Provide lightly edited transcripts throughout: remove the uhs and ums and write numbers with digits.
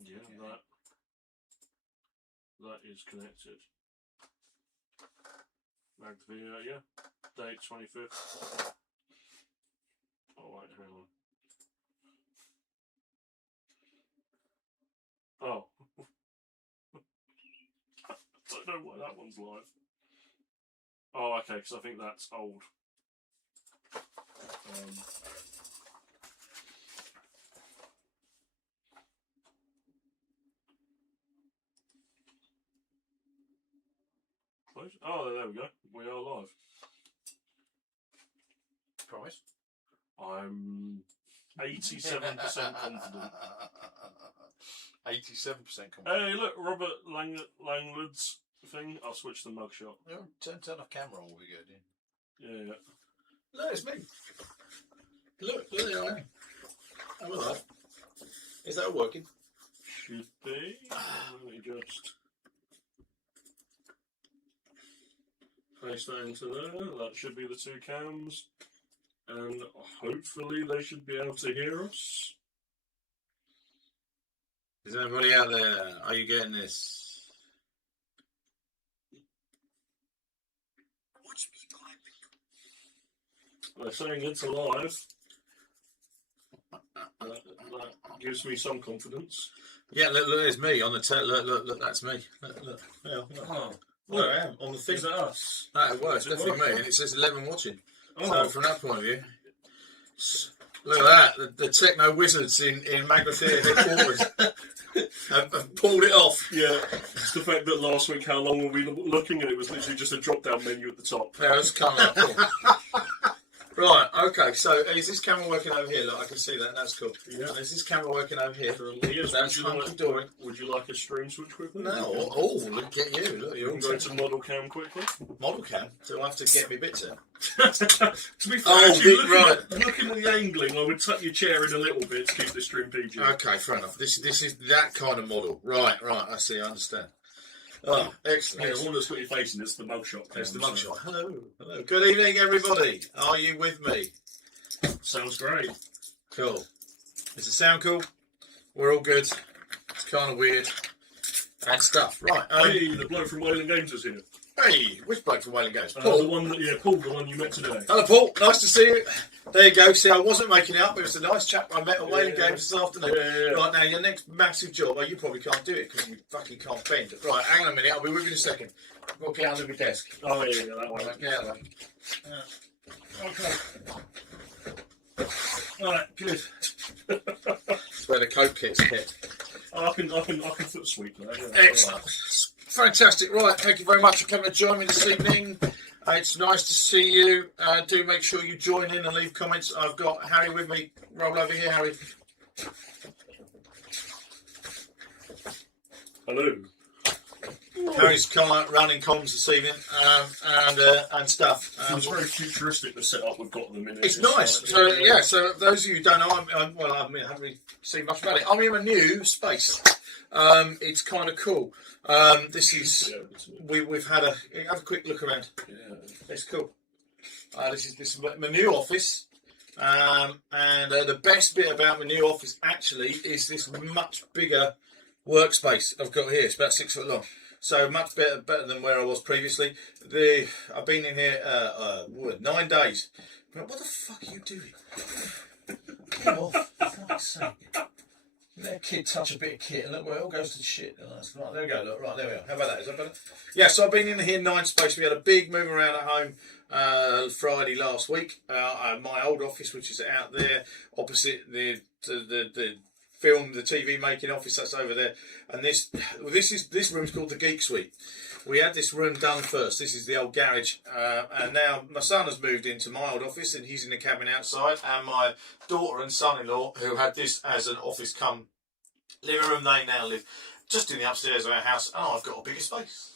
Yeah, that is connected. Magrathea, yeah. Date 25th. Oh wait, hang on. Oh. I don't know why that one's live. Oh, okay, because I think that's old. Close. Oh, there we go. We are live. Promise? I'm 87% confident. 87% confident. Hey, look, Robert Langwood's thing. I'll switch the mugshot. Yeah, turn the camera on, we'll be good. Yeah. Look, it's me. Look, there I am. I'm alive. Is that working? Should be. Let me just place that into there. That should be the two cams. And hopefully they should be able to hear us. Is anybody out there? Are you getting this? They're saying it's alive. That gives me some confidence. Yeah, look, there's me on the look, that's me. Look. Yeah, look. Oh, Look, I am on the thing. Is that us? That works, definitely me. And it says 11 watching. Oh. So from that point of view, look at that. The techno wizards in Magrathea headquarters have pulled it off. Yeah, it's the fact that last week, how long were we looking at? It was literally just a drop-down menu at the top. Yeah, it's coming up. Cool. Right, okay, so is this camera working over here? Look, I can see that, that's cool. Yeah. Is this camera working over here? Yes, That's hunky-dory. Would you like a stream switch quickly? No, look at you. Look, You you're can go to model cam quickly. model cam, so I have to get me bits in. To be fair, Oh, actually, right. looking at the angling, I would tuck your chair in a little bit to keep the stream PG. Okay, fair enough. This is that kind of model. Right, I see, I understand. Oh, excellent. Yeah, the one that's got your face in it's the mugshot. There's the mugshot. Hello. Good evening, everybody. Are you with me? Sounds great. Cool. Does it sound cool? We're all good. It's kind of weird. And stuff. Right. Hey, the bloke from Whaling Games is here. Hey, which bloke from Whaling Games? Paul. The one that, Paul, the one you met today. Hello, Paul. Nice to see you. There you go. See, I wasn't making it up. It was a nice chap I met at Whaling Games this afternoon. Yeah. Right, now, your next massive job, well, you probably can't do it because you fucking can't bend. Right, hang on a minute. I'll be with you in a second. I've got to get under my desk. Oh, yeah, that one. Right, get out of there. Okay. Alright, good. That's where the coat kit's kept. I can foot sweep that. Yeah. Excellent. Fantastic. Right, thank you very much for coming to join me this evening. It's nice to see you. Do make sure you join in and leave comments. I've got Harry with me. Roll over here, Harry. Hello. Harry's running comms this evening and stuff. It's very futuristic, the setup we've got at the minute. It's nice. So those of you who don't know, I haven't really seen much about it. I'm in a new space. It's kind of cool. This is we've had have a quick look around. Yeah. It's cool. This is my new office. And the best bit about my new office actually is this much bigger workspace I've got here. It's about 6 foot long. So much better than where I was previously. I've been in here 9 days. But what the fuck are you doing? Get off, for fuck's sake. Let a kid touch a bit of kit and look where it all goes to shit. Oh, that's right, there we go, look, right, there we are. How about that? Is that better? Yeah, so I've been in here 9 space. We had a big move around at home Friday last week. My old office, which is out there, opposite the film, the TV making office, that's over there. And this room's called the Geek Suite. We had this room done first. This is the old garage, and now my son has moved into my old office, and he's in the cabin outside. And my daughter and son-in-law, who had this as an office come living room, they now live just in the upstairs of our house. And I've got a bigger space,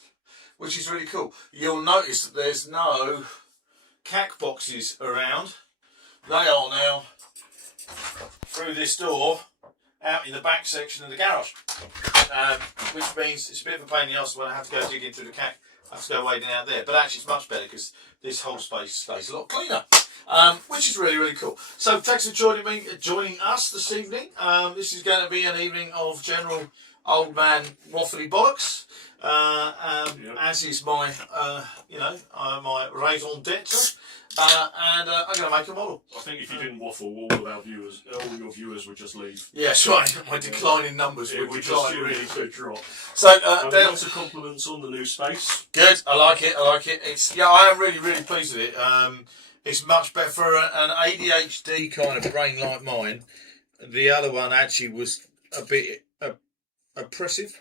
which is really cool. You'll notice that there's no cack boxes around. They are now through this door out in the back section of the garage, which means it's a bit of a pain in the ass when I have to go digging through the cack. have to go wading out there. But actually, it's much better because this whole space stays a lot cleaner, which is really, really cool. So thanks for joining us this evening. This is going to be an evening of general old man waffly bollocks, as is my, my raison d'etre. And I'm going to make a model. I think if you didn't waffle, all your viewers would just leave. Yeah, that's right. My declining numbers would just really could drop. So, lots of compliments on the new space. Good. I like it. I am really, really pleased with it. It's much better for an ADHD kind of brain like mine. The other one actually was a bit oppressive.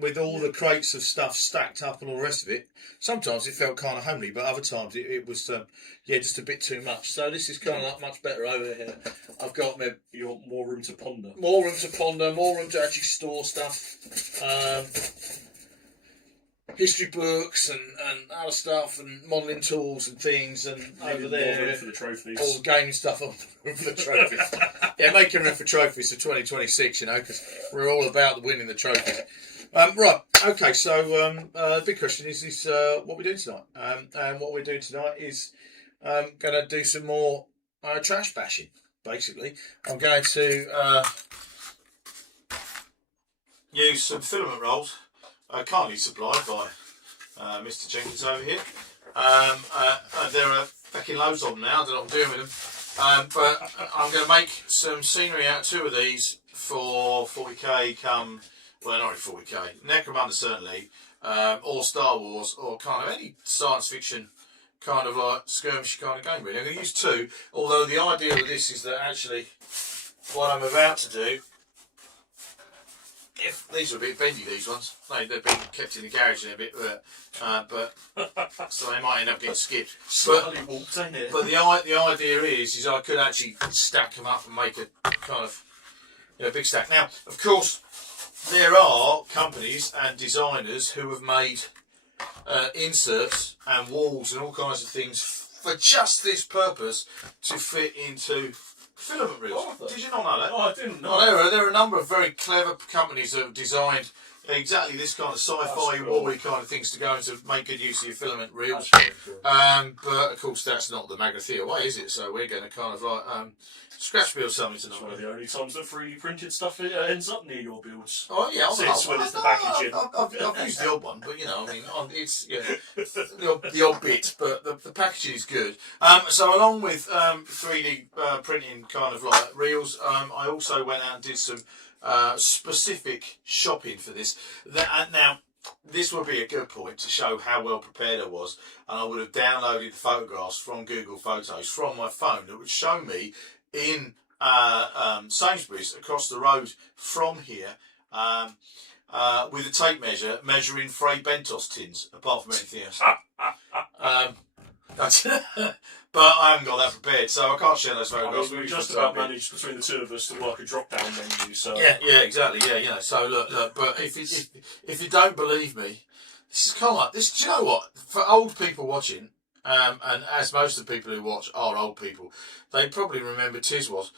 With all the crates of stuff stacked up and all the rest of it. Sometimes it felt kind of homely, but other times it was, just a bit too much. So this is kind of like much better over here. I've got more room to ponder. More room to ponder, more room to actually store stuff. History books and other stuff and modelling tools and things, and over there more room for the trophies. All the gaming stuff on room for the trophies. Making room for trophies for 2026, because we're all about winning the trophies. Right, okay, so the big question is what we're doing tonight. And what we're doing tonight is going to do some more trash bashing, basically. I'm going to use some filament rolls, kindly supplied by Mr. Jenkins over here. There are fucking loads of them now, I don't know what I'm doing with them. But I'm going to make some scenery out of 2 of these for 40k well, not 40k, Necromunda certainly, or Star Wars, or kind of any science fiction kind of like skirmish kind of game really. I'm going to use 2, although the idea of this is that actually what I'm about to do, if these are a bit bendy, these ones, they've been kept in the garage in a bit, but so they might end up getting skipped. But the idea is I could actually stack them up and make a kind of big stack. Now, of course, there are companies and designers who have made inserts and walls and all kinds of things for just this purpose to fit into filament reels. Did you not know that? Oh, I didn't know. There are a number of very clever companies that have designed exactly this kind of sci-fi wall-y kind of things to go into make good use of your filament reels. But of course that's not the Magrathea way, is it? So we're going to kind of like scratch build something tonight. It's one of the only times that 3D printed stuff ends up near your builds. Oh yeah, the packaging. I've used the old one, but it's the odd bit, but the packaging is good. So along with 3D printing kind of like reels, I also went out and did some specific shopping for this. Now, this would be a good point to show how well prepared I was, and I would have downloaded photographs from Google Photos from my phone that would show me in Sainsbury's across the road from here with a tape measure measuring Frey Bentos tins, apart from anything else. But I haven't got that prepared, so I can't share those photographs. We just about managed between the 2 of us to work a drop-down menu. So yeah, exactly. Yeah. So look. But if you don't believe me, this is kind of like this. Do you know what? For old people watching, and as most of the people who watch are old people, they probably remember Tiswas.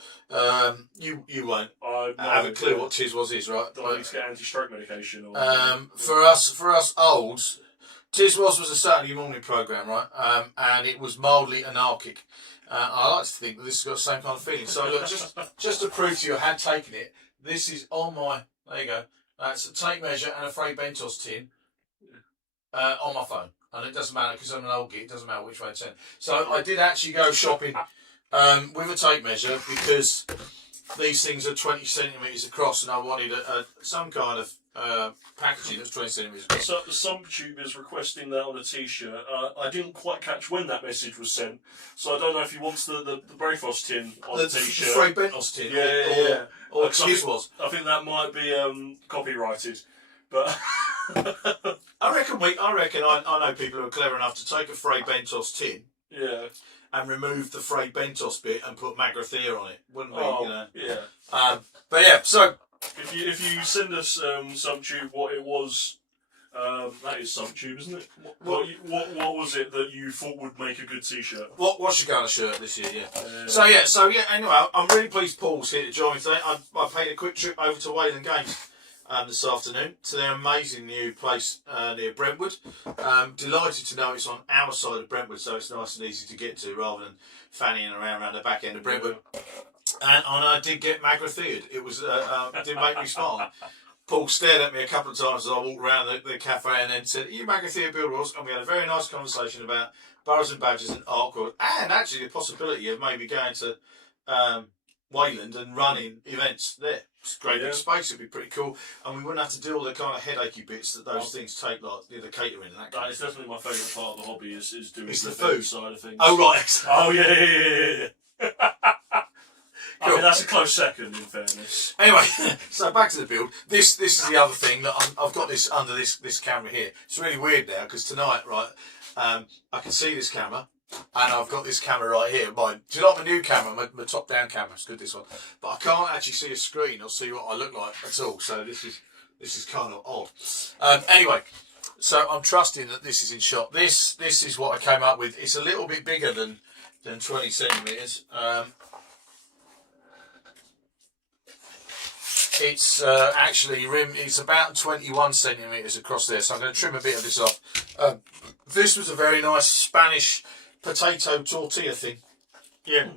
You won't. I have a clue what Tiswas is, right? Do I need to get anti-stroke medication? Or for us olds. Tiswas was a Saturday morning programme, right? And it was mildly anarchic. I like to think that this has got the same kind of feeling. So look, just to prove to you I had taken it, this is on my, there you go, that's a tape measure and a Frey Bentos tin on my phone. And it doesn't matter because I'm an old git, it doesn't matter which way it's in. So I did actually go shopping with a tape measure because these things are 20 centimetres across and I wanted some kind of packaging that's 20 centimetres across. So some tube is requesting that on a t-shirt. I didn't quite catch when that message was sent, so I don't know if he wants the Brayfrost tin on the t-shirt. The Frey Bentos tin. Yeah. Or Tiswas. I think that might be copyrighted, but I reckon I know people who are clever enough to take a Frey Bentos tin. Yeah. And remove the Frey Bentos bit and put Magrathea on it, wouldn't we? Yeah. But yeah, so if you send us some tube, what it was, that is some tube, isn't it? What was it that you thought would make a good t-shirt? What's your kind of shirt this year? Yeah. So yeah. Anyway, I'm really pleased Paul's here to join me today. I paid a quick trip over to Wayland Games this afternoon to their amazing new place near Brentwood. Delighted to know it's on our side of Brentwood, so it's nice and easy to get to rather than fannying around the back end of Brentwood. And I did get Magrathea. It was it did make me smile. Paul stared at me a couple of times as I walked around the cafe and then said, "Are you Magrathea Builders?" And we had a very nice conversation about boroughs and badges and artwork, and actually the possibility of maybe going to Wayland and running events there. It's a great big space, it'd be pretty cool, and we wouldn't have to do all the kind of headachy bits that those things take, like the catering and that kind That is definitely my favourite part of the hobby is doing It's the the food side of things. Oh right. Oh yeah. I mean, that's a close second, in fairness. Anyway, so back to the build. This is the other thing that I've got this under this camera here. It's really weird now because tonight, right, I can see this camera, and I've got this camera right here. Do you like my new camera? My top-down camera. It's good, this one. But I can't actually see a screen or see what I look like at all. So this is kind of odd. Anyway, so I'm trusting that this is in shot. This is what I came up with. It's a little bit bigger than 20 centimeters. It's actually it's about 21 centimeters across there, so I'm going to trim a bit of this off. This was a very nice Spanish potato tortilla thing. Yeah,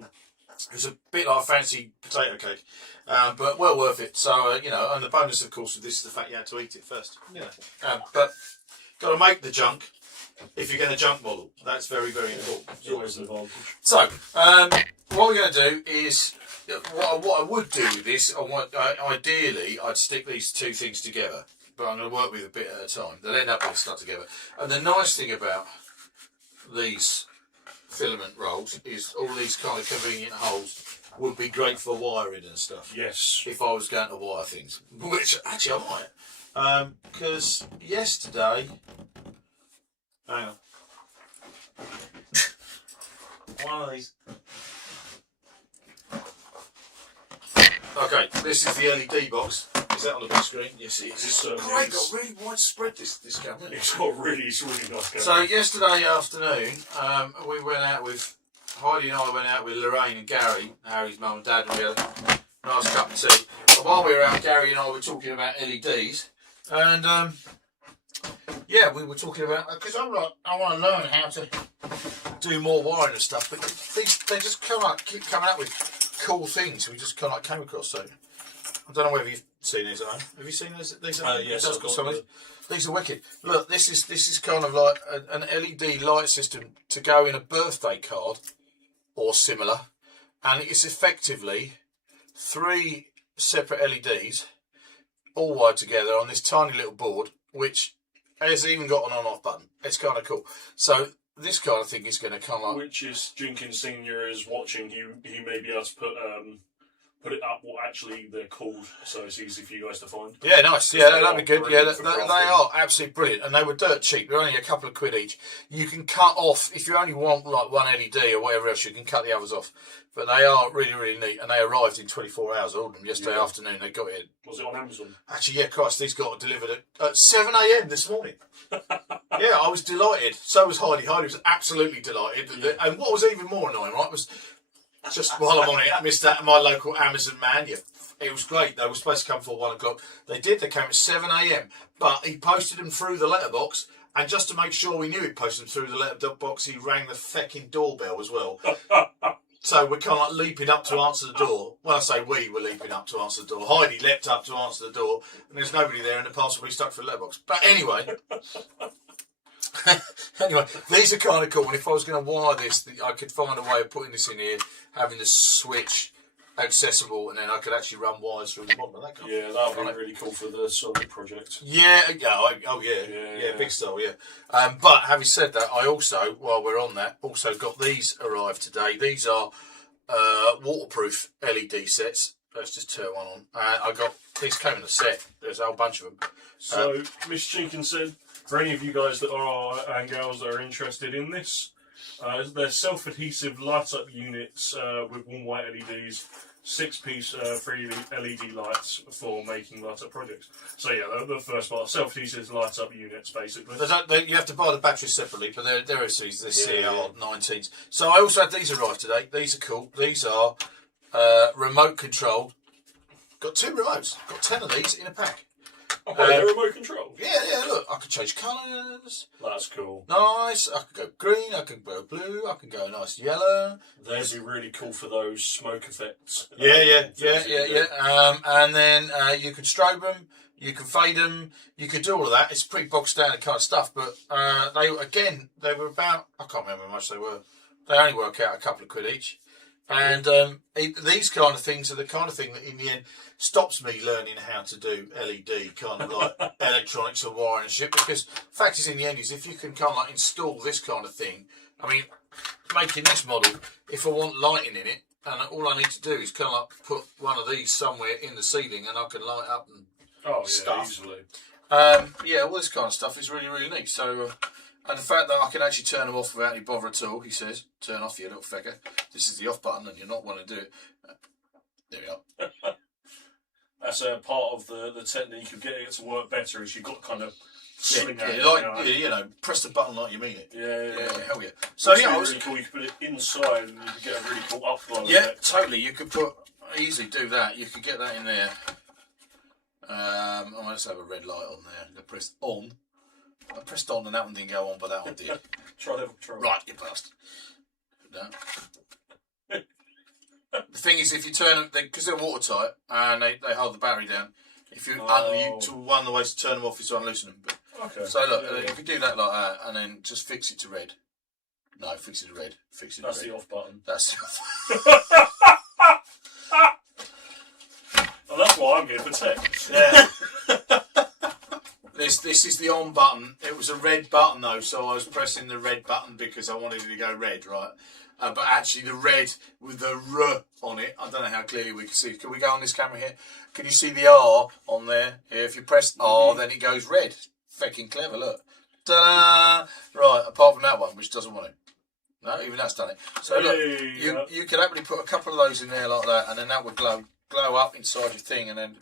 it's a bit like a fancy potato cake, but well worth it. So you know, and the bonus, of course, with this is the fact you had to eat it first. Yeah, but got to make the junk if you're going to junk model. That's very, very important. It's always an advantage. So what we're going to do is. What I would do with this, ideally, I'd stick these two things together, but I'm going to work with a bit at a time. They'll end up being stuck together. And the nice thing about these filament rolls is all these kind of convenient holes would be great for wiring and stuff. Yes. If I was going to wire things, which actually I might, because yesterday, hang on, one of these. Okay, this is the LED box. Is that on the big screen? Yes, it is. It's great. Got really widespread this camera. It's got really nice camera. So yesterday afternoon, we went out with Heidi and I went out with Lorraine and Gary, Harry's mum and dad, and we had a nice cup of tea. But while we were out, Gary and I were talking about LEDs, and yeah, we were talking about because I want to learn how to do more wiring and stuff, but they just keep coming up with cool things we just kind of came across. So I don't know whether you've seen these. Have you seen these? Yes, I've got some. These are wicked. Look, this is kind of like an LED light system to go in a birthday card or similar, and it's effectively 3 separate LEDs all wired together on this tiny little board, which has even got an on-off button. It's kind of cool. So this kind of thing is going to come up. Which is Jenkins Senior is watching. He may be able to put it up what actually they're called, so it's easy for you guys to find. Yeah, nice. Yeah, that'd be good. Yeah, they are absolutely brilliant, and they were dirt cheap. They're only a couple of quid each. You can cut off if you only want like one LED or whatever else. You can cut the others off, but they are really, really neat, and they arrived in 24 hours. I ordered them yesterday afternoon. They got it. Was it on Amazon? Actually, yeah, Christ, these got delivered at 7 a.m. this morning. Yeah, I was delighted. So was Heidi. Heidi was absolutely delighted. And what was even more annoying, right, was just while I'm on it, my local Amazon man. Yeah, it was great. They were supposed to come for 1 o'clock. They did. They came at 7 a.m. But he posted them through the letterbox. And just to make sure we knew he posted them through the letterbox, he rang the fecking doorbell as well. So we're kind of like leaping up to answer the door. Well, I say we were leaping up to answer the door. Heidi leapt up to answer the door, and there's nobody there, and the parcel will be stuck through the letterbox. But anyway, these are kind of cool. And if I was going to wire this, I could find a way of putting this in here, having the switch accessible, and then I could actually run wires through the bottom. That kind yeah, that would be really cool for the Solid project. Yeah, big style, yeah. But having said that, I also, while we're on that, also got these arrived today. These are waterproof LED sets. Let's just turn one on. These came in a set. There's a whole bunch of them. So, Miss Jenkins said, for any of you guys that are and girls that are interested in this, they're self-adhesive light-up units with warm white LEDs, 6-piece 3 LED lights for making light-up projects. So yeah, the first part, self-adhesive light-up units, basically. You have to buy the batteries separately, but they're these CR19s. So I also had these arrive today. These are cool. These are remote controlled. Got 2 remotes. Got 10 of these in a pack. Oh, they're remote control. Yeah, look, I could change colours. That's cool. Nice. I could go green, I could go blue, I could go nice yellow. They'd be really cool for those smoke effects. Yeah. And then you could strobe them, you can fade them, you could do all of that. It's pretty bog standard kind of stuff, but they were about, I can't remember how much they were. They only work out a couple of quid each. And these kind of things are the kind of thing that in the end stops me learning how to do LED kind of like electronics or wiring and shit, because the fact is in the end is if you can kind of like install this kind of thing, I mean, making this model, if I want lighting in it, and all I need to do is kind of like put one of these somewhere in the ceiling and I can light up and stuff. Easily. All this kind of stuff is really, really neat. So, and the fact that I can actually turn them off without any bother at all, he says, turn off, you little fecker. This is the off button and you're not wanting to do it. There we are. That's a part of the technique of getting it to work better is you've got to kind of swing at it. Press the button like you mean it. Yeah, hell yeah. So I was really cool. You could put it inside and you could get a really cool upflow. Yeah, totally. You could easily do that. You could get that in there. I might just have a red light on there. I pressed on. I pressed on and that one didn't go on, but that one did. Try. Right, you bastard. No. The thing is, if you turn them, because they're watertight and they hold the battery down, if one of the ways to turn them off is to unloosen them. But, so look, if you do that like that and then just fix it to red. No, fix it to red. Fix it to red. That's the off button. That's the off. Well, that's why I'm here for tech. Yeah. This is the on button. It was a red button though, so I was pressing the red button because I wanted it to go red, right? But actually the red with the R on it, I don't know how clearly we can see. Can we go on this camera here? Can you see the R on there? If you press R, then it goes red. Fucking clever, look. Ta-da! Right, apart from that one, which doesn't want it. No, even that's done it. So look, you could actually put a couple of those in there like that, and then that would glow up inside your thing, and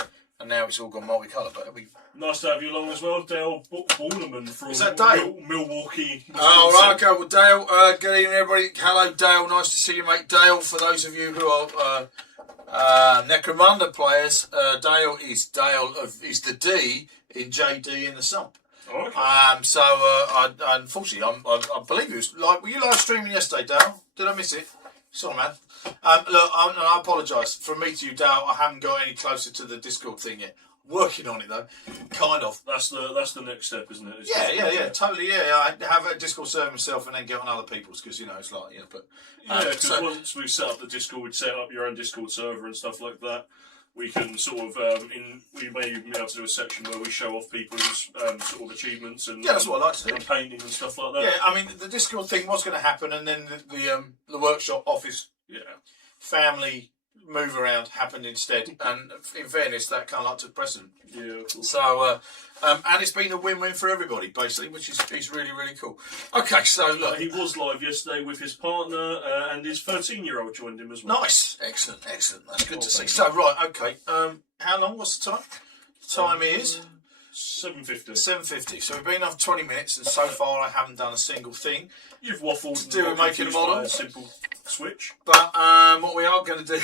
now it's all gone multicolour. But it'll be nice to have you along as well, Dale Borneman from Is that Dale? Milwaukee. Oh, right, okay. Well, Dale, good evening, everybody. Hello, Dale. Nice to see you, mate. Dale, for those of you who are Necromunda players, Dale is the D in JD in the Sump. Oh, okay. Unfortunately, I believe it was were you live streaming yesterday, Dale? Did I miss it? Sorry, man. Look, I apologise. From me to you, Dale, I haven't got any closer to the Discord thing yet. Working on it though, kind of. That's the next step, isn't it? Yeah, totally. Yeah, I have a Discord server myself and then get on other people's because it's like But because once we set up the Discord, we'd set up your own Discord server and stuff like that. We can sort of we may even be able to do a section where we show off people's sort of achievements and that's what I like to do. And painting and stuff like that. Yeah, I mean the Discord thing was going to happen, and then the workshop office family move around happened instead. And in fairness, that kind of like took precedent. Yeah. Cool. So and it's been a win-win for everybody basically, which is really really cool. Okay, so look, he was live yesterday with his partner and his 13-year-old joined him as well. Nice, excellent. That's good to see. So right, okay. How long? What's the time? The time is 7:50. 7:50. So we've been on 20 minutes, and so far I haven't done a single thing. You've waffled to do with making a model. A simple switch. But what we are going to do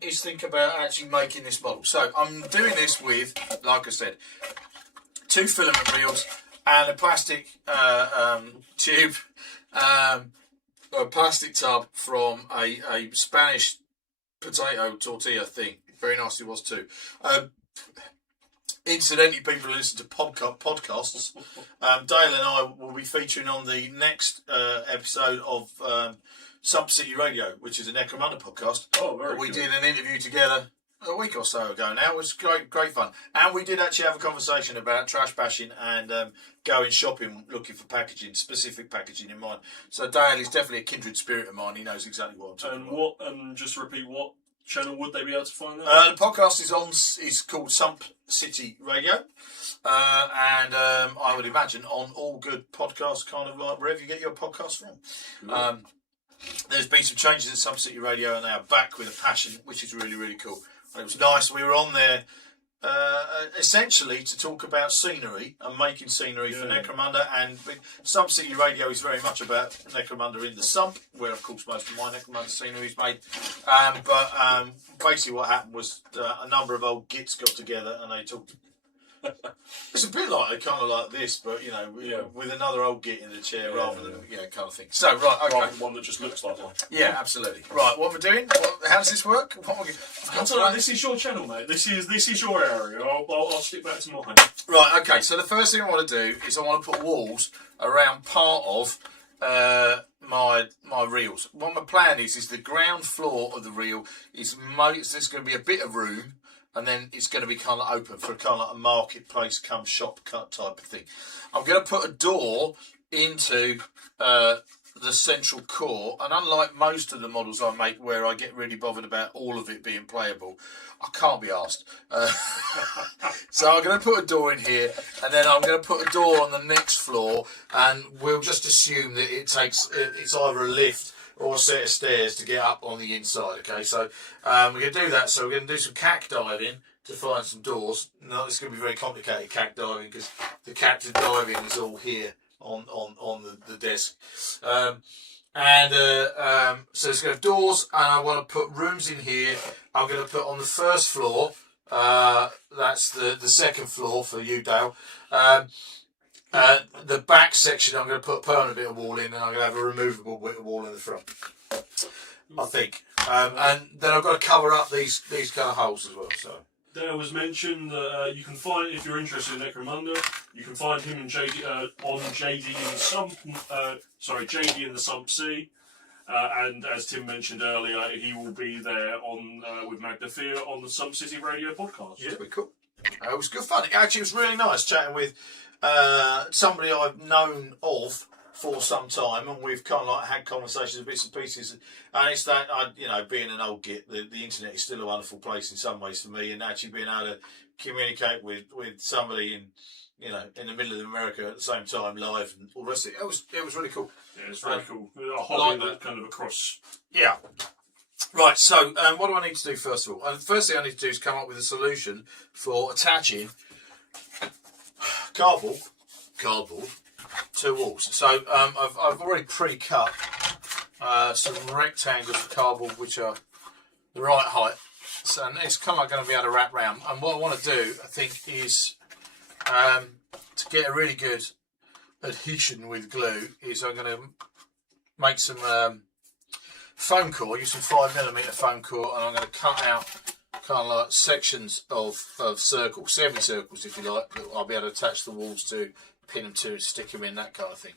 is think about actually making this model. So I'm doing this with, like I said, 2 filament reels and a plastic tube, a plastic tub from a Spanish potato tortilla thing. Very nice it was too. Incidentally, people who listen to podcasts, Dale and I will be featuring on the next episode of Sump City Radio, which is a Necromunda podcast. Oh, very We cool. did an interview together a week or so ago now. It was great fun. And we did actually have a conversation about trash bashing and going shopping, looking for specific packaging in mind. So Dale is definitely a kindred spirit of mine. He knows exactly what I'm talking about. And just to repeat, what channel would they be able to find The that? podcast is called Sump City Radio, and I would imagine on all good podcasts, kind of like wherever you get your podcasts from. Cool. There's been some changes at Sump City Radio, and they are back with a passion, which is really really cool. And it was nice. We were on there essentially to talk about scenery and making scenery for Necromunda, and Sump City Radio is very much about Necromunda in the Sump, where of course most of my Necromunda scenery is made. But basically what happened was a number of old gits got together and they talked. It's a bit like kind of like this, but with another old git in the chair rather than kind of thing. So right, okay, rather than one that just looks like one. Yeah, absolutely. Right, what we're doing? How does this work? This is your channel, mate. This is your area. I'll stick back to mine. Right, okay. So the first thing I want to do is I want to put walls around part of my reels. What my plan is the ground floor of the reel is there's going to be a bit of room. And then it's going to be kind of open for kind of like a marketplace come shop cut type of thing. I'm going to put a door into the central core, and unlike most of the models I make where I get really bothered about all of it being playable, I can't be asked. So I'm going to put a door in here, and then I'm going to put a door on the next floor, and we'll just assume that it's either a lift or a set of stairs to get up on the inside. Okay, so we're going to do that. So we're going to do some cack diving to find some doors. No, it's going to be very complicated cack diving because the cack to diving is all here on the desk. So it's going to have doors, and I want to put rooms in here. I'm going to put on the first floor. That's the second floor for you, Dale. The back section, I'm going to put a permanent bit of wall in, and I'm going to have a removable bit of wall in the front, I think. And then I've got to cover up these kind of holes as well. So there was mentioned that you can find, if you're interested in Necromunda, you can find him and JD on JD in the Sump Sea. And as Tim mentioned earlier, he will be there on with Magrathea on the Sump City Radio podcast. Yeah, it'll be cool. It was good fun. Actually, it was really nice chatting with somebody I've known of for some time, and we've kind of like had conversations of bits and pieces. And it's that, being an old git, the internet is still a wonderful place in some ways for me, and actually being able to communicate with somebody in the middle of America at the same time, live and all the rest of it. It was really cool. Yeah, it's very cool. A hobby that kind of across. Yeah. Right, so what do I need to do first of all? The first thing I need to do is come up with a solution for attaching cardboard to walls. So I've already pre-cut some rectangles of cardboard which are the right height. So it's kind of like going to be able to wrap round. And what I want to do, I think, is to get a really good adhesion with glue, is I'm going to make some foam core, use some 5mm foam core, and I'm going to cut out kind of like sections of circles, semicircles if you like, that I'll be able to attach the walls to, pin them to, stick them in, that kind of thing.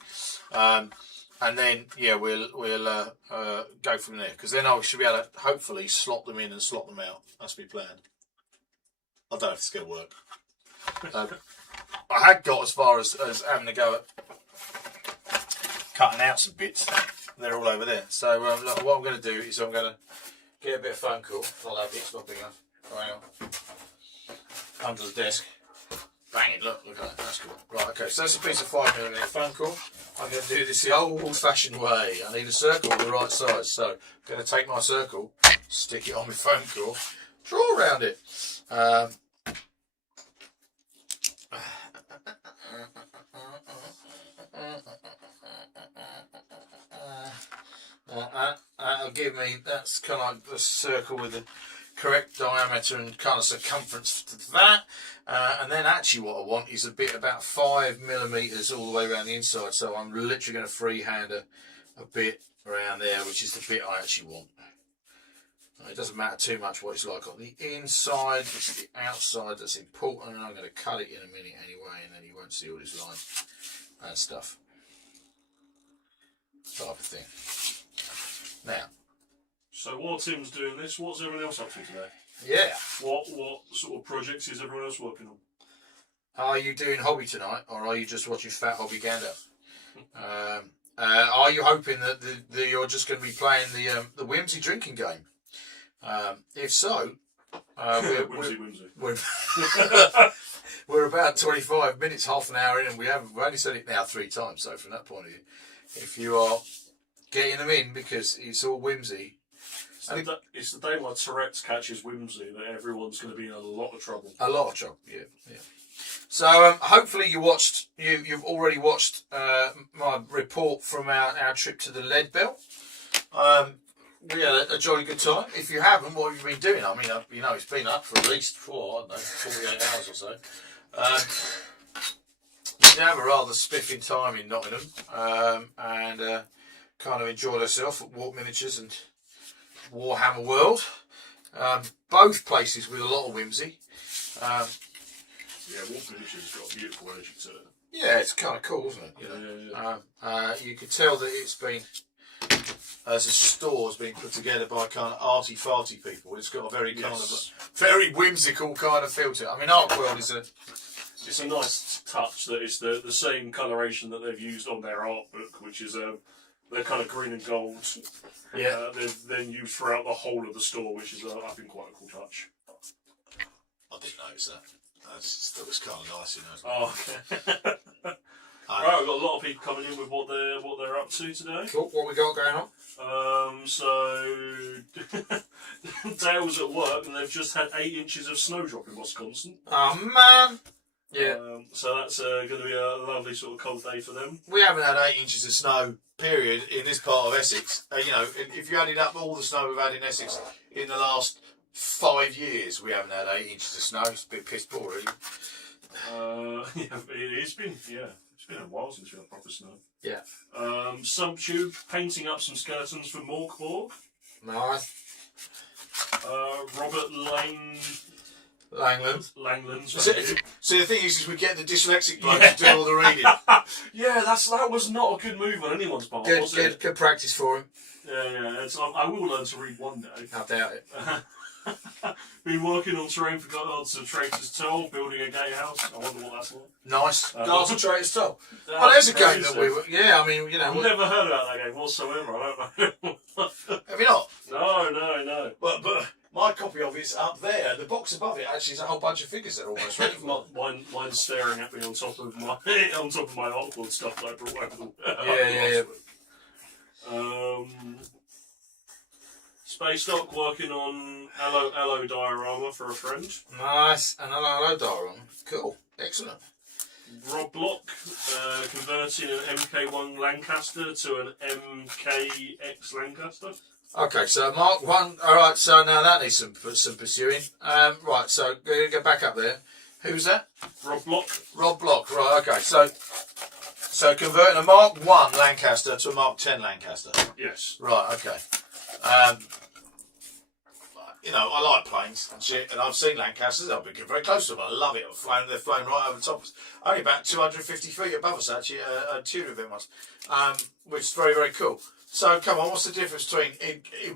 And then we'll go from there, because then I should be able to hopefully slot them in and slot them out. That's my plan. I don't know if it's going to work. I had got as far as having to go at cutting out some bits. They're all over there. So look, what I'm going to do is I'm going to get a bit of foam core. Not that bit's not big enough. Hang on. Under the desk. Bang it, look at that. That's cool. Right, okay, so that's a piece of 5mm foam core. I'm going to do this the old-fashioned way. I need a circle of the right size. So I'm going to take my circle, stick it on my foam core, draw around it. That'll give me, that's kind of like the circle with the correct diameter and kind of circumference to that. And then actually what I want is a bit about 5mm all the way around the inside. So I'm literally going to freehand a bit around there, which is the bit I actually want. It doesn't matter too much what it's like on the inside, it's the outside that's important, and I'm going to cut it in a minute anyway, and then you won't see all this line and stuff. Type of thing. Now, so while Tim's doing this, what's everyone else up to today? Yeah. What sort of projects is everyone else working on? Are you doing hobby tonight, or are you just watching Fat Hobby Gandalf? Are you hoping that you're just going to be playing the whimsy drinking game? If so, we're about 25 minutes, half an hour in, and we've only said it now 3 times. So from that point of view, if you are getting them in because it's all whimsy, It's the day my Tourette's catches whimsy that everyone's going to be in a lot of trouble. A lot of trouble, yeah. So hopefully you've already watched my report from our trip to the Leadbelt. We had a jolly good time. If you haven't, what have you been doing? I mean, it's been up for at least 48 hours or so. We did have a rather spiffing time in Nottingham, and kind of enjoyed ourselves at Walk Miniatures and Warhammer World. Both places with a lot of whimsy. Yeah, Walk Miniatures has got a beautiful energy to it. Yeah, it's kind of cool, isn't it? Yeah. You could tell that it's been, as a store, has been put together by kind of arty-farty people. It's got a very kind of very whimsical kind of feel to it. I mean, Arc World is It's a nice touch that it's the same coloration that they've used on their art book, which is they're kind of green and gold. Yeah. They've then used throughout the whole of the store, which is I think quite a cool touch. I didn't notice that. That was kind of nice, as well. Oh, okay. Right, we've got a lot of people coming in with what they're up to today. Cool. What we got going on? So Dale's at work and they've just had 8 inches of snow drop in Wisconsin. Oh man. Yeah. So that's going to be a lovely sort of cold day for them. We haven't had 8 inches of snow, period, in this part of Essex. If you added up all the snow we've had in Essex in the last 5 years, we haven't had 8 inches of snow. It's a bit piss poor, really. It's been a while since we had proper snow. Yeah. Subtube painting up some skeletons for Morkborg. Nice. Robert Langland. So the thing is we get the dyslexic bloke to do all the reading. Yeah, that was not a good move on anyone's part, was it? Good practice for him. Yeah. I will learn to read one day. I doubt it. Been working on terrain for Guards of Traitor's Toll, building a gatehouse. I wonder what that's like. Nice. Guards of Traitor's Toll. Oh, there's a game that we were... Yeah, I mean, I've never heard about that game whatsoever. I don't know. Have you not? No. But my copy of it's up there. The box above it actually is a whole bunch of figures that are almost ready. Mine's staring at me on top of my awkward stuff that I brought over Yeah. Space Dock working on Hello diorama for a friend. Nice. And hello diorama. Cool. Excellent. Rob Block converting an MK1 Lancaster to an MKX Lancaster. Okay, so Mark 1. All right, so now that needs some pursuing. Right, so go back up there. Who's that? Rob Block. Rob Block. Right. Okay, so converting a Mark 1 Lancaster to a Mark 10 Lancaster. Yes. Right. Okay. I like planes and shit, and I've seen Lancasters. I've been very close to them. I love it. They've flown right over the top of us. Only about 250 feet above us, actually, a Tudor event once, which is very, very cool. So, come on, what's the difference between,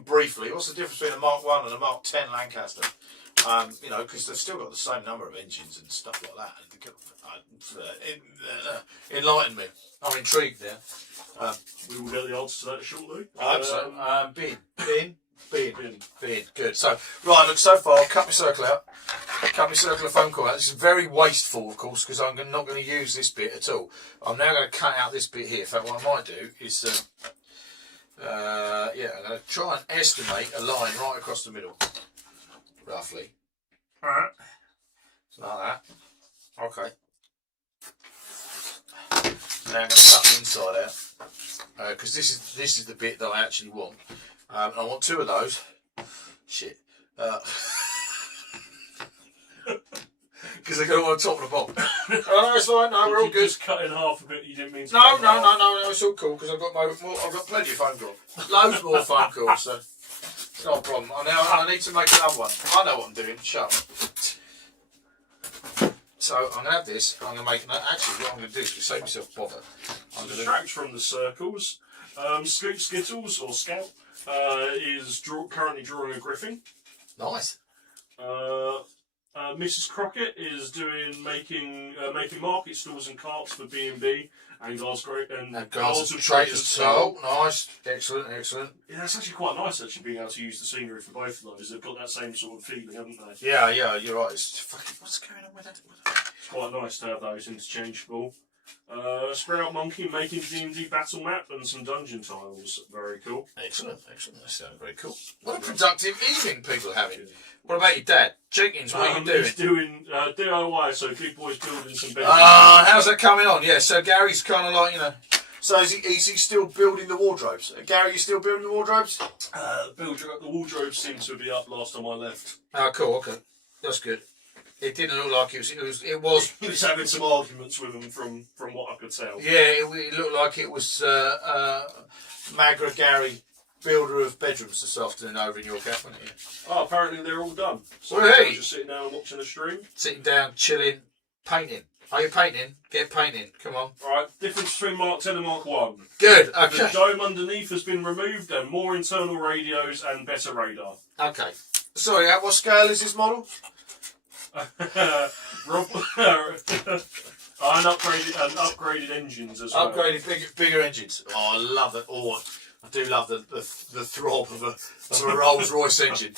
briefly, what's the difference between a Mark 1 and a Mark 10 Lancaster? Because they've still got the same number of engines and stuff like that. Enlighten me. I'm intrigued there. We will get the answer to that shortly. I hope so. Bin. Good. So, right, look, so far, I'll cut my circle out. Cut my circle of foam core out. This is very wasteful, of course, because I'm not going to use this bit at all. I'm now going to cut out this bit here. In fact, what I might do is, I'm going to try and estimate a line right across the middle, roughly. Alright. Like that. Okay. Now I'm going to cut the inside out, because this is the bit that I actually want. And I want 2 of those. Shit. Because they're going on top of the bottom. Oh, no, it's fine. No, we're all good. Just cut in half a bit. You didn't mean to. No. It's all cool because I've got plenty of phone calls. Loads more phone calls. So it's not a problem. I need to make another one. I know what I'm doing. Shut up. So I'm going to have this. I'm going to make. Actually, what I'm going to do is to save myself bother. I'm going to distract from the circles. Scoot Skittles or Scout is currently drawing a Griffin. Nice. Mrs. Crockett is making market stalls and carts for B&B and Guards of Traitor's Toll. Nice, excellent. Yeah, it's actually quite nice being able to use the scenery for both of those. They've got that same sort of feeling, haven't they? Yeah, you're right. It's fucking, what's going on with that? It's quite nice to have those interchangeable. Sprout Monkey making D&D battle map and some dungeon tiles. Very cool. Excellent, excellent. That sounds very cool. What a productive evening people are having. What about your dad? Jenkins, what are you doing? He's doing DIY, so Big Boy's building some beds. How's that coming on? Yeah, so Gary's kind of like, you know... So is he still building the wardrobes? Gary, you still building the wardrobes? The wardrobe seemed to be up last time I left. Oh, cool, okay. That's good. It didn't look like it was... He was having some arguments with him from what I could tell. Yeah, it looked like it was Magra Gary, builder of bedrooms this afternoon over in your gap, wasn't it? Oh, apparently they're all done. So Well, hey. I'm just sitting down and watching the stream. Sitting down, chilling, painting. Are you painting? Get painting, come on. Alright, difference between Mark 10 and Mark 1. Good, The okay. dome underneath has been removed and more internal radios and better radar. Okay. Sorry, at what scale is this model? Rob, and upgraded engines as well. Upgraded, bigger engines. Oh, I love it. Oh, I do love the throb of a Rolls Royce engine.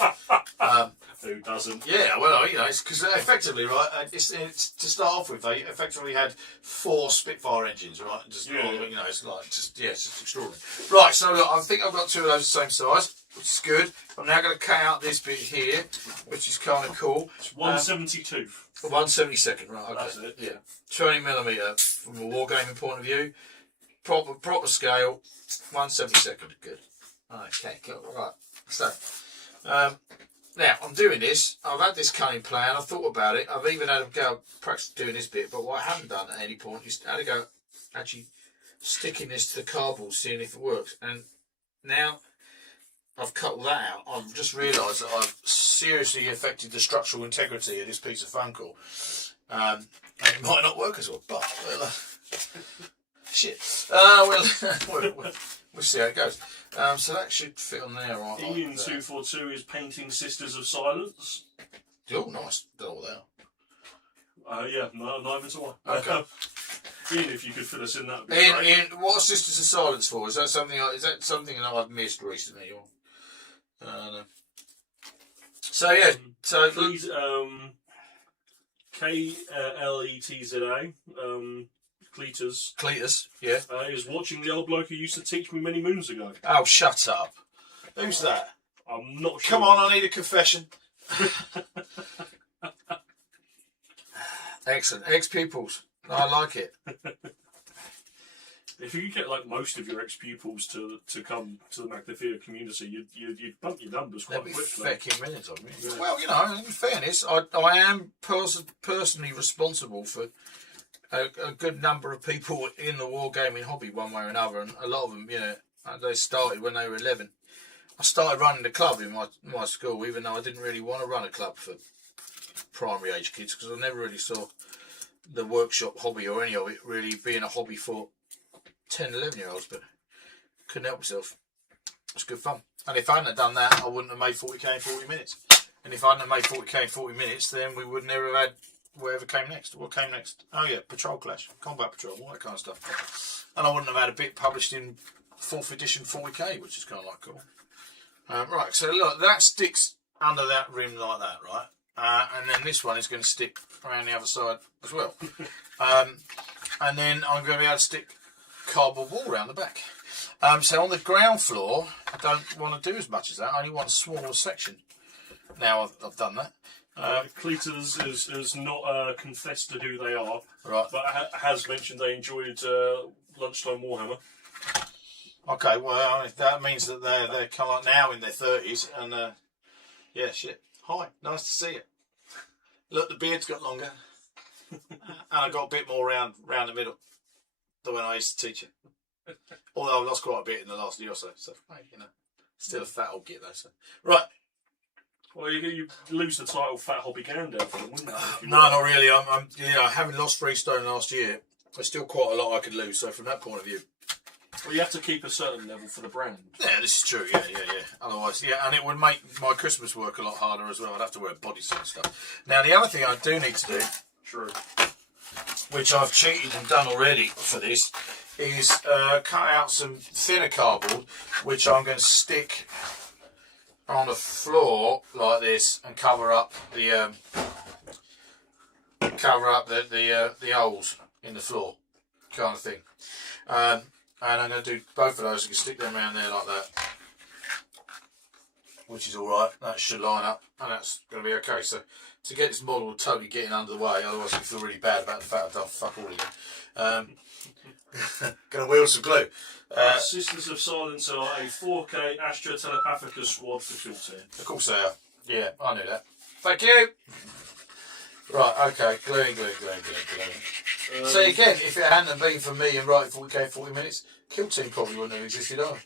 Who doesn't? Yeah, well, you know, it's because effectively, right, it's to start off with, they effectively had 4 Spitfire engines, right? Just, Yeah. you know, it's like, it's just extraordinary. Right, so look, I think I've got 2 of those the same size, which is good. I'm now going to cut out this bit here, which is kind of cool. It's 172. 1/72nd, right, okay. That's it. Yeah. 20mm from a wargaming point of view. Proper scale, 1/72nd, good. Okay, cool, right. So, now, I'm doing this. I've had this cunning plan. I've thought about it. I've even had a go practice doing this bit. But what I haven't done at any point is had a go actually sticking this to the cardboard, seeing if it works. And now I've cut all that out. I've just realised that I've seriously affected the structural integrity of this piece of foam core. And it might not work as well. But, well, shit. We'll see how it goes. So that should fit on there, right? Ian 242 is painting Sisters of Silence. Oh, nice. Done all that. Yeah, neither do I. Okay. Ian, if you could fill us in, that would be great. Ian, what are Sisters of Silence for? Is that something that I've missed recently? Or no. So yeah, so Please, KLETZA, Cletus, yeah. is watching the old bloke who used to teach me many moons ago. Oh, shut up. Who's that? I'm not sure. Come on, I need a confession. Excellent. Ex-pupils. I like it. If you could get like most of your ex-pupils to come to the Magrathea community, you'd bump your numbers quite There'd be quickly. fecking millions of them. Yeah. Well, you know, in fairness, I am personally responsible for a good number of people in the wargaming hobby one way or another, and a lot of them, you know, they started when they were 11. I started running the club in my school, even though I didn't really want to run a club for primary age kids, because I never really saw the workshop hobby or any of it really being a hobby for 10, 11-year-olds, but couldn't help myself. It was good fun. And if I hadn't have done that, I wouldn't have made 40k in 40 minutes. And if I hadn't have made 40k in 40 minutes, then we would never have had whatever came next. What came next? Oh yeah, Patrol Clash, Combat Patrol, all that kind of stuff. And I wouldn't have had a bit published in 4th edition 40k, which is kind of like cool. Right, so look, that sticks under that rim like that, right? And then this one is going to stick around the other side as well. And then I'm going to be able to stick cardboard wall around the back. So on the ground floor, I don't want to do as much as that. I only want a smaller section. Now I've done that. Cletus has not confessed to who they are, Right. but has mentioned they enjoyed Lunchtime Warhammer. Okay, well, that means that they're kind of like now in their 30s, and yeah, shit. Hi, nice to see you. Look, the beard's got longer, and I got a bit more round the middle than when I used to teach it. Although I've lost quite a bit in the last year or so, you know, still a fat old git though. So right. Well, you lose the title Fat Hobby Gandalf for them, wouldn't you? No, not really. I'm you know, having lost 3 stone last year, there's still quite a lot I could lose. So from that point of view. Well, you have to keep a certain level for the brand. Yeah, this is true. Yeah. Otherwise, yeah, and it would make my Christmas work a lot harder as well. I'd have to wear a bodysuit and stuff. Now, the other thing I do need to do, True. which I've cheated and done already for this, is cut out some thinner cardboard, which I'm going to stick on the floor like this and cover up the holes in the floor. kind of thing. And I'm going to do both of those. You can stick them around there like that, which is all right. That should line up, and that's going to be okay. So to get this model totally getting under the way, otherwise you feel really bad about the fact I've done fuck all again. Going to wheel some glue. Sisters of Silence are a 4K Astra Telepathicus squad for Kill Team. Of course they are. Yeah, I knew that. Thank you. Right, okay, gluing. So again, if it hadn't been for me and writing 40k 40 minutes, Kill Team probably wouldn't have existed either.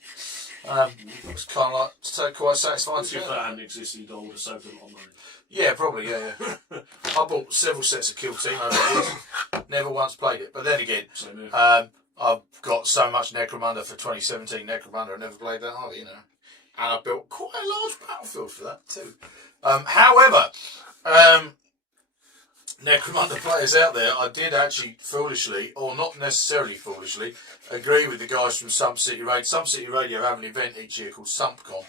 It was kind of like quite satisfying. If that hadn't existed, I would have saved a lot of money. Yeah, probably, yeah. I bought several sets of Kill Team over the years, never once played it. But then again, I've got so much Necromunda for 2017 Necromunda, I never played that either, you know. And I built quite a large battlefield for that too. However, Necromunda players out there, I did actually foolishly, or not necessarily foolishly, agree with the guys from Sump City Radio. Sump City Radio have an event each year called SumpCon.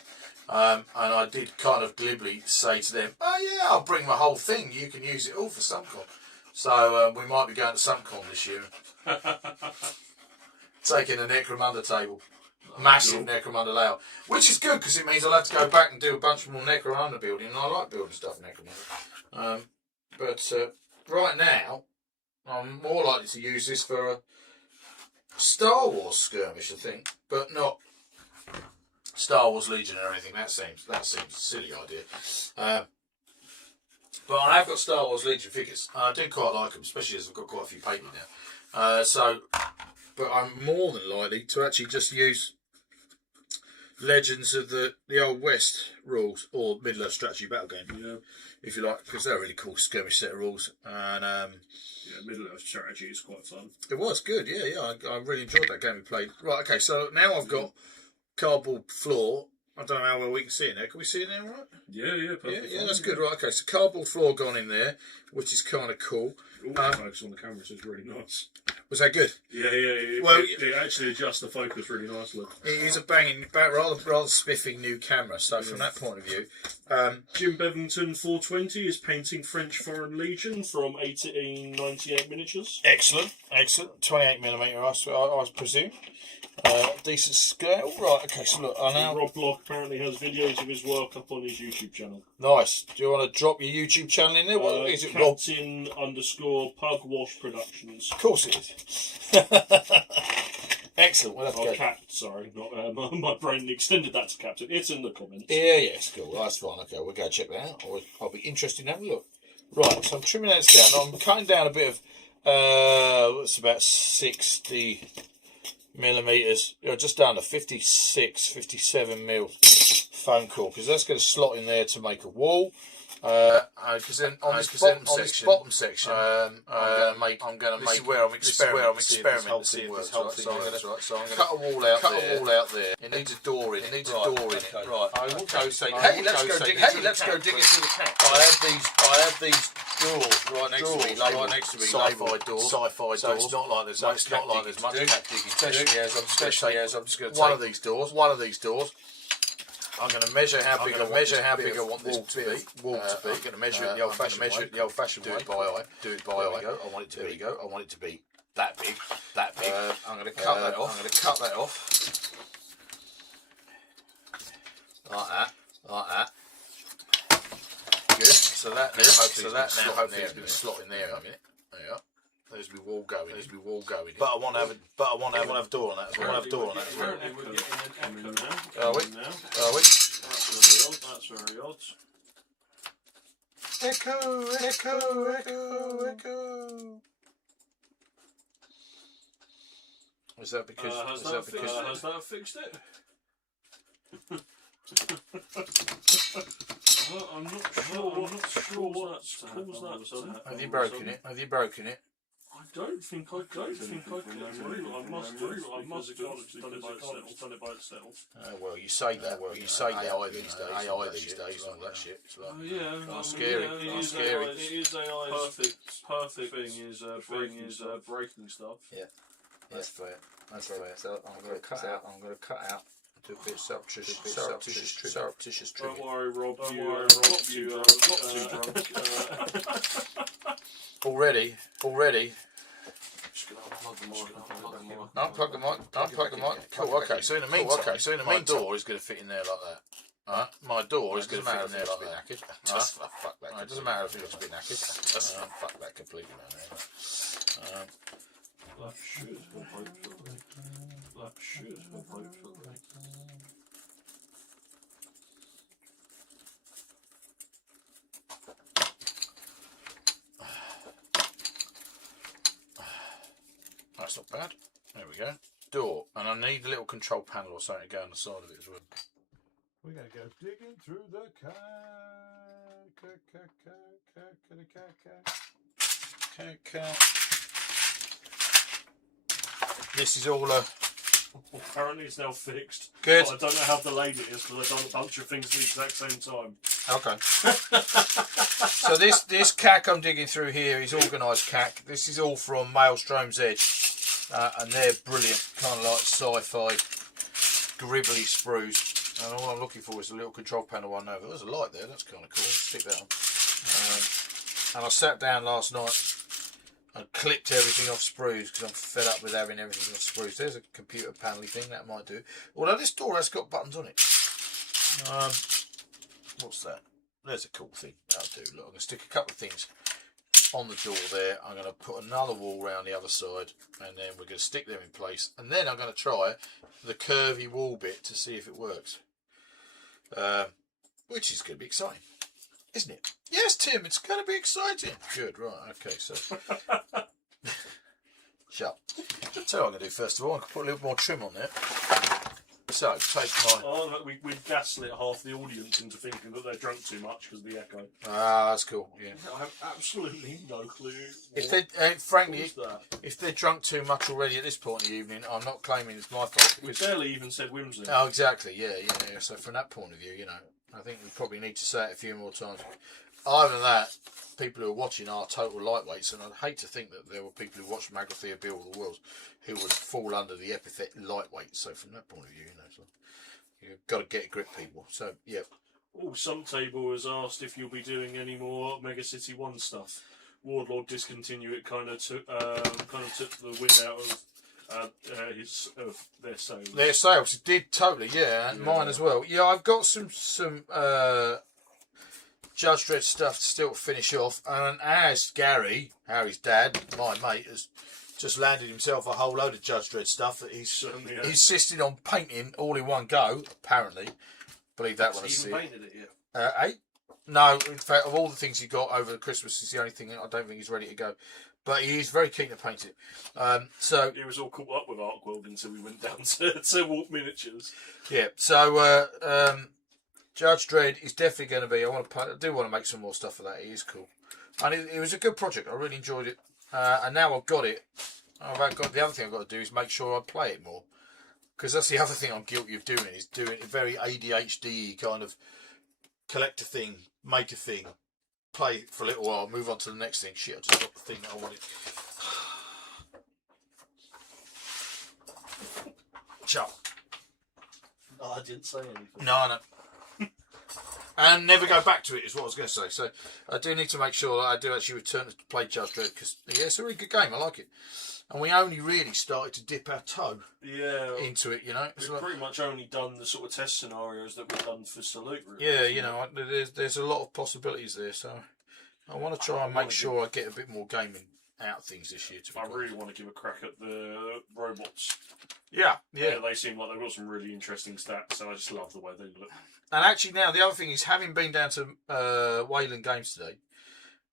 And I did kind of glibly say to them, oh yeah, I'll bring my whole thing, you can use it all for SumpCon. So we might be going to SumpCon this year. Taking a Necromunda table. Massive Necromunda layout. Which is good, because it means I'll have to go back and do a bunch more Necromunda building, and I like building stuff in Necromunda. But right now, I'm more likely to use this for a Star Wars skirmish, I think. But not Star Wars Legion or anything. That seems a silly idea. But I have got Star Wars Legion figures. I do quite like them, especially as I've got quite a few painted now. But I'm more than likely to actually just use Legends of the Old West rules, or Middle-earth strategy battle game, if you like, because they're a really cool skirmish set of rules. And Middle-earth strategy is quite fun. It was good, yeah. I really enjoyed that game we played. Right, okay, so now I've got cardboard floor. I don't know how well we can see it there. Can we see it there, right? Yeah, perfect. Yeah, that's good. Right, okay, so cardboard floor gone in there, which is kind of cool. Focus on the camera, so it's really nice. Was that good? Yeah. Well, it actually adjusts the focus really nicely. It is a banging, rather spiffing new camera. So from that point of view, Jim Bevington 420 is painting French Foreign Legion from 1898 miniatures. Excellent. 28mm, I presume. Decent scale. Right, okay, so look, I now... Rob Block apparently has videos of his work up on his YouTube channel. Nice. Do you want to drop your YouTube channel in there? What is it, Rob? Captain_Pugwash Productions. Of course it is. Excellent. We'll have to go. Sorry, not my brain extended that to Captain. It's in the comments. Yeah, it's cool. That's fine. Okay, we'll go check that out. I'll be interested in having a look. Right, so I'm trimming that down. I'm cutting down a bit of, what's about 60 millimeters, just down to 56, 57 mil foam core, because that's going to slot in there to make a wall. Because then on this bottom section, I'm going to make where I'm experimenting to see if this whole thing works. So I'm going to cut a wall out there. It needs a door in it. Right. I will go say, hey, let's go dig into the cat. I have these doors right next to me. Sci-fi doors. So it's not like there's much cat digging. Especially as I'm just going to take one of these doors. I'm going to measure how big I want this to be. I'm going to measure it the old-fashioned way. Do it by eye. I want it to be that big. I'm going to cut that off. Like that. Good. So that now hopefully is going to slot in there in a minute. There you are. There's my wall going. But I want to have a door on that as well. Are we? That's very odd. Echo. Is that because? Has that fixed it? I'm not sure what's caused that. Have you broken it? I don't think I did. I must have done it by itself. Well, you say that. AI these days, and all that shit. Scary. It is AI. Perfect thing is breaking stuff. Yeah, that's fair. So I'm going to cut out. Do a bit of surreptitious trimming. Don't worry, Rob. You got too drunk. Already. going to unplug the mic. Unplug the mic. Unplug the mic. Cool. Okay. So in the meantime, my door is going to fit in there like that. Alright, my door is going to fit in there like that. Just fuck that. It doesn't matter if it looks a bit knackered. Just fuck that completely, man. Black shoes for pipe shortly. Black shoes for pipe shortly. That's not bad. There we go. Door, and I need a little control panel or something to go on the side of it as well. We're going to go digging through the This is all apparently it's now fixed. Good. But I don't know how delayed it is because I've done a bunch of things at the exact same time. Okay. So this cack I'm digging through here is organised cack. This is all from Maelstrome's Edge. And they're brilliant, kind of like sci-fi, gribbly sprues. And all I'm looking for is a little control panel one over. There's a light there, that's kind of cool. Stick that on. And I sat down last night and clipped everything off sprues because I'm fed up with having everything off sprues. There's a computer panel thing, that might do. Although this door has got buttons on it. What's that? There's a cool thing. That'll do. Look, I'm going to stick a couple of things on the door there. I'm going to put another wall around the other side, and then we're going to stick them in place, and then I'm going to try the curvy wall bit to see if it works, which is going to be exciting, isn't it? Yes, Tim, it's going to be exciting. Good, right, okay, so shut up. So what I'm going to do first of all, I can put a little more trim on there. So take my. Oh, look, we gaslit half the audience into thinking that they're drunk too much because of the echo. Ah, that's cool. Yeah. I have absolutely no clue. If they, frankly, if they're drunk too much already at this point in the evening, I'm not claiming it's my fault. We barely even said whimsy. Oh, exactly. Yeah. So from that point of view, you know, I think we probably need to say it a few more times. Other than that, people who are watching are total lightweights, and I'd hate to think that there were people who watched Magrathea Build All the Worlds who would fall under the epithet lightweight. So from that point of view, you know, so you've got to get a grip, people. So yeah. Oh, some table has asked if you'll be doing any more Mega City 1 stuff. Warlord discontinue it kind of took the wind out of their sales. Their sales, it did totally, yeah, and mine as well. Yeah, I've got some Judge Dredd stuff to still finish off, and as Gary, Harry's dad, my mate, has just landed himself a whole load of Judge Dredd stuff that he's insisted on painting all in one go. Apparently, believe that one. Has he even painted it yet? No, in fact, of all the things he got over the Christmas, it's the only thing I don't think he's ready to go. But he is very keen to paint it. So he was all caught up with Arcworld until we went down to Warp Miniatures. Yeah. So Judge Dredd is definitely going to be. I do want to make some more stuff of that. It is cool, and it was a good project. I really enjoyed it. And now I've got it. The other thing I've got to do is make sure I play it more, because that's the other thing I'm guilty of doing, is doing a very ADHD kind of collector thing, make a thing, play for a little while, move on to the next thing. Shit, I just got the thing that I wanted. Shut. No, I didn't say anything. No. And never go back to it is what I was going to say. So I do need to make sure that I do actually return to play Judge Dredd, because yeah, it's a really good game. I like it. And we only really started to dip our toe into it, you know. We've pretty much only done the sort of test scenarios that we've done for Salute. Really. Yeah, you know, there's a lot of possibilities there. So I want to try and make sure I get a bit more gaming out of things this year. I really want to give a crack at the robots. Yeah. They seem like they've got some really interesting stats, so I just love the way they look. And actually now, the other thing is, having been down to Wayland Games today,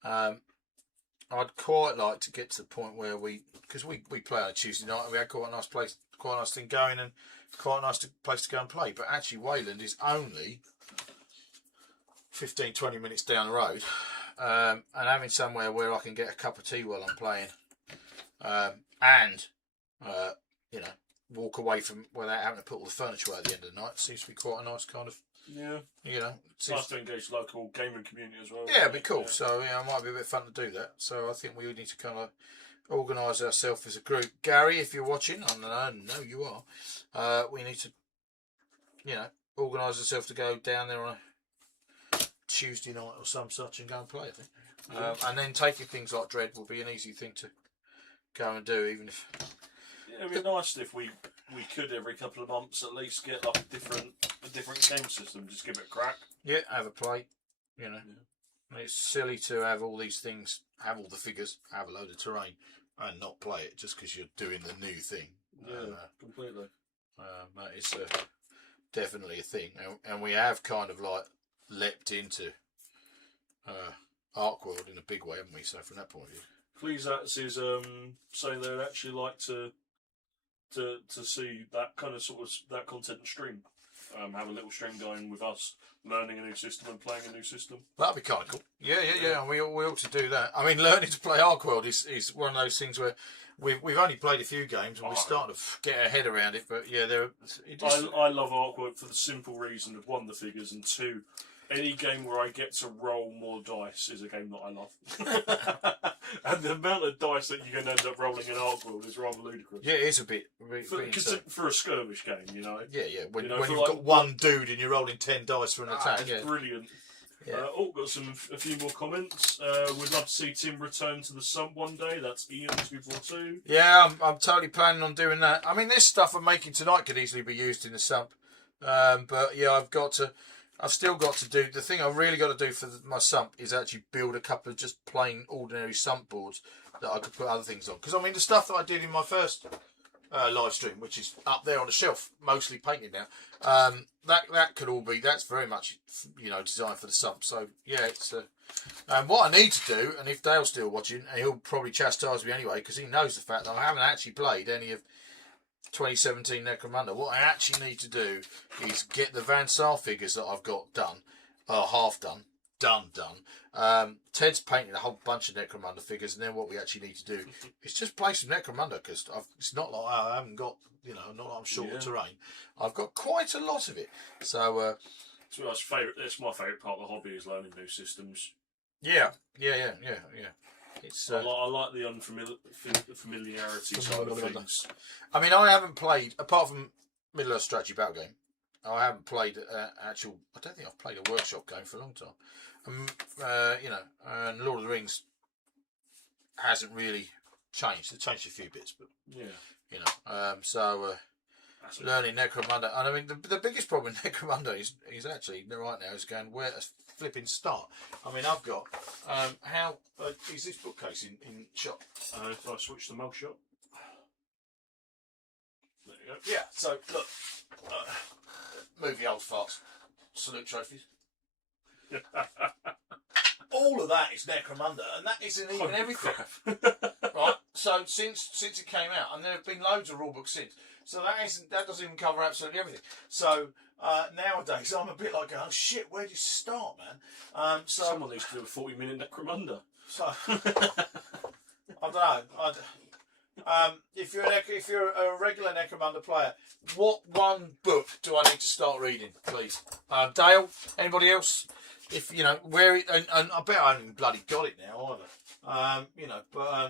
I'd quite like to get to the point where because we play on a Tuesday night, and we had quite a nice place, quite a nice thing going, and quite a nice place to go and play. But actually Wayland is only 15-20 minutes down the road, and having somewhere where I can get a cup of tea while I'm playing, and you know, walk away from without having to put all the furniture away at the end of the night seems to be quite a nice kind of. Yeah. You know, it's nice to engage the local gaming community as well. Yeah, it'd be cool. Yeah. So yeah, it might be a bit fun to do that. So I think we need to kind of organise ourselves as a group. Gary, if you're watching, I know you are. We need to, you know, organise ourselves to go down there on a Tuesday night or some such and go and play. I think, and then taking things like Dread will be an easy thing to go and do, even if. Yeah, it'd be nice if we could every couple of months at least get like a different game system. Just give it a crack. Yeah, have a play. You know, it's silly to have all these things, have all the figures, have a load of terrain, and not play it just because you're doing the new thing. Yeah, completely. That is definitely a thing, and we have kind of like leapt into Ark World in a big way, haven't we? So from that point of view, Pleasats is saying they'd actually like to see that kind of that content stream. Have a little stream going with us, learning a new system and playing a new system. That'd be kind of cool. Yeah. We ought to do that. I mean, learning to play Ark World is one of those things where we've only played a few games and we're starting to get our head around it. But yeah, I love Ark World for the simple reason of one, the figures, and two, any game where I get to roll more dice is a game that I love. And the amount of dice that you're going to end up rolling in Ark World is rather ludicrous. Yeah, it is a bit for a skirmish game, you know. Yeah. When you've got one dude and you're rolling 10 dice for an attack, it's brilliant. Yeah. Got a few more comments. We'd love to see Tim return to the sump one day. That's Ian242. Yeah, I'm totally planning on doing that. I mean, this stuff I'm making tonight could easily be used in the sump. But yeah, I've still got to do, the thing I've really got to do for my sump is actually build a couple of just plain ordinary sump boards that I could put other things on. Because I mean, the stuff that I did in my first live stream, which is up there on the shelf, mostly painted now, that could all be, that's very much, designed for the sump. So yeah, it's what I need to do, and if Dale's still watching, and he'll probably chastise me anyway because he knows the fact that I haven't actually played any of 2017 Necromunda. What I actually need to do is get the Van Saal figures that I've got done, half done. Ted's painted a whole bunch of Necromunda figures, and then what we actually need to do is just play some Necromunda, because it's not like I haven't got, not like I'm short of terrain. I've got quite a lot of it. So that's my favourite part of the hobby, is learning new systems. Yeah. It's, I like the familiarity side of things. I mean, I haven't played, apart from Middle Earth Strategy Battle Game, I haven't played actual, I don't think I've played a workshop game for a long time. And Lord of the Rings hasn't really changed. It's changed a few bits, but learning Necromunda, and I mean the biggest problem in Necromunda is actually right now is going where to flipping start. I mean, I've got how is this bookcase in shop? If I switch to mug shop, there you go. Yeah. So look, move the old farts. Salute trophies. All of that is Necromunda, and that isn't even everything. Right. So since it came out, and there have been loads of rulebooks since. So that doesn't even cover absolutely everything. So nowadays I'm a bit like, oh shit, where do you start, man? Someone needs to do a 40-minute Necromunda. So I don't know. If you're a regular Necromunda player, what one book do I need to start reading, please? Dale, anybody else? If where it, and I bet I haven't bloody got it now either.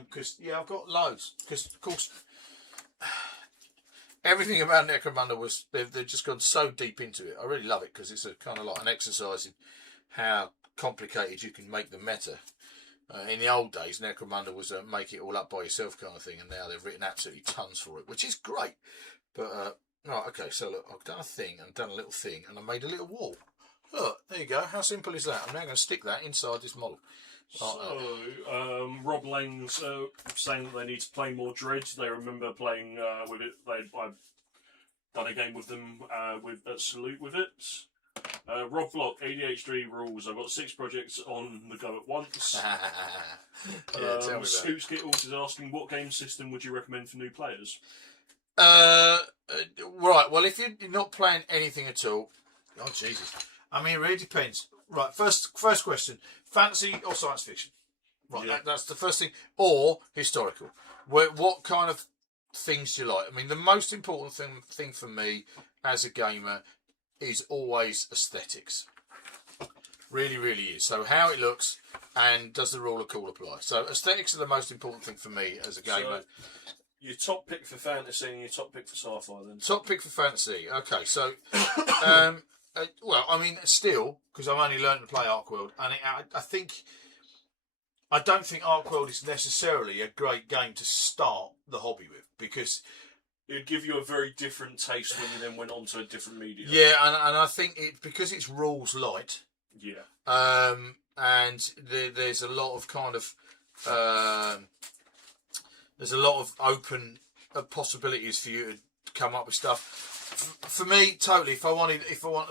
Because I've got loads. Because of course, everything about Necromunda they've just gone so deep into it. I really love it because it's a kind of like an exercise in how complicated you can make the meta. In the old days, Necromunda was make it all up by yourself kind of thing, and now they've written absolutely tons for it, which is great. But right, okay, so look, I've done a thing and done a little thing, and I made a little wall. Look, there you go. How simple is that? I'm now going to stick that inside this model. So, Rob Lang's saying that they need to play more Dredge. They remember playing with it. I've done a game with them with Salute with it. Rob Block, ADHD rules. I've got 6 projects on the go at once. Tell me Scoops Skittles is asking, what game system would you recommend for new players? Right. Well, if you're not playing anything at all, oh Jesus. I mean, it really depends. Right, first question: fantasy or science fiction? Right, Yeah. that's the first thing. Or historical. What kind of things do you like? I mean, the most important thing for me as a gamer is always aesthetics. Really, really is. So how it looks, and does the rule of cool apply? So aesthetics are the most important thing for me as a gamer. So, your top pick for fantasy and your top pick for sci-fi, then. Top pick for fantasy. Okay, so well, I mean, still, because I've only learned to play Ark World, and I think I don't think Arcworld is necessarily a great game to start the hobby with, because it'd give you a very different taste when you then went on to a different medium. yeah, and I think because it's rules light. Yeah. And there's a lot of kind of there's a lot of open possibilities for you to come up with stuff. For me, totally. If I want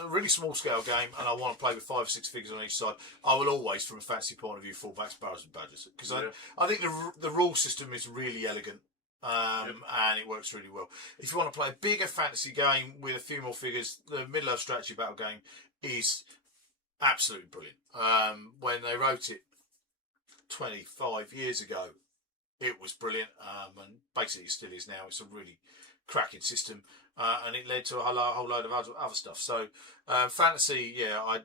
a really small scale game and I want to play with 5 or 6 figures on each side, I will always, from a fantasy point of view, fall back to Barrows and Badgers, because I think the rule system is really elegant. And it works really well. If you want to play a bigger fantasy game with a few more figures, the Middle-earth strategy battle game is absolutely brilliant. When they wrote it 25 years ago, it was brilliant, and basically it still is now. It's a really cracking system, and it led to a whole load of other stuff. So fantasy, yeah,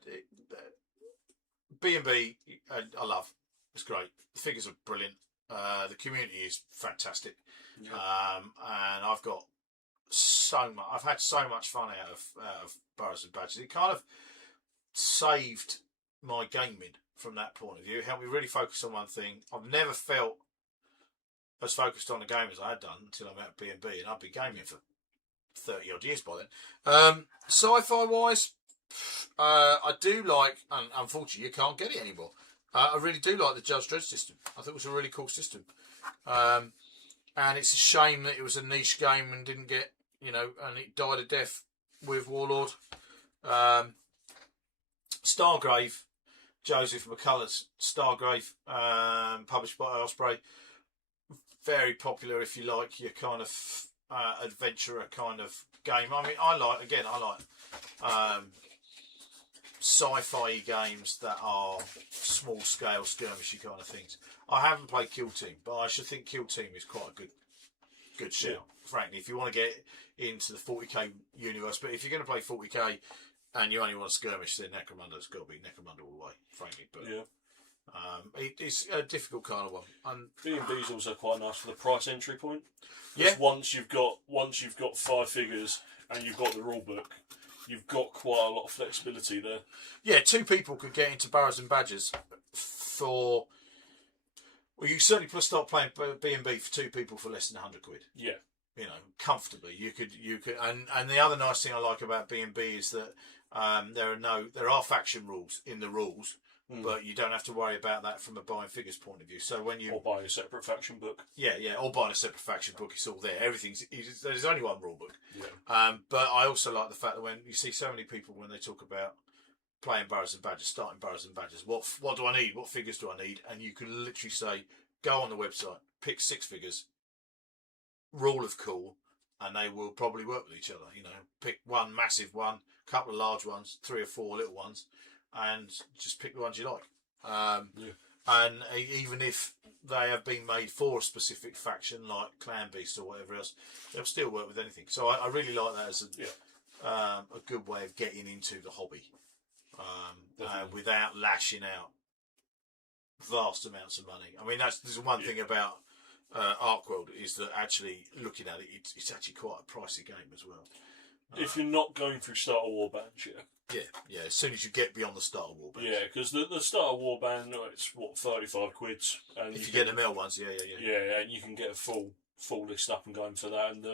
B&B, I love. It's great. The figures are brilliant. The community is fantastic. Yeah. And I've got I've had so much fun out of Barrows and Badgers. It kind of saved my gaming from that point of view. It helped me really focus on one thing. I've never felt as focused on the game as I had done until I met B&B, and I've been gaming for 30 odd years by then. Sci-fi wise, I do like, and unfortunately you can't get it anymore. I really do like the Judge Dredd system. I think it was a really cool system. And it's a shame that it was a niche game and didn't get, and it died a death with Warlord. Stargrave, Joseph McCullough's Stargrave, published by Osprey. Very popular if you like your kind of adventurer kind of game. I mean, I like sci-fi games that are small scale skirmishy kind of things. I haven't played Kill Team, but I should think Kill Team is quite a good shout. Yeah. Frankly, if you want to get into the 40k universe, but if you're going to play 40k and you only want to skirmish, then Necromunda's got to be Necromunda all the way. Frankly, but yeah, it's a difficult kind of one. And B&B's also quite nice for the price entry point. Yeah. Once you've got 5 figures and you've got the rule book, you've got quite a lot of flexibility there. Yeah, 2 people could get into Barrows and Badgers for. Well, you certainly could start playing B&B for 2 people for less than 100 quid. Yeah, comfortably. You could, and the other nice thing I like about B&B is that there are faction rules in the rules, but you don't have to worry about that from a buying figures point of view. So when you or buying a separate faction book, or buying a separate faction book, it's all there. There's only one rule book. Yeah. But I also like the fact that when you see so many people when they talk about playing Barrows and Badgers, starting Barrows and Badgers, what do I need? What figures do I need? And you can literally say, go on the website, pick 6 figures, rule of cool, and they will probably work with each other. Pick one massive one, couple of large ones, 3 or 4 little ones, and just pick the ones you like. And even if they have been made for a specific faction, like Clan Beast or whatever else, they'll still work with anything. So I really like that as a good way of getting into the hobby. Without lashing out vast amounts of money. I mean, there's one thing about Arcworld is that actually looking at it, it's actually quite a pricey game as well. If you're not going through Starter Warbands, yeah. As soon as you get beyond the Starter Warbands, because the Starter Warband, it's 35 quid, and if you get the mill ones, and you can get a full list up and going for that, and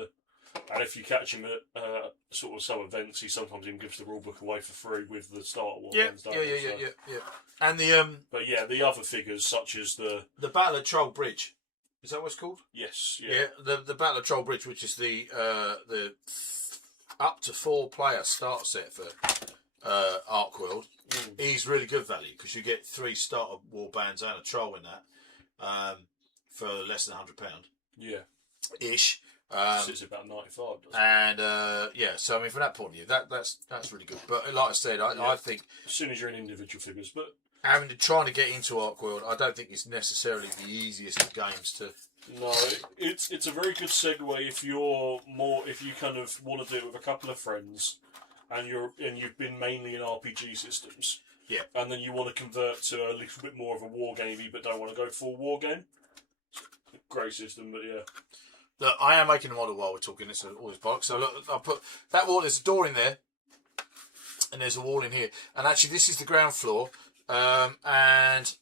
if you catch him at sort of some events, he sometimes even gives the rulebook away for free with the Starter Warbands. Yeah. And the other figures such as the Battle of Troll Bridge, is that what it's called? Yes. Yeah. The Battle of Troll Bridge, which is the up to 4 player start set for Arcworld, is really good value because you get 3 Starter Warbands and a troll in that for less than £100. Yeah. Ish. It's about 95. And so I mean, from that point of view, that's really good. But like I said, I think as soon as you're in individual figures, but trying to get into Arcworld, I don't think it's necessarily the easiest of games to. No, it's a very good segue if you kind of want to do it with a couple of friends, and you've been mainly in RPG systems. Yeah. And then you want to convert to a little bit more of a war gamey, but don't want to go full war game. Great system, but yeah. Look, I am making a model while we're talking this all this bollocks. So look, I'll put that wall. There's a door in there, and there's a wall in here. And actually, this is the ground floor. And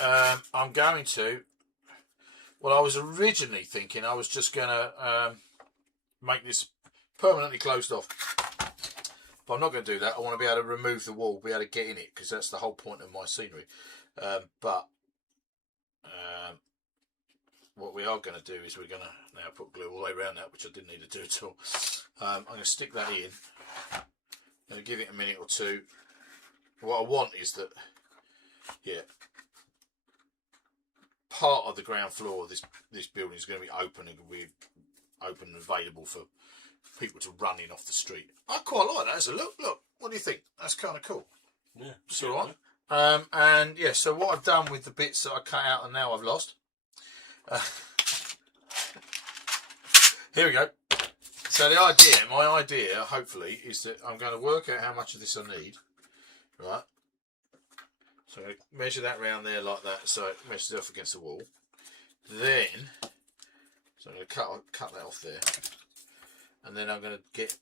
I'm going to. Well, I was originally thinking I was just going to make this permanently closed off. But I'm not going to do that. I want to be able to remove the wall, be able to get in it, because that's the whole point of my scenery. But what we are going to do is we're going to now put glue all the way around that, which I didn't need to do at all. I'm going to stick that in. I'm going to give it a minute or two. What I want is that, yeah, part of the ground floor of this building is going to be open and be open and available for people to run in off the street. I quite like that as a look. Look, what do you think? That's kind of cool. Yeah, it's all right. And yeah, so what I've done with the bits that I cut out and now I've lost. Here we go. So the idea, my idea, hopefully, is that I'm going to work out how much of this I need. Right. So I'm going to measure that round there like that, so it meshes off against the wall. Then, so I'm going to cut that off there, and then I'm going to get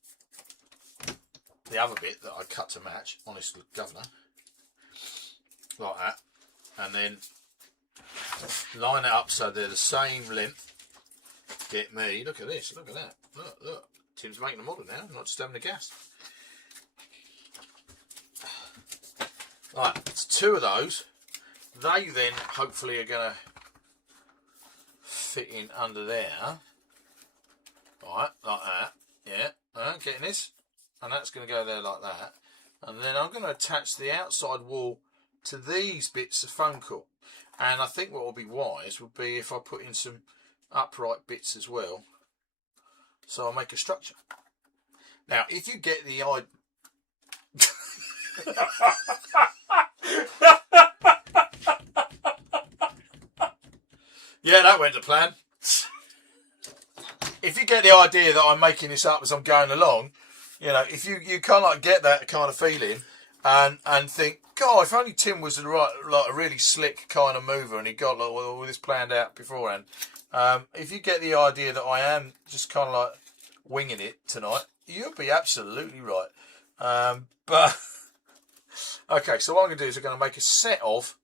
the other bit that I cut to match, honest governor, like that, and then line it up so they're the same length. Get me, look at this, look at that, look. Tim's making a model now, not just having the gas. Right, it's two of those. They then hopefully are going to fit in under there. Right, like that. Yeah, getting this. And that's going to go there like that. And then I'm going to attach the outside wall to these bits of foam core. And I think what will be wise would be if I put in some upright bits as well. So I'll make a structure. Now, if you get the idea... Yeah, that went to plan. If you get the idea that I'm making this up as I'm going along, you know, if you kind of like get that kind of feeling and think, God, if only Tim was like a really slick kind of mover and he got like all this planned out beforehand. If you get the idea that I am just kind of like winging it tonight, you'll be absolutely right. But okay, so what I'm going to do is I'm going to make a set of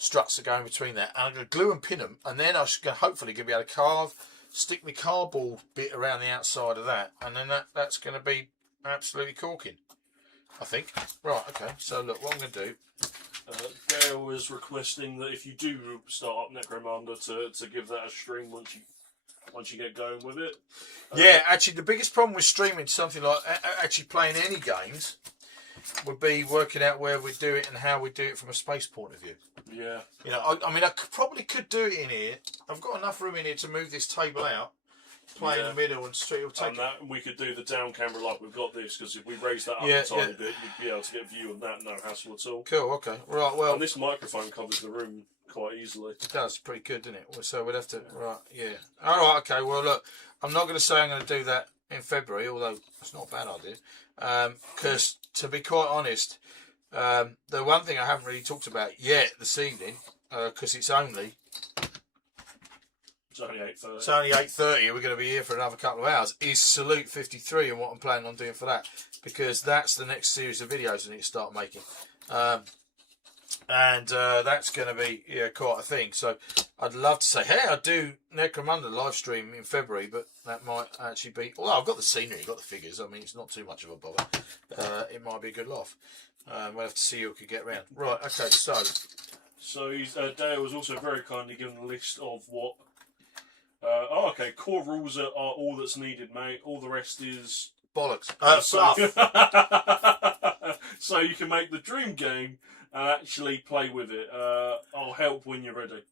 struts that go in between that, and I'm going to glue and pin them, and then I'm hopefully going to be able to stick my cardboard bit around the outside of that, and then that's going to be absolutely corking, I think. Right, okay, so look, what I'm going to do... Gail was requesting that if you do start up Necromunda to give that a stream once you get going with it. Yeah, actually the biggest problem with streaming something like actually playing any games would be working out where we do it and how we do it from a space point of view. Yeah. You know, I mean, I probably could do it in here. I've got enough room in here to move this table out, play in the middle, and straight will take that, we could do the down camera like we've got this, because if we raise that up a tiny bit, you'd be able to get a view of that, no hassle at all. Cool, okay. Right, well... And this microphone covers the room quite easily. It does, pretty good, doesn't it? So we'd have to... Right, yeah. All right, okay, well, look, I'm not going to say I'm going to do that in February, although it's not a bad idea. Because, to be quite honest, the one thing I haven't really talked about yet this evening, because it's only 8:30. It's only 8:30. We're going to be here for another couple of hours. Is Salute 53 and what I'm planning on doing for that, because that's the next series of videos I need to start making, and that's going to be quite a thing. So I'd love to say, hey, I do Necromunda live stream in February, but that might actually be. Well, I've got the scenery, got the figures. I mean, it's not too much of a bother. It might be a good laugh. We'll have to see who could get round. Right. Okay. So Dale was also very kindly given a list of what. Okay. Core rules are all that's needed, mate. All the rest is bollocks. Fluff. So you can make the dream game and actually play with it. I'll help when you're ready.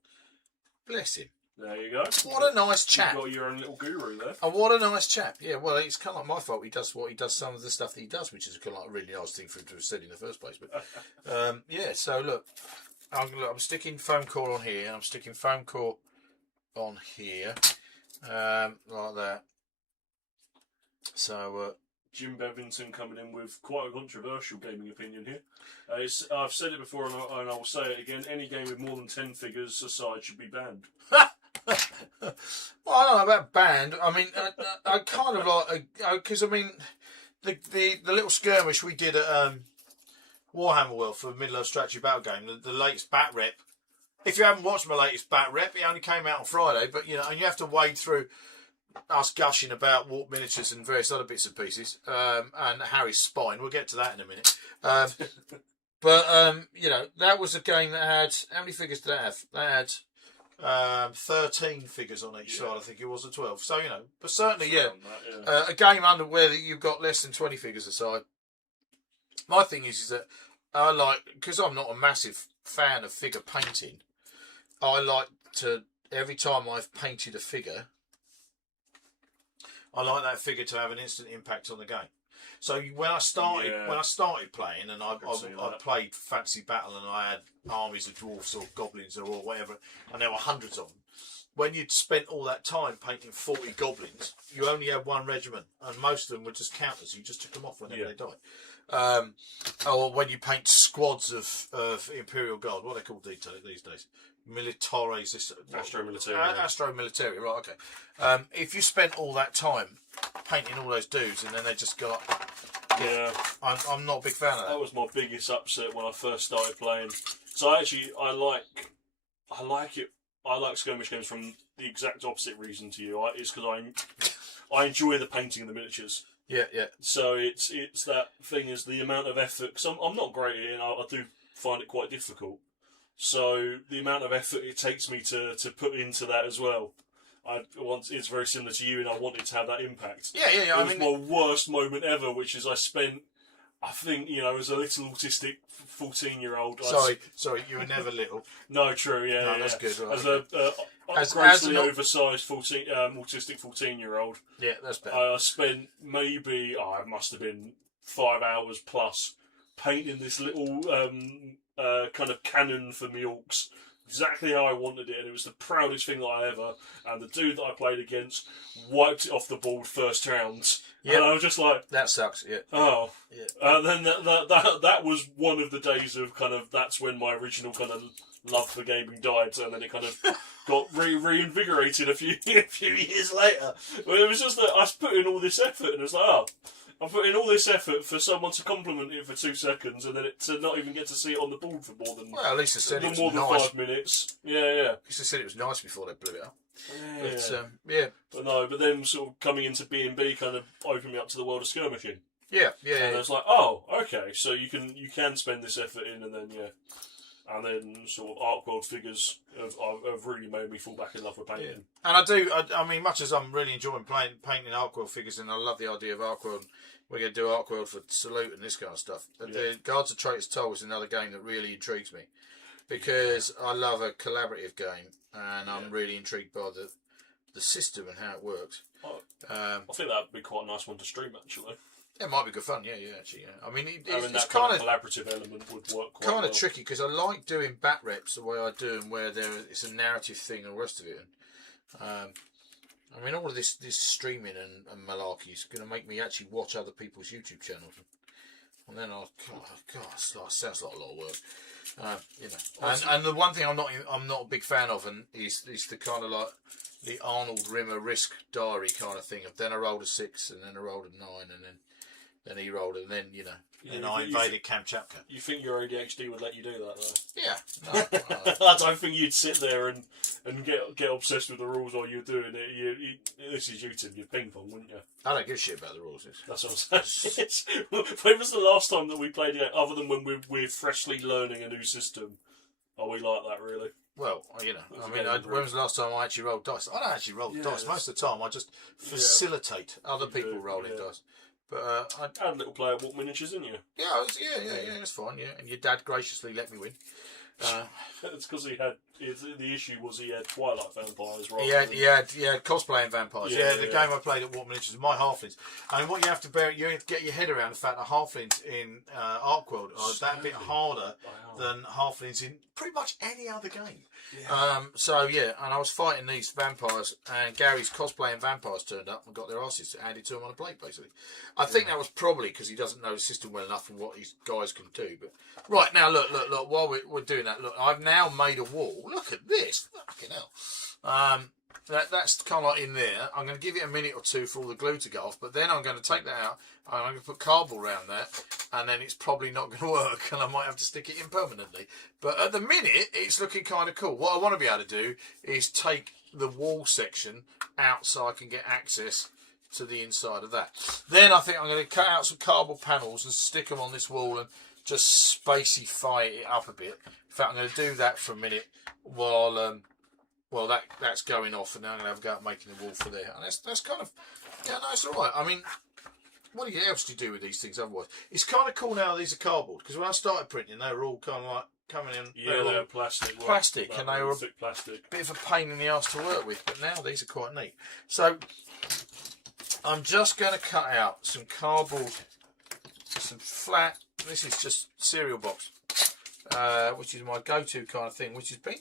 Bless him. There you go. What a nice chap. You've got your own little guru there. And what a nice chap. Yeah, well, it's kind of like my fault. He does some of the stuff that he does, which is kind of like a really nice thing for him to have said in the first place. But yeah, so look, I'm sticking foam core on here, and I'm sticking foam core on here, like that. So Jim Bevington coming in with quite a controversial gaming opinion here. I've said it before, and I'll say it again. Any game with more than 10 figures aside should be banned. Well, I don't know about banned. I mean, I kind of like, because I mean, the little skirmish we did at Warhammer World for Middle-earth Strategy Battle Game, the latest bat rep if you haven't watched my latest Bat Rep, it only came out on Friday, but and you have to wade through us gushing about warp miniatures and various other bits and pieces, and Harry's spine. We'll get to that in a minute. But that was a game that had, how many figures did that have? That had 13 figures on each side. I think it was, or 12. So but certainly, a game under where you've got less than 20 figures aside. My thing is that I like, because I'm not a massive fan of figure painting, I like to, every time I've painted a figure, I like that figure to have an instant impact on the game. So when I started playing, and I played Fantasy Battle, and I had armies of dwarfs or goblins or whatever, and there were hundreds of them. When you'd spent all that time painting 40 goblins, you only had one regiment, and most of them were just counters. You just took them off whenever they died. Or when you paint squads of Imperial Guard, what are they called these days? Militares, Astro Military. Astro Military, right? Okay. If you spent all that time painting all those dudes, and then they just got, I'm not a big fan of that. That was my biggest upset when I first started playing. So I like it. I like skirmish games from the exact opposite reason to you. It's because I enjoy the painting of the miniatures. Yeah. So it's that thing, is the amount of effort. Because I'm not great at it, and I do find it quite difficult. So the amount of effort it takes me to put into that as well. It's very similar to you, and I wanted to have that impact. Yeah. It was my worst moment ever, which is I spent, I think, as a little autistic 14-year-old. Sorry, you were never little. No, true, yeah. No, that's good. Right, as a grossly oversized autistic 14-year-old. Yeah, that's better. I spent maybe, it must have been 5 hours plus painting this little kind of cannon for my orcs. Exactly how I wanted it, and it was the proudest thing that I ever. And the dude that I played against wiped it off the board first round. Yep. And I was just like, that sucks. Yeah. Oh. Yeah. Then that was one of the days of kind of, that's when my original kind of love for gaming died, and then it kind of got reinvigorated a few years later. But it was just that I was putting all this effort, and it was like, I'm putting all this effort for someone to compliment it for 2 seconds, and then to not even get to see it on the board for more than, at least they said it was more than nice. 5 minutes. Yeah. At least they said it was nice before they blew it up. Yeah. But then sort of coming into B&B kind of opened me up to the world of skirmishing. Yeah. And I was like, oh, okay, so you can spend this effort in, and then and then sort of Arc World figures have really made me fall back in love with painting. Yeah. And I mean, much as I'm really enjoying painting Arc World figures, and I love the idea of Arc World, we're going to do Arc World for Salute and this kind of stuff. The Guards of Traitors Toll is another game that really intrigues me, because I love a collaborative game, and I'm really intrigued by the system and how it works. I think that would be quite a nice one to stream, actually. It might be good fun, actually. I mean, it's that kind of collaborative element would work quite kind well. of tricky, because I like doing bat reps the way I do them, where it's a narrative thing and the rest of it. I mean, all of this streaming and malarkey is going to make me actually watch other people's YouTube channels, and then sounds like a lot of work. And the one thing I'm not a big fan of, and is the kind of like the Arnold Rimmer Risk Diary kind of thing. Of then I rolled a 6, and then I rolled a 9, and then he rolled it, and then and I invaded Kamchatka. You think your ADHD would let you do that, though? Yeah. No. I don't think you'd sit there and get obsessed with the rules while you're doing it. This is YouTube, you're ping pong, wouldn't you? I don't give a shit about the rules. That's what I'm saying. When was the last time that we played it, other than when we're freshly learning a new system? Are we like that, really? Well, when was the last time I actually rolled dice? I don't actually roll dice. Most of the time, I just facilitate other people rolling dice. But I had a little play at Walk Miniatures, didn't you? Yeah, that's fine. Yeah, and your dad graciously let me win. It's because the issue was he had Twilight vampires. He had cosplaying vampires. The game I played at Walk Miniatures, my halflings. I mean, what you have to get your head around the fact that halflings in Arc World are that bit harder than halflings in pretty much any other game. And I was fighting these vampires, and Gary's cosplaying vampires turned up and got their asses handed to him on a plate, basically. I think that was probably because he doesn't know the system well enough and what his guys can do. But right now, look, while we're doing that, look, I've now made a wall. Look at this, fucking hell. that's kind of like in there. I'm going to give it a minute or two for all the glue to go off, but then I'm going to take that out and I'm going to put cardboard around that, and then it's probably not going to work, and I might have to stick it in permanently. But at the minute, it's looking kind of cool. What I want to be able to do is take the wall section out so I can get access to the inside of that. Then I think I'm going to cut out some cardboard panels and stick them on this wall and just spacify it up a bit. In fact, I'm going to do that for a minute while that's going off, and now I'm going to have a go at making the wall for there. And that's kind of, yeah, no, it's all right. I mean, what else do you do with these things otherwise? It's kind of cool now these are cardboard, because when I started printing, they were all kind of like coming in. Yeah, they're plastic. Plastic, and they were a thick plastic. bit of a pain in the arse to work with, but now these are quite neat. So I'm just going to cut out some cardboard, some flat, this is just cereal box, which is my go-to kind of thing, which has been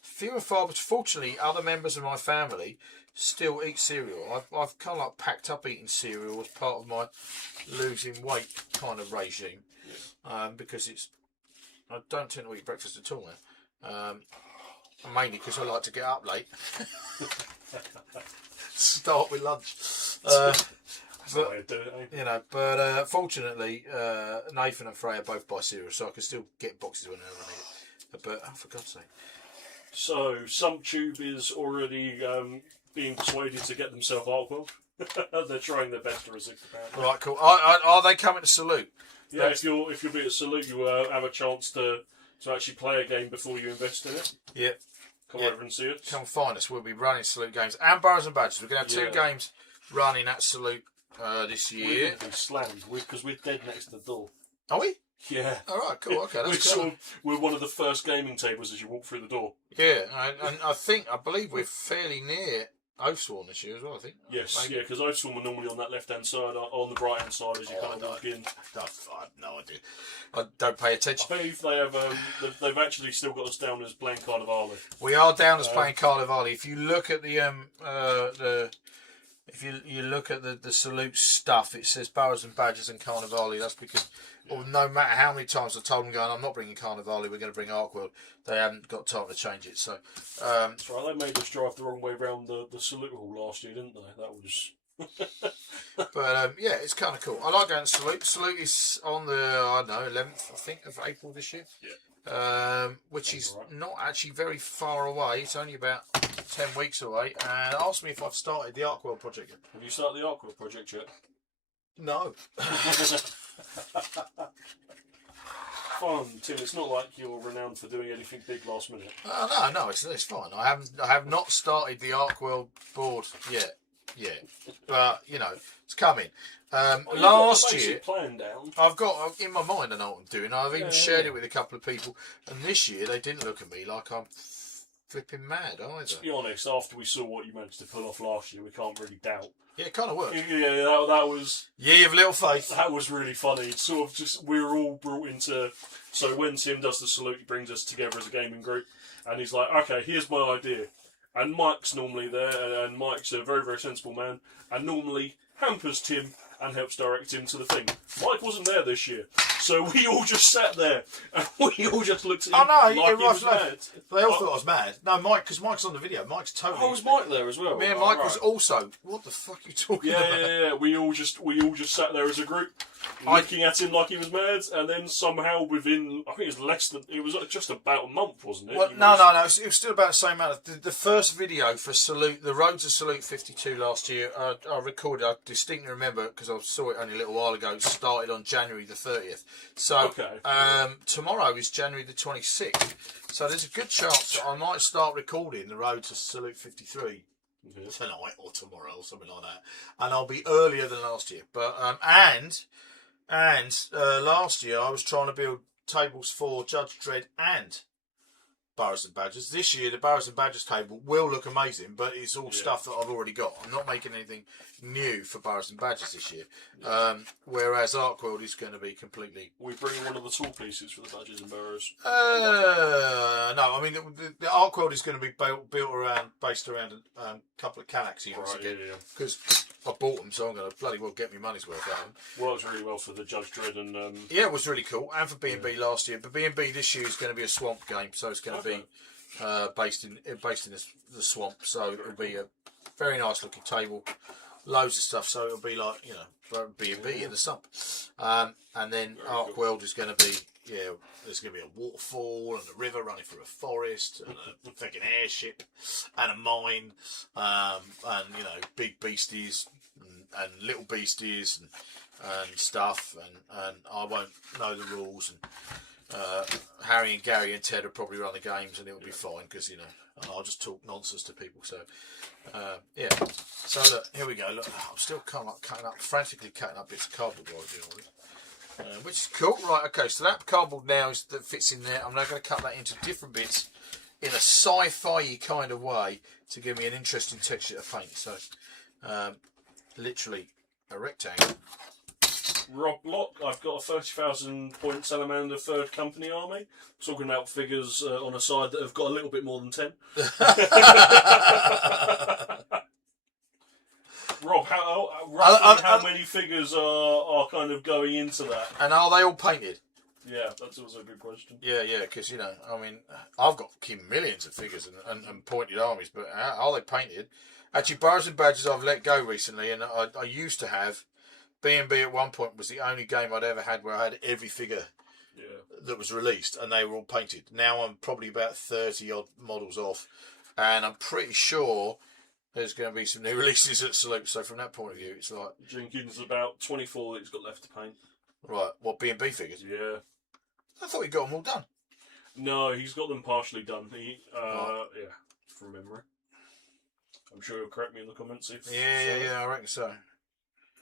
few and far, but fortunately other members of my family still eat cereal. I've kind of like packed up eating cereal as part of my losing weight kind of regime, because I don't tend to eat breakfast at all now, mainly because I like to get up late. Start with lunch. But fortunately, Nathan and Freya both buy cereal, so I can still get boxes whenever I need it. But for God's sake. So, SumpTube is already being persuaded to get themselves Artworld. They're trying their best to resist apparently. Right, cool. Are they coming to Salute? Yeah, if you'll be at Salute, you have a chance to actually play a game before you invest in it. Yeah. Come over and see us. Come find us. We'll be running Salute games and Burrows and Badgers. We're going to have 2 games running at Salute this year. We're going to be slammed because we're dead next to the door. Are we? Yeah. All right, cool. Okay, that's we're one of the first gaming tables as you walk through the door. Yeah, and I believe we're fairly near Oathsworn this year as well, I think. Yes, maybe. yeah, because Oathsworn were normally on that left-hand side, on the right-hand side as you kind of walk in. I have no idea. I don't pay attention. I believe they have. They've actually still got us down as playing Carnivale. We are down as playing Carnivale. If you look at the if you look at the Salute stuff, it says Burrows and Badgers and Carnivale. That's because no matter how many times I've told them, going, I'm not bringing Carnivale, we're going to bring Artworld, they haven't got time to change it. So that's right. They made us drive the wrong way around the Salute Hall last year, didn't they? That was. But yeah, it's kind of cool. I like going to Salute. Salute is on the 11th, I think, of April this year. Yeah. Which is not actually very far away. It's only about 10 weeks away. And ask me if I've started the Artworld project yet. Have you started the Artworld project yet? No. Fun, Tim. It's not like you're renowned for doing anything big last minute. No, it's fine. I have not started the Artworld board yet. Yeah, but you know it's coming. Last year, plan down. I've got in my mind I know what I'm doing. I've even shared it with a couple of people, and this year they didn't look at me like I'm flipping mad either. To be honest, after we saw what you managed to pull off last year, we can't really doubt. Yeah, it kind of worked. Yeah, that was. Yeah, you've little faith. That was really funny. Sort of just we were all brought into. So when Tim does the Salute, he brings us together as a gaming group, and he's like, "Okay, here's my idea." And Mike's normally there, and Mike's a very, very sensible man, and normally hampers Tim and helps direct him to the thing. Mike wasn't there this year, so we all just sat there, and we all just looked at him like he was mad. They all thought I was mad. No, Mike, because Mike's on the video. Mike's totally... Oh, was Mike there as well? Me and Mike was also... What the fuck are you talking about? Yeah. We all just sat there as a group, looking at him like he was mad, and then somehow within, I think it was less than... It was just about a month, wasn't it? Well, no. It was still about the same amount. The first video for Salute, the Road to Salute 52 last year, I recorded, I distinctly remember, because I saw it only a little while ago, it started on January the 30th. So tomorrow is January the 26th. So there's a good chance that I might start recording the Road to Salute 53 tonight or tomorrow or something like that. And I'll be earlier than last year. But last year I was trying to build tables for Judge Dredd and Burrows and Badgers. This year the Burrows and Badgers table will look amazing, but it's all stuff that I've already got. I'm not making anything new for Burrows and Badgers this year. Whereas Artworld is going to be completely... We bring one of the tool pieces for the Badgers and Burrows. No, I mean the Artworld is going to be based around a couple of Canax units again. Because I bought them, so I'm going to bloody well get my money's worth out of them. Works really well for the Judge Dredd and... Yeah, it was really cool, and for B&B last year. But B&B this year is going to be a swamp game, so it's going to be based in the swamp. So it'll be a very nice looking table, loads of stuff. So it'll be like B&B in the sump. And then Ark World is going to be there's going to be a waterfall and a river running through a forest and a fucking airship and a mine and big beasties and little beasties and stuff and I won't know the rules and Harry and Gary and Ted will probably run the games and it'll be fine because I'll just talk nonsense to people. So so look, here we go. Look, I'm still frantically cutting up bits of cardboard while I do all this. Which is cool. Right, okay, so that cardboard now that fits in there. I'm now going to cut that into different bits in a sci-fi kind of way to give me an interesting texture to paint. So, literally a rectangle. Rob Block, I've got a 30,000 point salamander third company army. Talking about figures on a side that have got a little bit more than 10. Rob, how many figures are kind of going into that? And are they all painted? Yeah, that's also a good question. Yeah, because, I've got millions of figures and pointed armies, but are they painted? Actually, Boroughs and Badgers I've let go recently, and I used to have. B&B at one point was the only game I'd ever had where I had every figure that was released, and they were all painted. Now I'm probably about 30-odd models off, and I'm pretty sure there's going to be some new releases at Salute. So from that point of view, it's like Jenkins about 24 that he's got left to paint. Right, what B&B figures? Yeah, I thought he got them all done. No, he's got them partially done. From memory. I'm sure he'll correct me in the comments if. Yeah, I reckon so.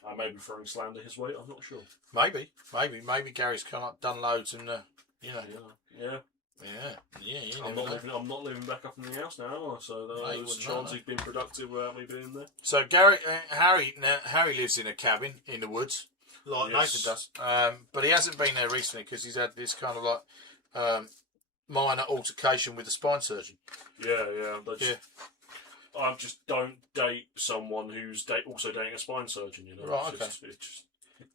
I may be throwing slander his way. I'm not sure. Maybe Gary's done loads and Yeah. I'm not living back up in the house now, so there's a chance he's been productive without me being there. So Harry lives in a cabin in the woods, like Nathan does. But he hasn't been there recently because he's had this kind of like minor altercation with the spine surgeon. Yeah. I just don't date someone who's also dating a spine surgeon. Right, okay.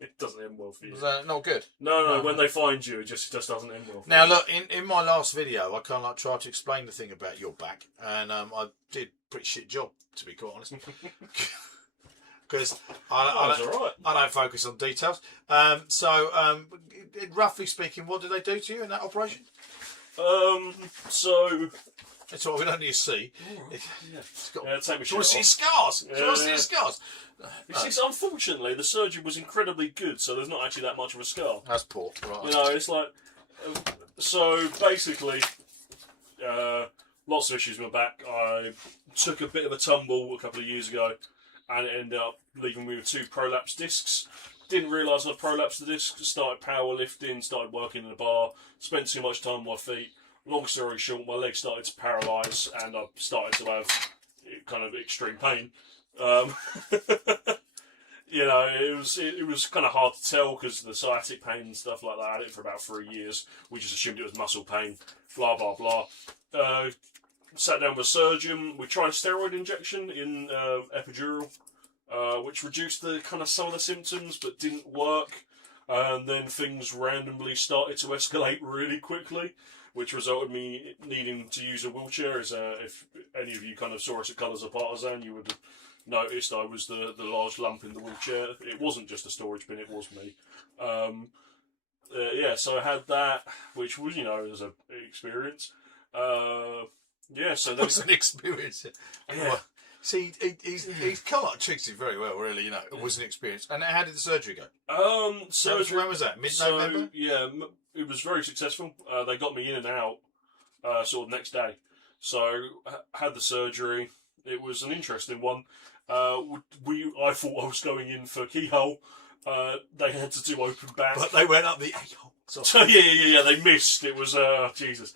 It doesn't end well for you. Was that not good? No. When they find you, it just doesn't end well for now, you. look, in my last video, I kind of tried to explain the thing about your back, and I did a pretty shit job, to be quite honest. Because I don't focus on details. Roughly speaking, what did they do to you in that operation? It's all we don't need to see. Take me. Do you want to see scars? Do you want to see the scars? Unfortunately, the surgery was incredibly good, so there's not actually that much of a scar. That's poor. Right. It's like... so, basically, lots of issues with my back. I took a bit of a tumble a couple of years ago, and it ended up leaving me with 2 prolapse discs. Didn't realise I'd prolapsed the discs, started powerlifting, started working in a bar, spent too much time on my feet. Long story short, my legs started to paralyse and I started to have kind of extreme pain. It was kind of hard to tell because of the sciatic pain and stuff like that. I had it for about 3 years. We just assumed it was muscle pain, blah, blah, blah. Sat down with a surgeon. We tried a steroid injection in epidural, which reduced some of the symptoms but didn't work. And then things randomly started to escalate really quickly, which resulted in me needing to use a wheelchair. If any of you kind of saw us at Colours of Partisan, you would have noticed I was the large lump in the wheelchair. It wasn't just a storage bin, it was me. So I had that, which was, as an experience. So that was an experience. Yeah. See, he's kind of treats it very well, really. It was an experience. And how did the surgery go? Surgery. When was that? Mid-November? It was very successful. They got me in and out sort of next day. So had the surgery. It was an interesting one. I thought I was going in for keyhole. They had to do open back, but they went up the a-hole. So yeah, they missed. It was Jesus.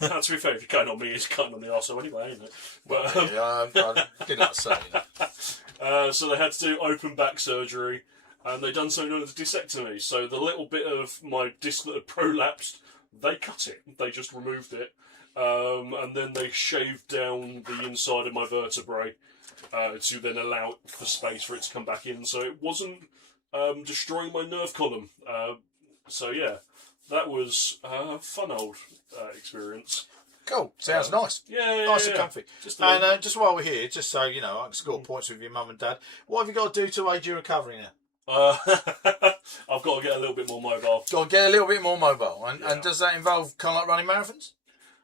To be fair, if you're cutting on me, it's cutting on the arsehole anyway, ain't it? But I did not say that. So they had to do open back surgery, and they done something known as discectomy. So the little bit of my disc that had prolapsed, they cut it. They just removed it, and then they shaved down the inside of my vertebrae to then allow for space for it to come back in. So it wasn't destroying my nerve column. That was a fun old experience. Cool. Sounds nice. Yeah, Nice and comfy. Just just while we're here, just so you know, I can score points with your mum and dad. What have you got to do to aid your recovery now? I've got to get a little bit more mobile. Got to get a little bit more mobile, and does that involve kind of like running marathons?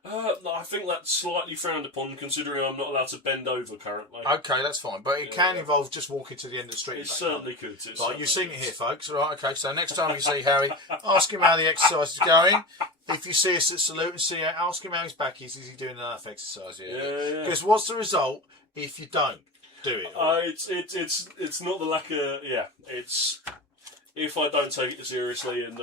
No, I think that's slightly frowned upon, considering I'm not allowed to bend over currently. Okay, that's fine, but it can involve just walking to the end of the street. It certainly could. Right, you've seen it here, folks. Right, okay, so next time you see Harry, ask him how the exercise is going. If you see us at Salute and see, ask him how his back is. Is he doing enough exercise? Yeah. Because what's the result if you don't do it? It's not the lack of It's if I don't take it seriously, and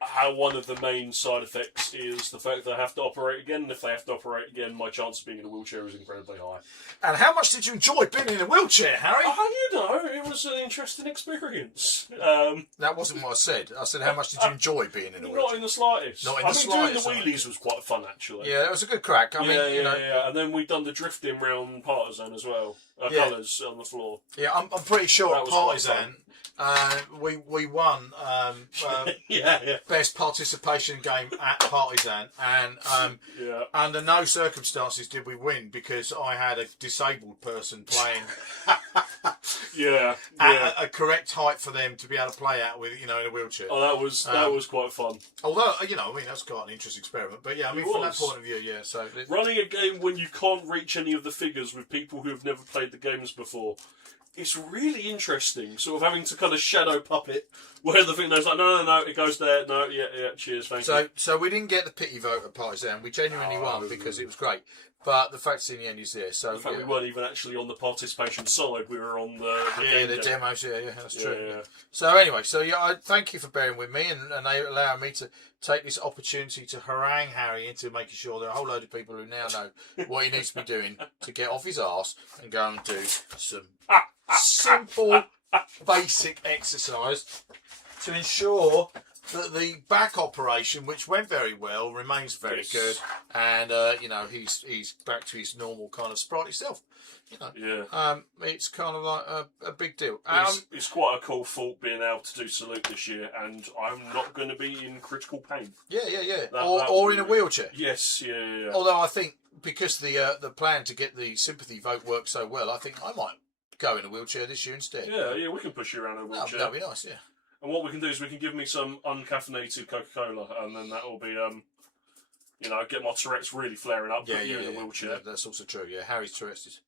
how one of the main side effects is the fact that I have to operate again, and if they have to operate again, my chance of being in a wheelchair is incredibly high. And how much did you enjoy being in a wheelchair, Harry? It was an interesting experience. That wasn't what I said. I said, how much did you enjoy being in a wheelchair? Not in the slightest. Not in the slightest. Doing the wheelies was quite fun, actually. Yeah, it was a good crack. I mean, and then we've done the drifting round Partisan as well. Colours on the floor. Yeah, I'm pretty sure at Partisan, we won best participation game at Partisan, and under no circumstances did we win because I had a disabled person playing at a correct height for them to be able to play at with, in a wheelchair. Oh, that was quite fun. Although that's quite an interesting experiment. But yeah, I mean, from that point of view, so running a game when you can't reach any of the figures with people who have never played the games before. It's really interesting, sort of having to kind of shadow puppet where the thing goes like, no, it goes there, no, cheers, thank you. So we didn't get the pity vote at Partisan. We genuinely won because it was great. But the fact in the end is there. So the fact we weren't even actually on the participation side, we were on the demos. Yeah, that's true. Yeah. So anyway, I thank you for bearing with me and allowing me to take this opportunity to harangue Harry into making sure there are a whole load of people who now know what he needs to be doing to get off his arse and go and do some simple, basic exercise to ensure that the back operation, which went very well, remains very good, and he's back to his normal kind of sprightly self. It's kind of like a big deal. It's quite a cool thought being able to do Salute this year, and I'm not going to be in critical pain. Or in a wheelchair. Yes, yeah. Although I think because the plan to get the sympathy vote worked so well, I think I might go in a wheelchair this year instead. Yeah, we can push you around in a wheelchair. That'd be nice, yeah. And what we can do is we can give me some uncaffeinated Coca-Cola, and then that will be, get my Tourette's really flaring up, put you in a wheelchair. Yeah, that's also true, yeah. Harry's Tourette's is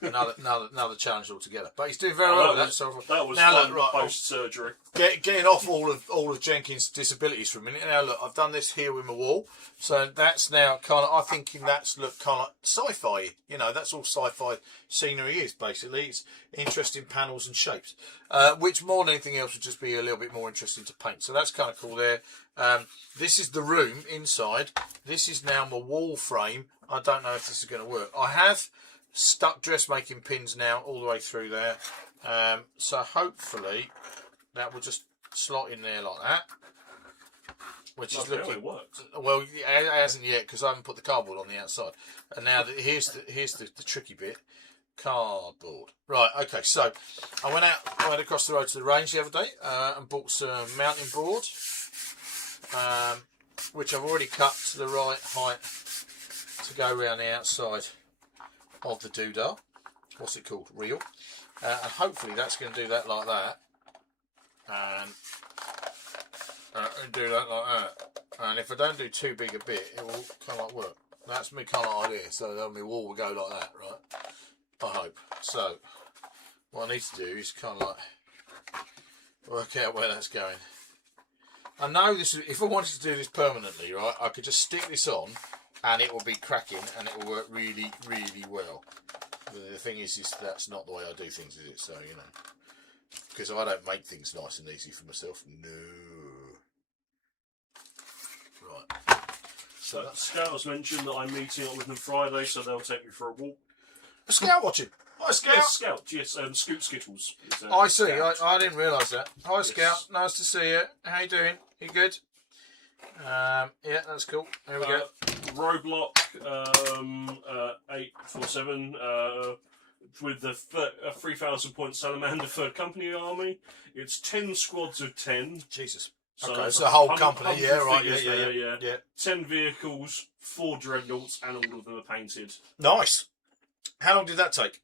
another challenge altogether. But he's doing very well with that. That was fun post-surgery. Getting off all of Jenkins' disabilities for a minute. Now, look, I've done this here with my wall. So that's now kind of, I'm thinking that's look kind of like sci-fi. That's all sci-fi scenery is, basically. It's interesting panels and shapes, which more than anything else would just be a little bit more interesting to paint. So that's kind of cool there. This is the room inside. This is now my wall frame. I don't know if this is going to work. I have stuck dressmaking pins now all the way through there. So hopefully that will just slot in there like that. Which is looking... It works. Well, it hasn't yet because I haven't put the cardboard on the outside. And now here's the tricky bit. Cardboard. Right, okay, so I went across the road to the range the other day and bought some mounting board, which I've already cut to the right height to go around the outside of the doodah. What's it called? Reel. And hopefully that's going to do that like that. And do that like that. And if I don't do too big a bit, it will kind of like work. That's my kind of idea. So then my wall will go like that, right? I hope. So what I need to do is kind of like work out where that's going. I know this. If I wanted to do this permanently, right, I could just stick this on, and it will be cracking, and it will work really, really well. The thing is that's not the way I do things, is it? So because I don't make things nice and easy for myself. No. Right. So Scout's mentioned that I'm meeting up with them Friday, so they'll take me for a walk. A Scout watching. Hi, Scout. Yes, Scout. Yes, Scoot Skittles. I see. I didn't realise that. Hi, yes. Scout. Nice to see you. How you doing? You good? Yeah, that's cool. There we go. Roadblock 847 with the 3,000 point Salamander 3rd Company Army. It's 10 squads of 10. Jesus. So Okay, that's so the whole 100 company, yeah, right, figures yeah. there. 10 vehicles, 4 dreadnoughts, and all of them are painted. Nice. How long did that take?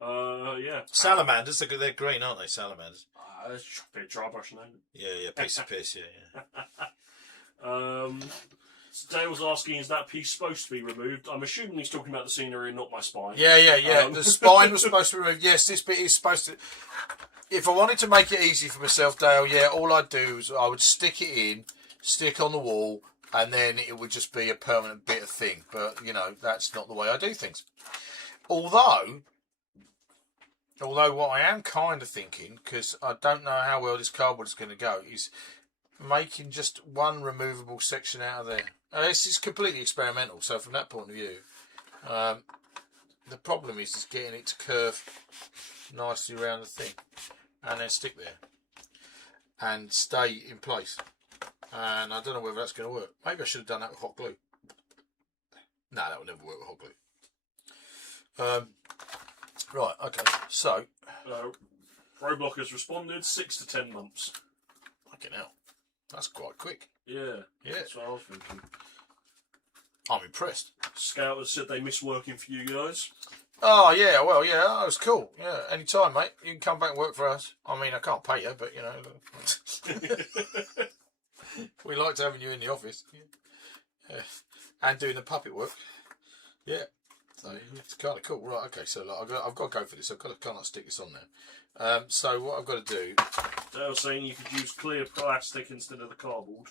Yeah. Salamanders, they're green, aren't they? Salamanders. It's a bit dry brush, name. Yeah, piece of piss, yeah. So Dale was asking, is that piece supposed to be removed? I'm assuming he's talking about the scenery and not my spine. Yeah. The spine was supposed to be removed. Yes, this bit is supposed to. If I wanted to make it easy for myself, Dale, all I'd do is I would stick it in, stick on the wall, and then it would just be a permanent bit of thing. But, that's not the way I do things. Although what I am kind of thinking, because I don't know how well this cardboard is going to go, is making just one removable section out of there. This is completely experimental, so from that point of view, the problem is getting it to curve nicely around the thing and then stick there and stay in place. And I don't know whether that's going to work. Maybe I should have done that with hot glue. No, that would never work with hot glue. Right, okay, so Roblox has responded 6 to 10 months. fucking hell, that's quite quick. Yeah, Yeah, that's what I was thinking. I'm impressed. Scout has said they miss working for you guys. Oh yeah, well yeah, that was cool. Yeah, anytime, mate. You can come back and work for us. I mean, I can't pay you, but we liked having you in the office. Yeah. And doing the puppet work. Yeah, so it's kind of cool. Right, okay. So I've got to go for this. I've got to kind of stick this on there. So what I've got to do. They were saying you could use clear plastic instead of the cardboard.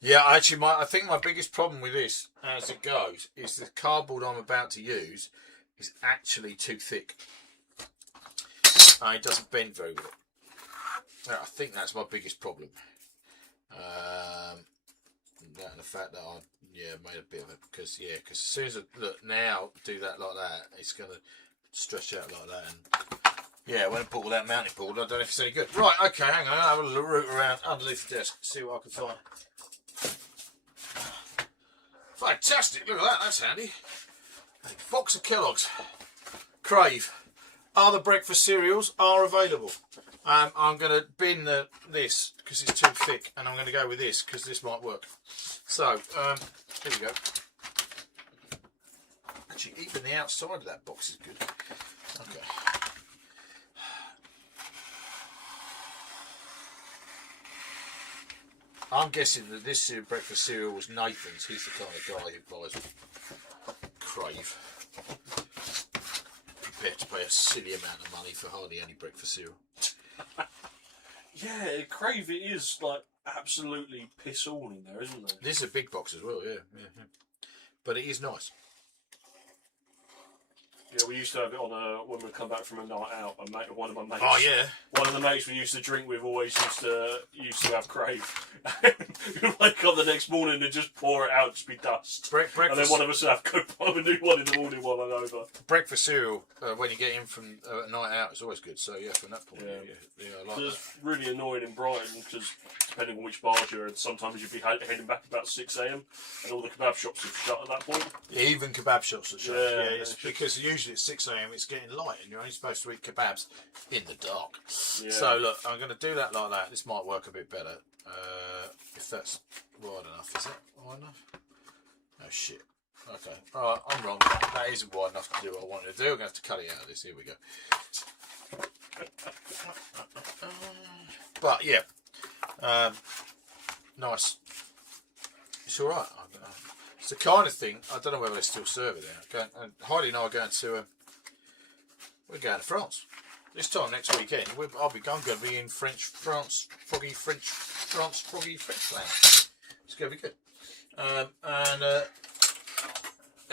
Yeah, actually, I think my biggest problem with this, as it goes, is the cardboard I'm about to use is actually too thick. It doesn't bend very well. I think that's my biggest problem. That and the fact that I made a bit of it because as soon as I do that like that, it's going to stretch out like that. And when I put all that mounting board, I don't know if it's any good. Right, okay, hang on, I'll have a little root around underneath the desk, see what I can find. Fantastic, look at that, that's handy. A box of Kellogg's. Crave. Other breakfast cereals are available. I'm going to bin this because it's too thick, and I'm going to go with this because this might work. So, here we go. Actually, even the outside of that box is good. Okay. I'm guessing that this breakfast cereal was Nathan's. He's the kind of guy who buys Crave. Prepared to pay a silly amount of money for hardly any breakfast cereal. Yeah, Crave it is like absolutely piss all in there, isn't there? This is a big box as well, yeah. But it is nice. Yeah, we used to have it on when we come back from a night out. One of my mates. Oh yeah. One of the mates we used to drink with always used to have Crave. We'd wake up the next morning and just pour it out, just be dust. Breakfast. And then one of us would have to go buy a new one in the morning while I'm over. Breakfast cereal when you get in from a night out, it's always good. So yeah, from that point, yeah, I like that. It's really annoying in Brighton because depending on which bars you're in, sometimes you'd be heading back about 6 AM and all the kebab shops have shut at that point. Yeah, even kebab shops are shut. Yeah, it's because usually at 6 AM it's getting light and you're only supposed to eat kebabs in the dark. Yeah. So look, I'm going to do that like that. This might work a bit better. If that's wide enough, is that wide enough? Oh shit. Okay. Alright, I'm wrong. That isn't wide enough to do what I wanted to do. I'm going to have to cut it out of this. Here we go. But yeah. Nice. It's alright. It's the kind of thing, I don't know whether they still serve it there. And Heidi and I are going to we're going to France. This time next weekend, I'm going to be in froggy French land. It's going to be good.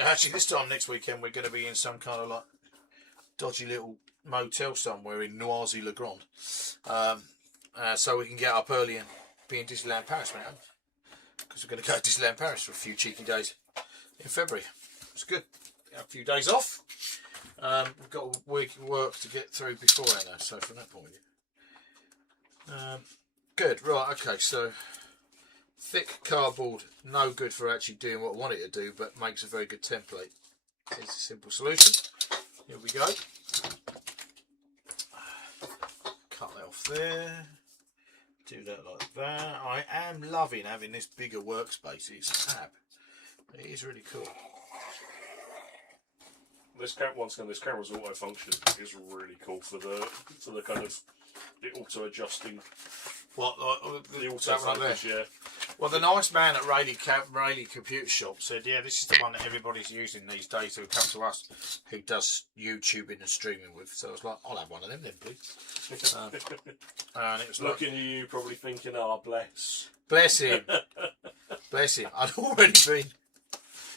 Actually, this time next weekend, we're going to be in some kind of like dodgy little motel somewhere in Noisy-le-Grand. So we can get up early and be in Disneyland Paris when it happens. Because we're going to go to Disneyland Paris for a few cheeky days in February. It's good. Have a few days off. We've got a week of work to get through beforehand, so from that point of view. Good, right, okay, so thick cardboard, no good for actually doing what I want it to do, but makes a very good template. It's a simple solution. Here we go. Cut that off there. do that like that. I am loving having this bigger workspace. It's fab. It is really cool. This camera's auto function is really cool for the kind of the auto adjusting. What, like, The auto focus, yeah. Well, the nice man at Rayleigh Computer Shop said, yeah, this is the one that everybody's using these days who come to us, who does YouTubing and streaming with. So I was like, I'll have one of them then, please. And it was Looking at you, probably thinking, "Oh, bless him, bless him." I'd already been,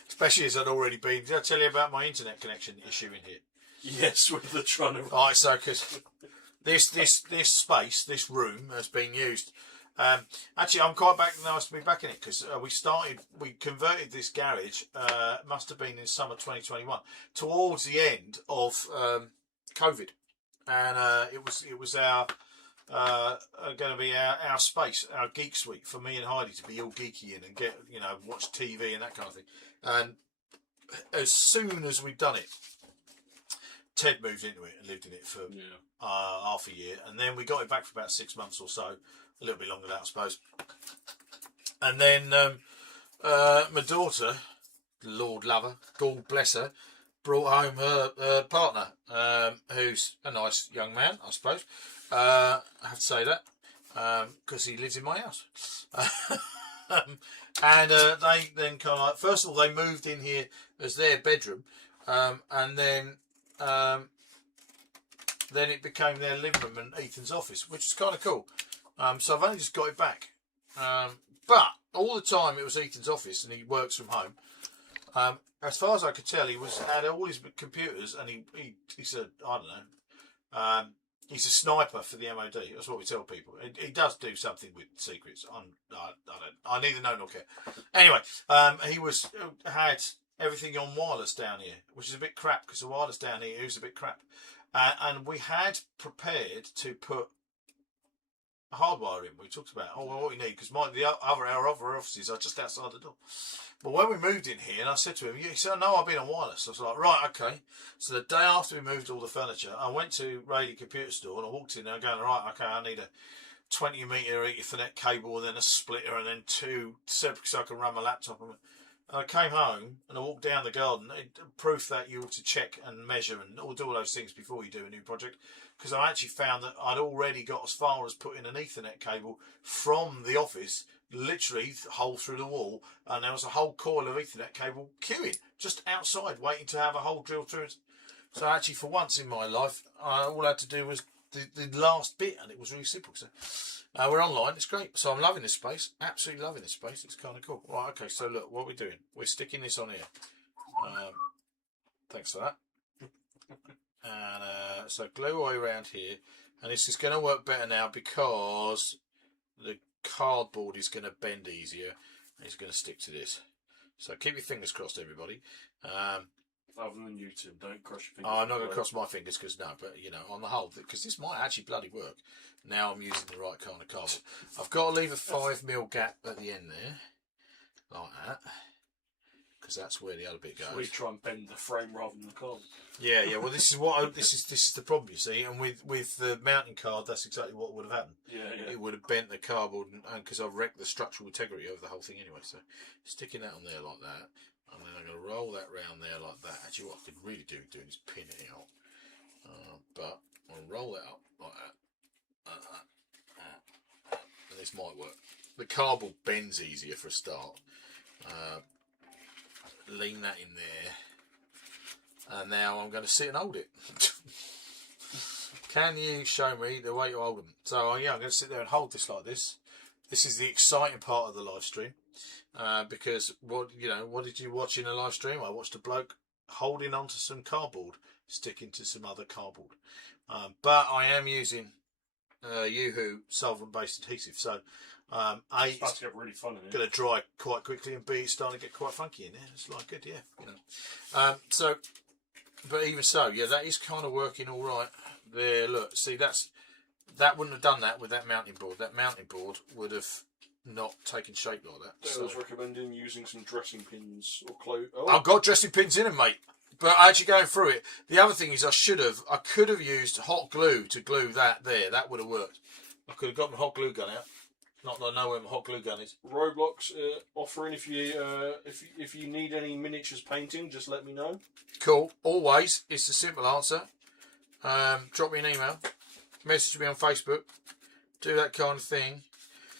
especially as I'd already been. Did I tell you about my internet connection issue in here? Yes, with the trying to. Right, so because this space, this room has been used. Actually, I'm quite nice to be back in it because we converted this garage. Must have been in summer 2021, towards the end of COVID, and it was our going to be our space, our geek suite for me and Heidi to be all geeky in and get watch TV and that kind of thing. And as soon as we'd done it, Ted moved into it and lived in it for half a year, and then we got it back for about 6 months or so. A little bit longer than that, I suppose. And then my daughter, Lord Lover, God bless her, brought home her partner, who's a nice young man, I suppose. I have to say that, because he lives in my house. And they then kind of like, first of all, they moved in here as their bedroom, and then it became their living room and Ethan's office, which is kind of cool. So I've only just got it back. But all the time it was Ethan's office and he works from home. As far as I could tell, he had all his computers, and he's a, I don't know, he's a sniper for the MOD. That's what we tell people. He does do something with secrets. I neither know nor care. Anyway, he had everything on wireless down here, which is a bit crap because the wireless down here is a bit crap. And we had prepared to put hardwire in. We talked about what we need because our other offices are just outside the door. But when we moved in here, and I said to him, he said, "No, I've been on wireless." I was like, "Right, okay." So the day after we moved all the furniture, I went to Rayleigh Computer Store and I walked in there going, "Right, okay, I need a 20-metre Ethernet cable and then a splitter and then two separate so I can run my laptop." And I came home and I walked down the garden. Proof that you ought to check and measure and do all those things before you do a new project. Because I actually found that I'd already got as far as putting an Ethernet cable from the office, literally hole through the wall, and there was a whole coil of Ethernet cable queuing just outside, waiting to have a hole drilled through it. So actually, for once in my life, all I had to do was the last bit, and it was really simple. So we're online. It's great. So I'm loving this space. Absolutely loving this space. It's kind of cool. Right. Okay. So look, what we're doing. We're sticking this on here. Thanks for that. And so glue all around here, and this is going to work better now because the cardboard is going to bend easier and it's going to stick to this. So keep your fingers crossed, everybody. Other than you, Tim, don't cross your fingers. I'm not going to cross my fingers because no, but on the whole, because this might actually bloody work. Now I'm using the right kind of cardboard. I've got to leave a 5mm gap at the end there, like that. Because that's where the other bit goes. We try and bend the frame rather than the card. Yeah. Well, this is the problem, you see. And with the mounting card, that's exactly what would have happened. Yeah. It would have bent the cardboard, and because I've wrecked the structural integrity of the whole thing anyway. So sticking that on there like that, and then I'm going to roll that round there like that. Actually, what I could really do is pin it out. But I'll roll it up like that, and this might work. The cardboard bends easier for a start. Lean that in there, and now I'm going to sit and hold it. Can you show me the way you hold them? So yeah, I'm going to sit there and hold this like this. This is the exciting part of the live stream, because what did you watch in a live stream? I watched a bloke holding onto some cardboard, sticking to some other cardboard. But I am using Yoo-hoo solvent-based adhesive, so A, it's about to get really fun in it. Going to dry quite quickly, and B, it's starting to get quite funky in there. It's like good, yeah. So, but even so, yeah, that is kind of working all right. There, look, see, that wouldn't have done that with that mounting board. That mounting board would have not taken shape like that. So I was recommending using some dressing pins or clothes. Oh. I've got dressing pins in them, mate. But actually going through it, the other thing is I could have used hot glue to glue that there. That would have worked. I could have got my hot glue gun out Not that I know where my hot glue gun is. Roblox offering if you need any miniatures painting, just let me know. Cool. Always, it's a simple answer. Drop me an email, message me on Facebook, do that kind of thing.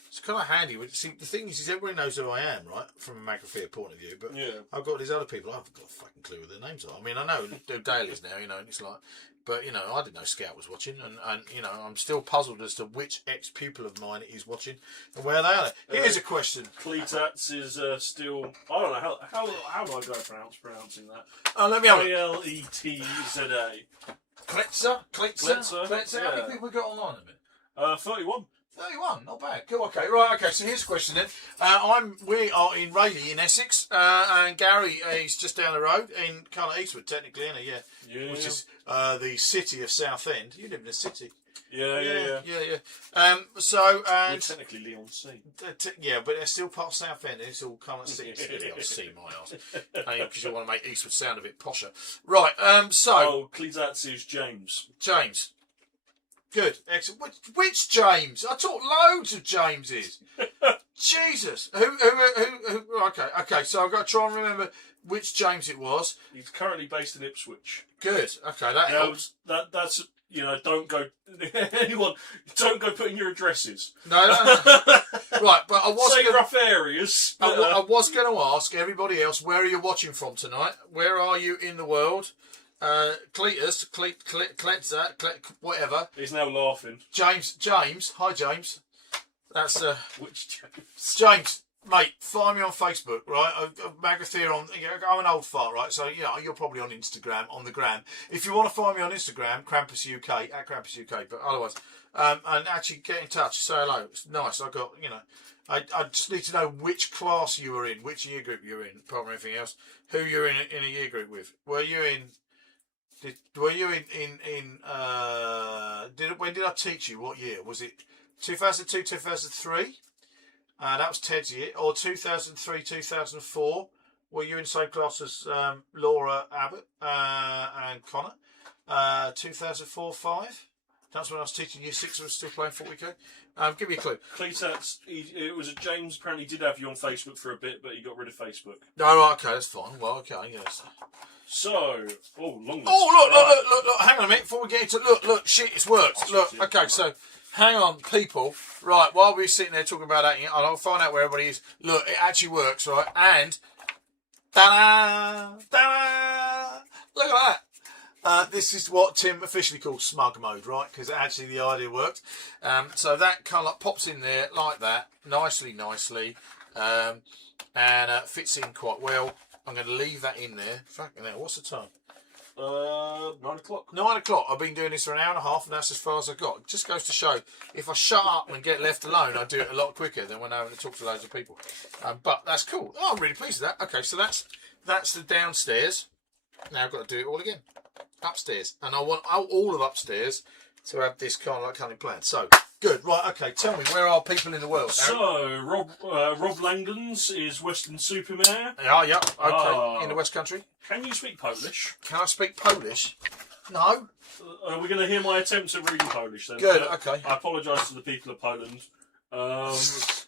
It's kind of handy. See, the thing is everybody knows who I am, right, from a Magrathea point of view. But yeah. I've got these other people. I haven't got a fucking clue what their names are. I mean, I know do dailies now, and it's like, but I didn't know Scout was watching, and I'm still puzzled as to which ex-pupil of mine is watching and where they are. Here's a question. Cleatats is still. I don't know how do I go pronouncing that? Let me have it. Kletza. Kletza. Yeah. How many people we got online at the minute? 31. 31, not bad. Cool. Okay, right. Okay, so here's a question then. We are in Raleigh in Essex, and Gary is just down the road in kind of Eastwood, technically, isn't he? Yeah. Which is the city of Southend. You live in a city. Yeah. So we're technically Leon C. Yeah, but they're still part of Southend. It's all kind of cities. Leon C, my ass. Because you want to make Eastwood sound a bit posher, right? Cleatats is James. James. Good, excellent. Which James? I taught loads of Jameses. Jesus. Who? Okay. So I've got to try and remember which James it was. He's currently based in Ipswich. Good. Okay, that helps. That's don't go anyone. Don't go putting your addresses. No. Right, but I was say rough areas. I was going to ask everybody else, where are you watching from tonight? Where are you in the world? Cletus, Kletza, whatever. He's now laughing. James, hi James. That's which James? James, mate. Find me on Facebook, right? Magrathea on. I'm an old fart, right? So you're probably on Instagram, on the gram. If you want to find me on Instagram, Krampus UK at Krampus UK. But otherwise, and actually get in touch, say hello. It's nice. I got I just need to know which class you were in, which year group you were in, apart from anything else. Who you're in a year group with? Were you in? When did I teach you? What year? Was it 2002, 2003? That was Ted's year. Or 2003, 2004? Were you in the same class as Laura Abbott and Connor? 2004, 5? That's when I was teaching year 6. I was still playing 40k. Give me a clue. Cleatats, it was James apparently did have you on Facebook for a bit, but he got rid of Facebook. Oh, right, okay, that's fine. Well, okay, yes. So, long list. Look, hang on a minute before we get into look, shit, it's worked. Look, okay, so hang on, people. Right, while we're sitting there talking about that, I'll find out where everybody is. Look, it actually works, right? And ta-da! Look at that. This is what Tim officially calls smug mode, right? Because actually the idea worked. So that colour pops in there like that, nicely, and fits in quite well. I'm going to leave that in there. Fucking hell, what's the time? 9 o'clock. 9 o'clock. I've been doing this for an hour and a half, and that's as far as I got. It just goes to show, if I shut up and get left alone, I do it a lot quicker than when I'm having to talk to loads of people. But that's cool. Oh, I'm really pleased with that. Okay, so that's the downstairs. Now I've got to do it all again. Upstairs. And I want all of upstairs to have this kind of plan. So, good. Right, okay. Tell me, where are people in the world? So, Rob Langdon's is Western Supermare. Yeah, okay. In the West Country. Can you speak Polish? Can I speak Polish? No. We're going to hear my attempt at reading Polish then. Good, okay. I apologise to the people of Poland.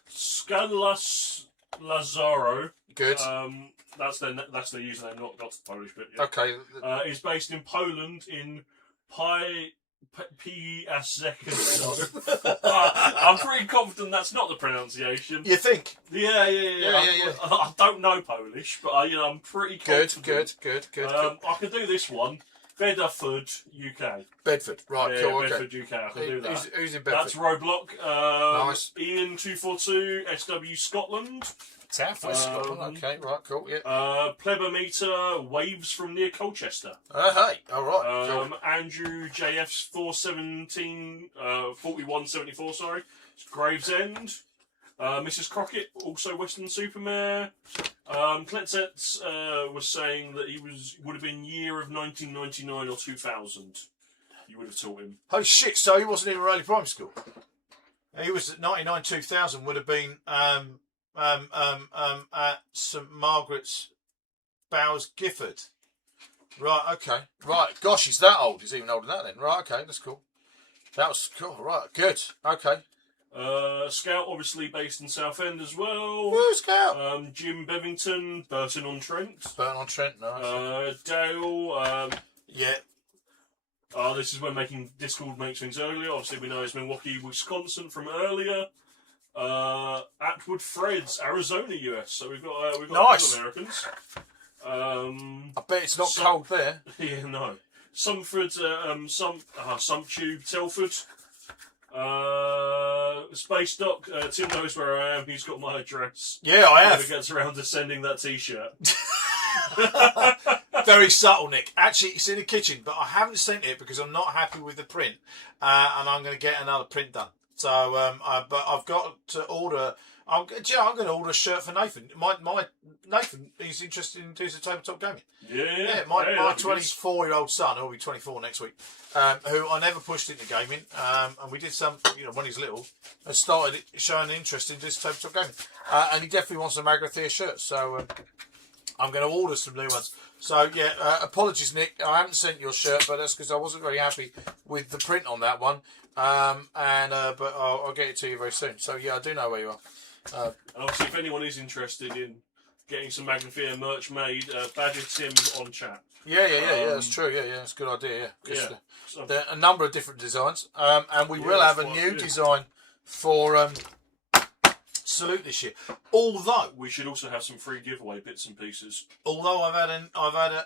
Skalas Lazaro. Good. That's their username, not the Polish bit. Yeah. Okay. Is based in Poland in I'm pretty confident that's not the pronunciation. You think? Yeah. I don't know Polish, but I'm pretty confident. Good. I can do this one. Bedford, UK. Bedford, right, cool, okay. Bedford, UK, I can do that. Who's in Bedford? That's Roblox. Nice. Ian242, SW Scotland. Southwest Scotland, okay, right, cool, yeah. Plebermeter, Waves from near Colchester. Hey, alright, cool. Andrew JF's 4174, sorry. It's Gravesend. Mrs. Crockett, also Western Supermare. Kletzets was saying that he would have been year of 1999 or 2000. You would have taught him. Oh shit! So he wasn't even Raleigh Primary School. He was at 99 2000. Would have been at St Margaret's, Bowes, Gifford. Right. Okay. Right. Gosh, he's that old. He's even older than that then. Right. Okay. That's cool. That was cool. Right. Good. Okay. Scout, obviously based in Southend as well. Woo, Scout. Jim Bevington, Burton-on-Trent. Burton-on-Trent, nice. Dale. Yeah. This is when Discord makes things earlier. Obviously, we know it's Milwaukee, Wisconsin from earlier. Atwood Freds, Arizona, US. So we've got nice. Americans. I bet it's not cold there. Yeah, no. Sumford, Sumptube, Telford. Space Doc, Tim knows where I am. He's got my address. Yeah, I have. He gets around to sending that T-shirt. Very subtle, Nick. Actually, it's in the kitchen, but I haven't sent it because I'm not happy with the print, and I'm going to get another print done. So, but I've got to order. I'm going to order a shirt for Nathan. My Nathan, he's interested in doing some tabletop gaming. Yeah. My 24-year-old son, who'll be 24 next week, who I never pushed into gaming, and we did some, when he's little, and started showing interest in this tabletop gaming, and he definitely wants a Magrathea shirt. So I'm going to order some new ones. So yeah, apologies, Nick. I haven't sent your shirt, but that's because I wasn't very happy with the print on that one. But I'll get it to you very soon. So yeah, I do know where you are. And obviously, if anyone is interested in getting some Magrathea merch made, badger Tim on chat. Yeah, that's true. Yeah, that's a good idea. Yeah. There are a number of different designs, and we will have a new design for Salute this year. Although we should also have some free giveaway bits and pieces. Although I've had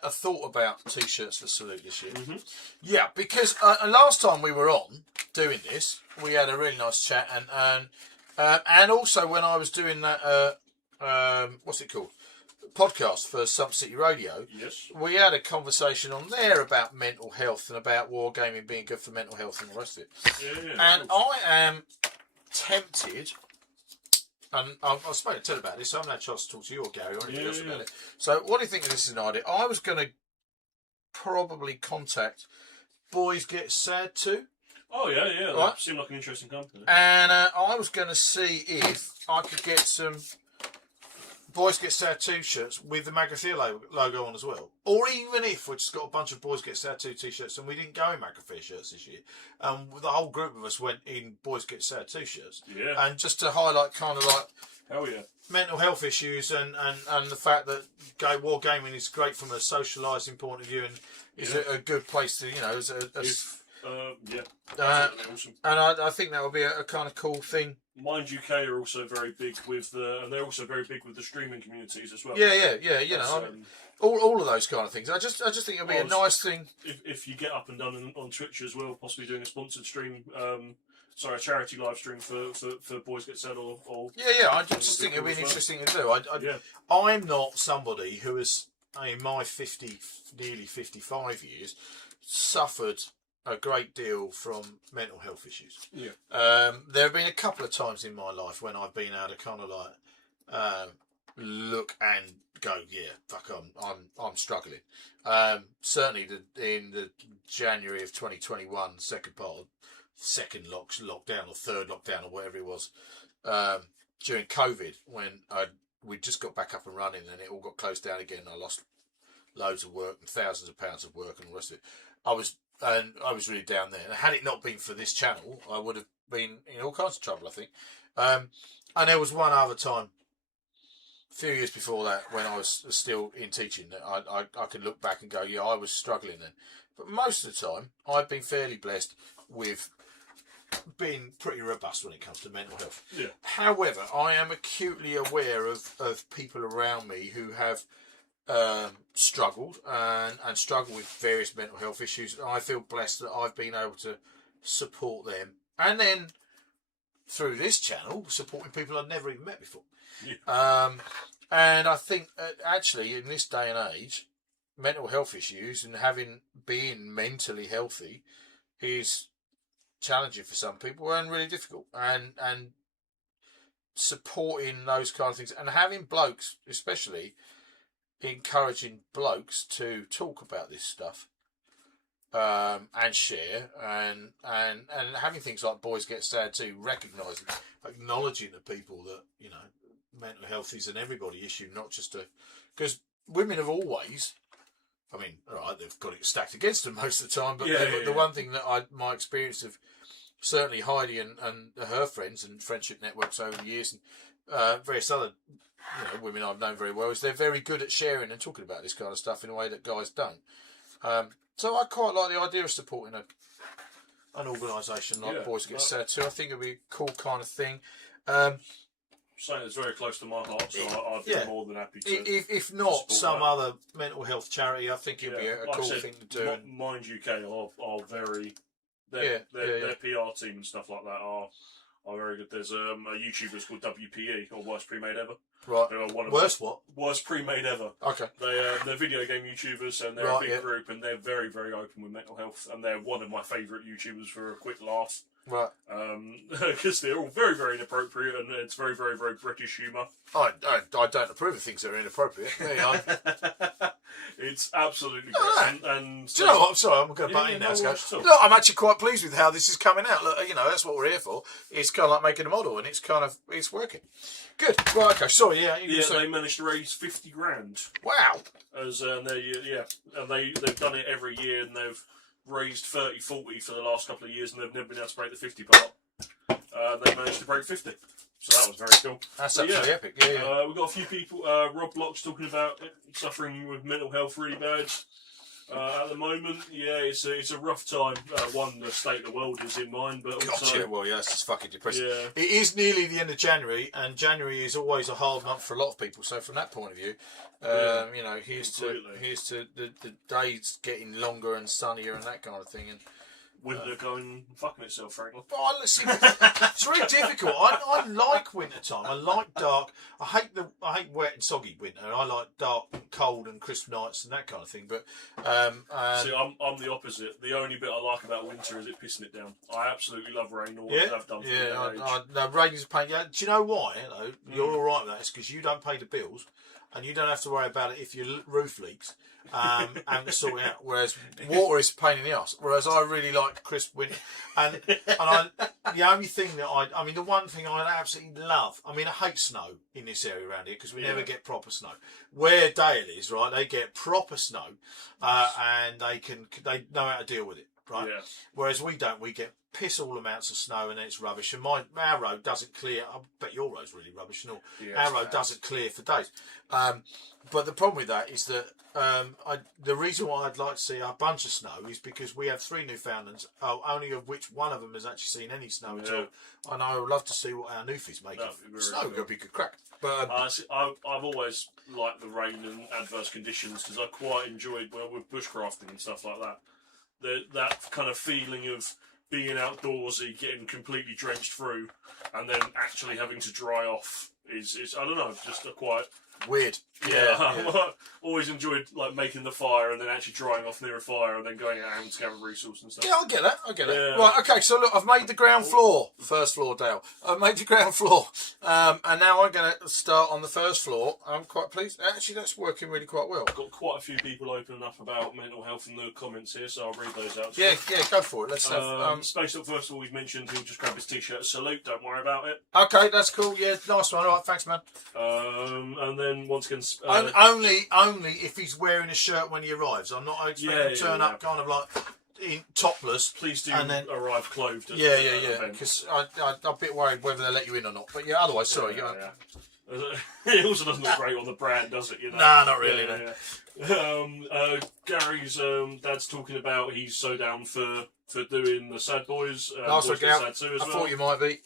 a thought about t-shirts for Salute this year. Mm-hmm. Yeah, because last time we were on doing this, we had a really nice chat, and also when I was doing that what's it called, podcast for Sump City Radio, yes, we had a conversation on there about mental health and about wargaming being good for mental health and the rest of it. Yeah, and I am tempted. And I've spoken to Ted about this, so I haven't had a chance to talk to you or Gary or anything else about it. So what do you think of this as an idea? I was going to probably contact Boys Get Sad Too. Oh, yeah. Right? That seemed like an interesting company. And I was going to see if I could get some Boys Get Sad 2 shirts with the Magrathea logo on as well. Or even if we just got a bunch of Boys Get Sad 2 t-shirts and we didn't go in Magrathea shirts this year. The whole group of us went in Boys Get Sad 2 shirts. Yeah. And just to highlight kind of like... Hell yeah. Mental health issues and the fact that wargaming is great from a socialising point of view and is a good place to, as awesome. And I think that would be a kind of cool thing. Mind UK are also very big with and they're also very big with the streaming communities as well. Yeah. All of those kind of things. I just think it'd be a nice thing. If you get up and done on Twitch as well, possibly doing a sponsored stream, a charity live stream for Boys Get Sad or I just think it'd be interesting to do. I'm not somebody who has, in my nearly 55 years, suffered a great deal from mental health issues. Yeah. There have been a couple of times in my life when I've been able to kind of like look and go, yeah, fuck, I'm struggling. Certainly in the January of 2021, second lockdown or third lockdown or whatever it was, during COVID, when we just got back up and running and it all got closed down again. I lost loads of work and thousands of pounds of work and the rest of it. I was really down there. And had it not been for this channel, I would have been in all kinds of trouble, I think. And there was one other time, a few years before that, when I was still in teaching, that I could look back and go, yeah, I was struggling then. But most of the time, I've been fairly blessed with being pretty robust when it comes to mental health. Yeah. However, I am acutely aware of people around me who have struggled and struggle with various mental health issues. I feel blessed that I've been able to support them, and then through this channel supporting people I've never even met before. Yeah. And I think actually in this day and age, mental health issues and being mentally healthy is challenging for some people and really difficult, and supporting those kind of things and having blokes especially encouraging blokes to talk about this stuff and share and having things like Boys Get Sad Too, recognising, acknowledging to people that mental health is an everybody issue, not just because women have always, I mean, all right, they've got it stacked against them most of the time, but the one thing that my experience of certainly Heidi and her friends and friendship networks over the years, and various other women I've known very well, is they're very good at sharing and talking about this kind of stuff in a way that guys don't. So I quite like the idea of supporting an organisation like Boys Get Sad too. I think it'd be a cool kind of thing. Something that's very close to my heart, so I'd be more than happy to. If not some other mental health charity, I think it'd be a like cool thing to do. Mind UK are very their PR team and stuff like that are very good. There's a YouTuber called WPE, or Worst Pre-Made Ever. Right. They are one of Worst Pre-Made Ever. Okay. They're video game YouTubers, and they're a big group, and they're very, very open with mental health, and they're one of my favourite YouTubers for a quick laugh. Right. Because they're all very, very inappropriate, and it's very, very, very British humour. I don't approve of things that are inappropriate. It's absolutely great. And do you know what? I'm sorry, I'm going to butt in now. No, I'm actually quite pleased with how this is coming out. Look, that's what we're here for. It's kind of like making a model, and it's working. Good. Right. Okay. Sorry. Yeah. They managed to raise 50 grand. Wow. As and they've done it every year, and they've raised 30, 40 for the last couple of years, and they've never been able to break the 50 part. They managed to break 50. So that was very cool. That's absolutely epic. Yeah. We've got a few people. Rob Block's talking about suffering with mental health really bad at the moment. Yeah, it's a rough time. One, the state of the world is in mind, but also... it's fucking depressing. Yeah. It is nearly the end of January, and January is always a hard month for a lot of people. So from that point of view, here's to the days getting longer and sunnier and that kind of thing. And winter going fucking itself, frankly. But it's really difficult. I like winter time. I like dark. I hate wet and soggy winter. I like dark, and cold, and crisp nights and that kind of thing. But see, I'm the opposite. The only bit I like about winter is it pissing it down. I absolutely love rain. Always have done. Rain is a pain. Yeah, do you know why? You're all right with that. It's because you don't pay the bills, and you don't have to worry about it if your roof leaks. And to sort it out. Whereas water is a pain in the arse. Whereas I really like crisp winter. And the only thing that the one thing I absolutely love. I hate snow in this area around here because we never get proper snow. Where Dale is, right, they get proper snow, and they know how to deal with it, right? Yeah. Whereas we don't. We get piss all amounts of snow and it's rubbish. And our road doesn't clear. I bet your road's really rubbish and all. Yeah, our road doesn't clear for days. But the problem with that is that the reason why I'd like to see a bunch of snow is because we have 3 Newfoundlands, only of which one of them has actually seen any snow at all. And I would love to see what our Newfies make of snow. Cool. It'll be a good crack. But I've always liked the rain and adverse conditions because I quite enjoyed with bushcrafting and stuff like that. That kind of feeling of being outdoorsy, getting completely drenched through, and then actually having to dry off is I don't know, just a quite weird. Yeah. Always enjoyed making the fire and then actually drying off near a fire and then going out and gathering resources and stuff. Yeah, I get that. Yeah. Right, okay, so look, I've made the ground floor. First floor, Dale. I've made the ground floor. And now I'm going to start on the first floor. I'm quite pleased. Actually, that's working really quite well. I've got quite a few people opening up about mental health in the comments here, so I'll read those out. Yeah, go for it. Let's have... Space Up, first of all, we've mentioned he'll just grab his t-shirt. Salute, don't worry about it. Okay, that's cool. Yeah, nice one. All right, thanks, man. And then, once again... Only if he's wearing a shirt when he arrives. I'm not expecting to turn up kind of like in topless. Please do arrive clothed. Yeah. Because I'm a bit worried whether they let you in or not. But yeah, otherwise, sorry. Yeah. It also doesn't look great on the brand, does it? Nah, not really. Gary's dad's talking about he's so down for doing the Sad Boys. Nice one, Gal. I thought you might be.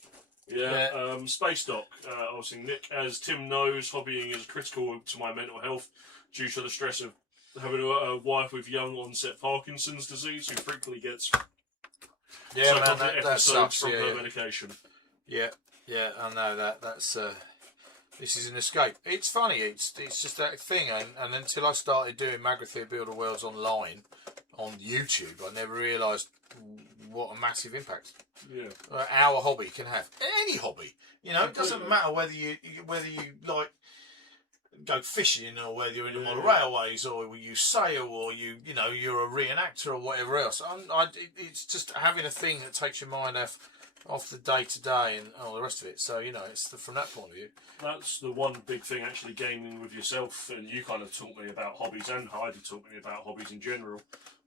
Yeah. Space Doc, obviously Nick, as Tim knows, hobbying is critical to my mental health due to the stress of having a wife with young onset Parkinson's disease who frequently gets that sucks from her medication. Yeah, I know that's this is an escape. It's funny, it's just that thing, and until I started doing Magrathea Builder Worlds online on YouTube, I never realised what a massive impact our hobby can have. Any hobby, it doesn't matter whether you like go fishing or whether you're in the model railways or you sail or you're a reenactor or whatever else. It's just having a thing that takes your mind off off the day to day and all the rest of it. So it's from that point of view. That's the one big thing, actually, gaming with yourself, and you kind of taught me about hobbies, and Heidi taught me about hobbies in general,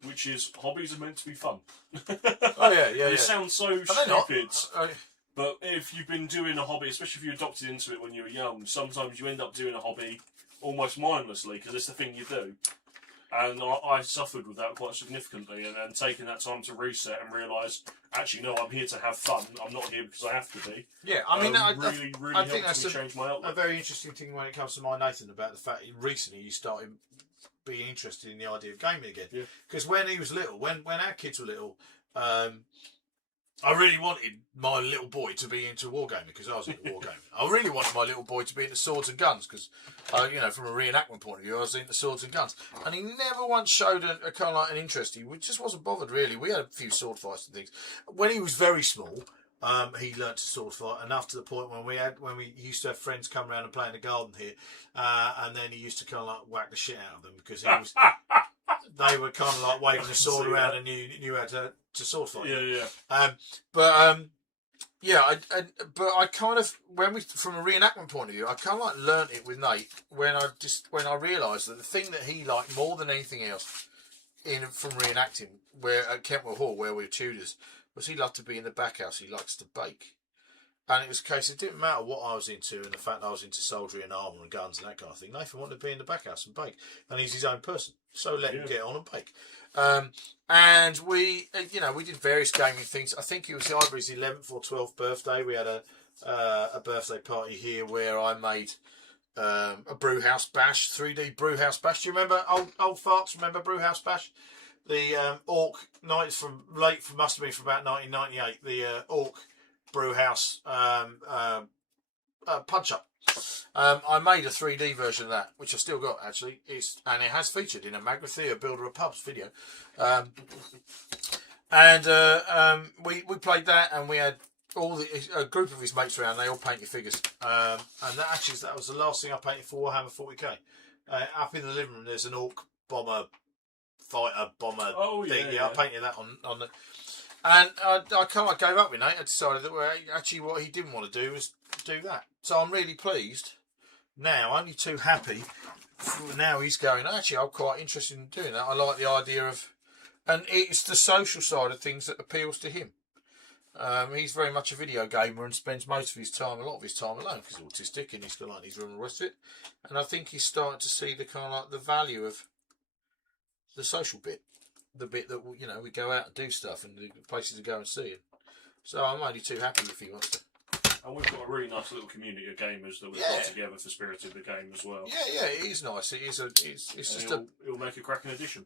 which is hobbies are meant to be fun. Oh yeah. It sounds so stupid, but if you've been doing a hobby, especially if you adopted into it when you were young, sometimes you end up doing a hobby almost mindlessly because it's the thing you do. And I suffered with that quite significantly, and then taking that time to reset and realise, actually, no, I'm here to have fun. I'm not here because I have to be. Yeah, I mean, I think that's change my outlook. A very interesting thing when it comes to my Nathan about the fact that recently you started being interested in the idea of gaming again. Because when he was little, when our kids were little, I really wanted my little boy to be into wargaming because I was into wargaming. I really wanted my little boy to be into swords and guns because, from a reenactment point of view, I was into swords and guns. And he never once showed a kind of like an interest. He just wasn't bothered really. We had a few sword fights and things. When he was very small, he learnt to sword fight, enough to the point when we used to have friends come around and play in the garden here, and then he used to kind of like whack the shit out of them because he was. They were kind of like waving the sword around and knew how to sword fight. But I kind of from a reenactment point of view, I kind of like learnt it with Nate when I realised that the thing that he liked more than anything else from reenacting, where at Kentwell Hall where we were tutors, was he loved to be in the back house. He likes to bake. And it was a case, it didn't matter what I was into and the fact I was into soldiery and armour and guns and that kind of thing. Nathan wanted to be in the back house and bake. And he's his own person. So let him get on and bake. And we did various gaming things. I think it was either his 11th or 12th birthday. We had a birthday party here where I made a Brewhouse Bash, 3D Brewhouse Bash. Do you remember, old farts, remember Brewhouse Bash? The Orc nights must have been from about 1998. The Orc Brewhouse punch up. I made a 3D version of that, which I still got actually. And it has featured in a Magrathea Builder of Pubs video. We played that, and we had a group of his mates around. They all painted figures, and that was the last thing I painted for Warhammer 40k. Up in the living room, there's an orc fighter bomber thing. I painted that on the. And I kind of gave up with Nate. I decided that actually what he didn't want to do was do that. So I'm really pleased now, only too happy. Now he's going, actually, I'm quite interested in doing that. I like the idea of, and it's the social side of things that appeals to him. He's very much a video gamer and spends most of his time, a lot of his time alone because he's autistic and he's got like his room and the rest of it. And I think he's starting to see the kind of like the value of the social bit. The bit that we go out and do stuff and the places to go and see it. So I'm only too happy if he wants to. And we've got a really nice little community of gamers that we've got together for Spirit of the Game as well. Yeah, it is nice. It is. It'll make a cracking addition.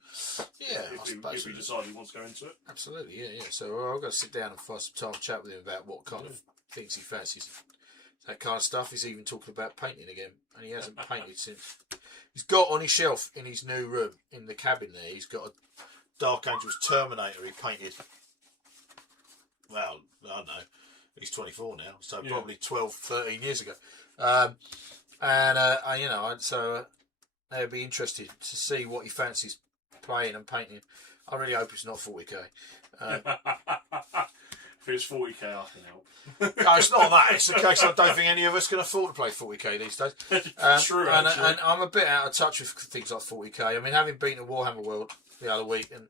Yeah, if he decides he wants to go into it. Absolutely, yeah. So I've got to sit down and find some time to chat with him about what kind of things he fancies. That kind of stuff. He's even talking about painting again, and he hasn't painted since. He's got on his shelf in his new room in the cabin there. He's got a Dark Angels Terminator he painted. Well, I don't know. He's 24 now, so probably 12, 13 years ago. So they'd be interested to see what he fancies playing and painting. I really hope it's not 40k. If it's 40k, I can help. No, it's not that. It's the case I don't think any of us can afford to play 40k these days. True, and I'm a bit out of touch with things like 40k. I mean, having been to Warhammer World the other week and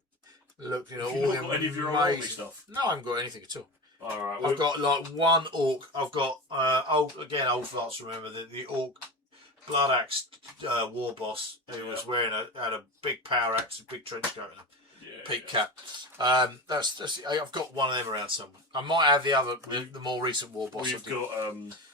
looked, all the any of your old stuff? No, I haven't got anything at all. All right, I've got like one orc. I've got old farts remember the orc blood axe war boss who was wearing had a big power axe, a big trench coat, and a peak cap. That's I've got one of them around somewhere. I might have the more recent war boss.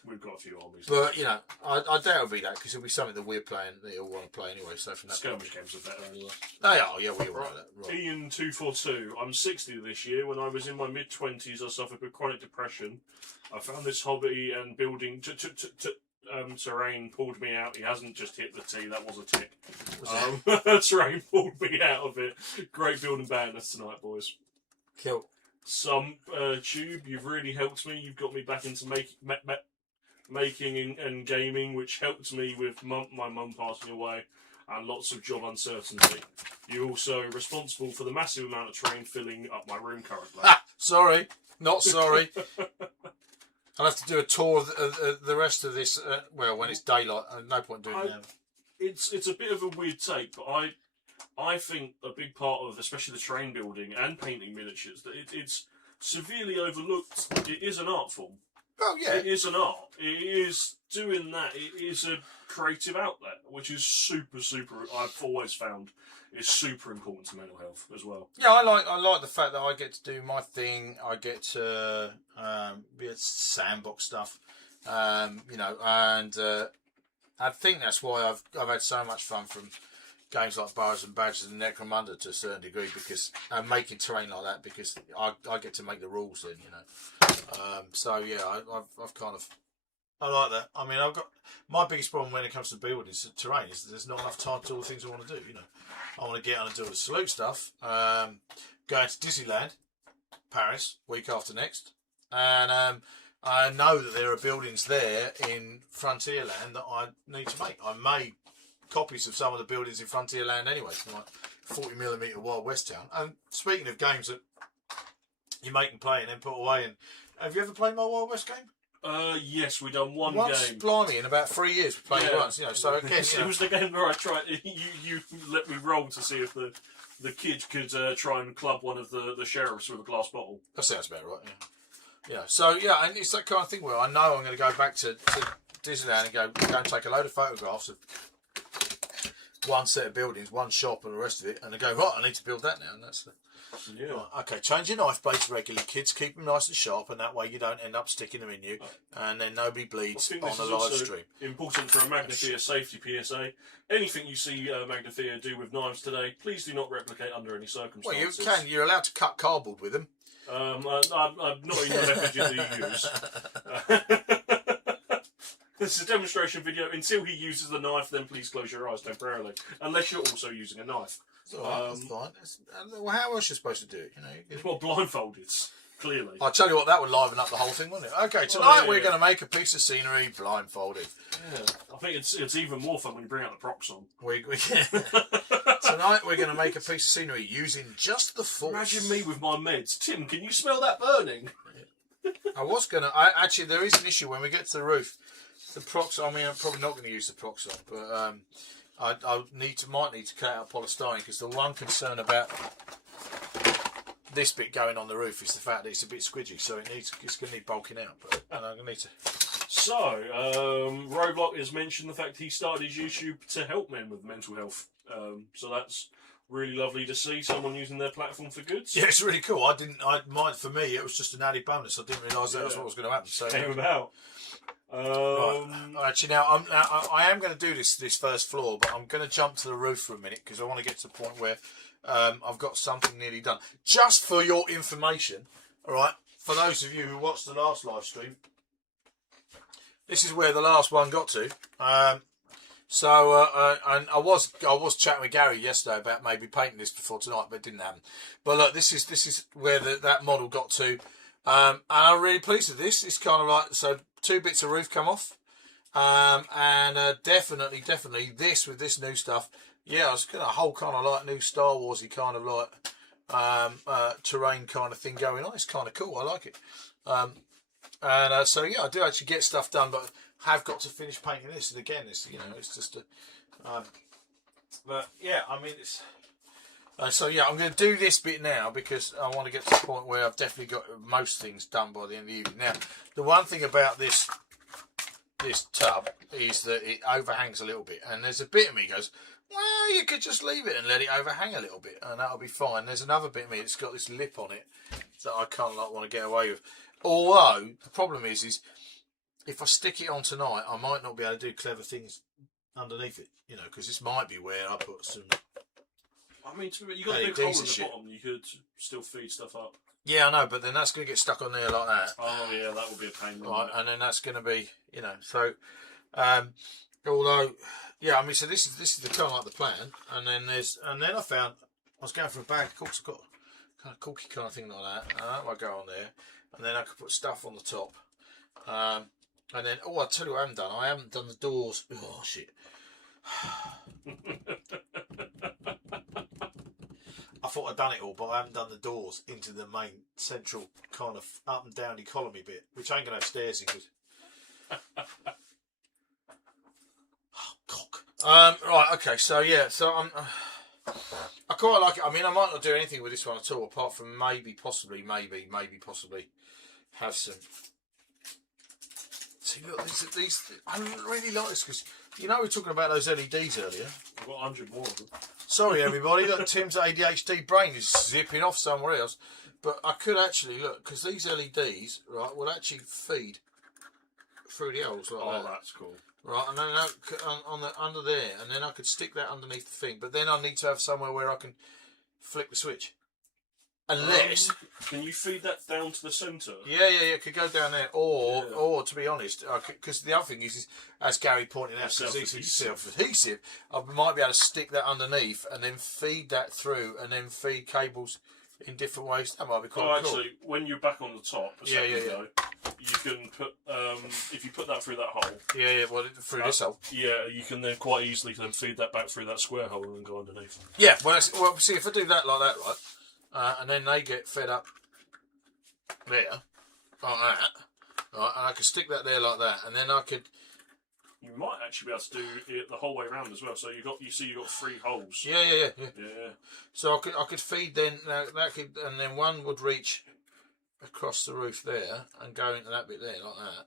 We've got a few armies, but I doubt it'll be that because it'll be something that we're playing that you'll want to play anyway. So from that skirmish games are better anyway. They are, yeah, we're right. Ian 242. I'm 60 this year. When I was in my mid-20s, I suffered with chronic depression. I found this hobby and building terrain pulled me out. He hasn't just hit the T. That was a tick. Terrain pulled me out of it. Great building bandits tonight, boys. Cool. Some Tube, you've really helped me. You've got me back into making and gaming, which helped me with my mum passing away and lots of job uncertainty. You're also responsible for the massive amount of terrain filling up my room currently. Sorry, not sorry. I'll have to do a tour of the rest of this. Well, when it's daylight, no point doing it now. It's a bit of a weird take, but I think a big part of, especially the terrain building and painting miniatures, that it's severely overlooked. It is an art form. Oh yeah, It is an art. It is doing that. It is a creative outlet, which is super. I've always found is super important to mental health as well. yeah. I like the fact that I get to do my thing. I get to sandbox stuff, you know, and I think that's why I've had so much fun from games like Burrows and Badgers and Necromunda to a certain degree, because making terrain like that, because I get to make the rules then, you know. So yeah, I've kind of, I like that. I mean, I've got my biggest problem when it comes to building terrain is there's not enough time to do all the things I want to do. You know, I want to get on and do all the salute stuff. Going to Disneyland, Paris, week after next, and I know that there are buildings there in Frontierland that I need to make. I made copies of some of the buildings in Frontierland anyway, from like 40mm Wild West Town. And speaking of games that you make and play and then put away, and have you ever played my Wild West game? Yes, we done one once, game. Blimey, in about 3 years we played it once. You know, so again, you know, it was the game where I tried. You let me roll to see if the kid could try and club one of the sheriffs with a glass bottle. that sounds about right. Yeah. Yeah. So yeah, and it's that kind of thing where I know I'm going to go back to Disneyland and go and take a load of photographs of one set of buildings, one shop, and the rest of it, and I go, right, I need to build that now, and that's the. Yeah. Right, okay, change your knife blades regularly, kids. Keep them nice and sharp, and that way you don't end up sticking them in you, and then nobody bleeds on the live stream. Important for a Magrathea safety PSA. Anything you see Magrathea do with knives today, please do not replicate under any circumstances. Well, you can. You're allowed to cut cardboard with them. I'm not in the method you use. This is a demonstration video. Until he uses the knife, then please close your eyes temporarily, unless you're also using a knife. That's fine. Well, how else are you supposed to do it? You know, well, blindfolded, clearly. I'll tell you what, that would liven up the whole thing, wouldn't it? Okay, tonight we're going to make a piece of scenery blindfolded. Yeah, I think it's even more fun when you bring out the procs on. Tonight we're going to make a piece of scenery using just the force. Imagine me with my meds. Tim, can you smell that burning? I was going to. Actually, there is an issue when we get to the roof. The procs. I mean, I'm probably not going to use the procs on, but I might need to cut out polystyrene, because the one concern about this bit going on the roof is the fact that it's a bit squidgy, so it's going to need bulking out. But I'm going to need to. So, Roblox has mentioned the fact he started his YouTube to help men with mental health. So that's really lovely to see someone using their platform for good. Yeah, it's really cool. For me, it was just an added bonus. I didn't realise that was what was going to happen. So came about. Right. Actually, now I am going to do this first floor, but I'm going to jump to the roof for a minute, because I want to get to the point where I've got something nearly done. Just for your information, all right. For those of you who watched the last live stream, this is where the last one got to. And I was chatting with Gary yesterday about maybe painting this before tonight, but it didn't happen. But look, this is where that model got to, and I'm really pleased with this. It's kind of like, so 2 bits of roof come off, and definitely this with this new stuff. Yeah, it's got a whole kind of like new Star Warsy kind of like terrain kind of thing going on. It's kind of cool. I like it. So yeah, I do actually get stuff done, but have got to finish painting this. And again, it's it's just a. But yeah, I mean it's. So yeah, I'm going to do this bit now, because I want to get to the point where I've definitely got most things done by the end of the evening. Now, the one thing about this tub is that it overhangs a little bit, and there's a bit of me goes, well, you could just leave it and let it overhang a little bit, and that'll be fine. There's another bit of me that's got this lip on it that I kind of like want to get away with. Although the problem is if I stick it on tonight, I might not be able to do clever things underneath it, because this might be where I put some. I mean, you got a big hole in the bottom. You could still feed stuff up. Yeah, I know, but then that's going to get stuck on there like that. Oh yeah, that would be a pain. Right, and then that's going to be, so. Although, yeah, I mean, so this is the kind of like the plan, and then I found I was going for a bag. Of course, I've got kind of corky kind of thing like that. And that might go on there, and then I could put stuff on the top. And then, I'll tell you what I haven't done the doors. Oh shit. I thought I'd done it all, but I haven't done the doors into the main central kind of up and downy columny bit, which ain't going to have stairs in. Oh, cock. Right, okay, so yeah, so I quite like it. I mean, I might not do anything with this one at all, apart from maybe, possibly have some. See, look, these I really like this because you know we were talking about those LEDs earlier. I've got 100 more of them. Sorry, everybody. Look, Tim's ADHD brain is zipping off somewhere else. But I could actually look because these LEDs, right, will actually feed through the holes like that. Oh, that's cool. Right, and then on the under there, and then I could stick that underneath the thing. But then I need to have somewhere where I can flick the switch. Unless can you feed that down to the centre? Yeah, it could go down there, or to be honest, because the other thing is, as Gary pointed out, because this is self-adhesive, I might be able to stick that underneath and then feed that through, and then feed cables in different ways. That might be quite cool. Actually, when you're back on the top, ago, you can put if you put that through that hole. Well, through this hole. Yeah, you can then quite easily then feed that back through that square hole and then go underneath. Yeah, well, see, if I do that like that, right. And then they get fed up there, like that, right, and I could stick that there like that, and then I could. You might actually be able to do it the whole way around as well. So you've got 3 holes. Yeah. So I could feed then that could, and then one would reach across the roof there and go into that bit there like that,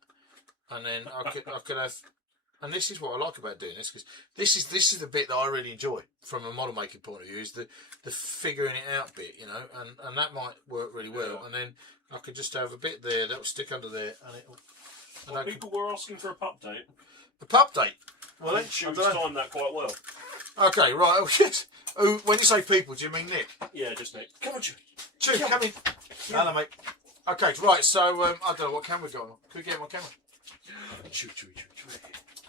and then I could have. And this is what I like about doing this, because this is the bit that I really enjoy from a model making point of view, is the figuring it out bit, you know, and that might work really well. Yeah. And then I could just have a bit there that will stick under there, and it. Well, people were asking for a pup date. The pup date. Well, I think Chew's timed that quite well. Okay, right. Oh shit. Oh, when you say people, do you mean Nick? Yeah, just Nick. Come on, Chew. Chew, come in. Hello, mate. Okay, right. So I don't know what camera we got on. Could we get him on camera? Chew.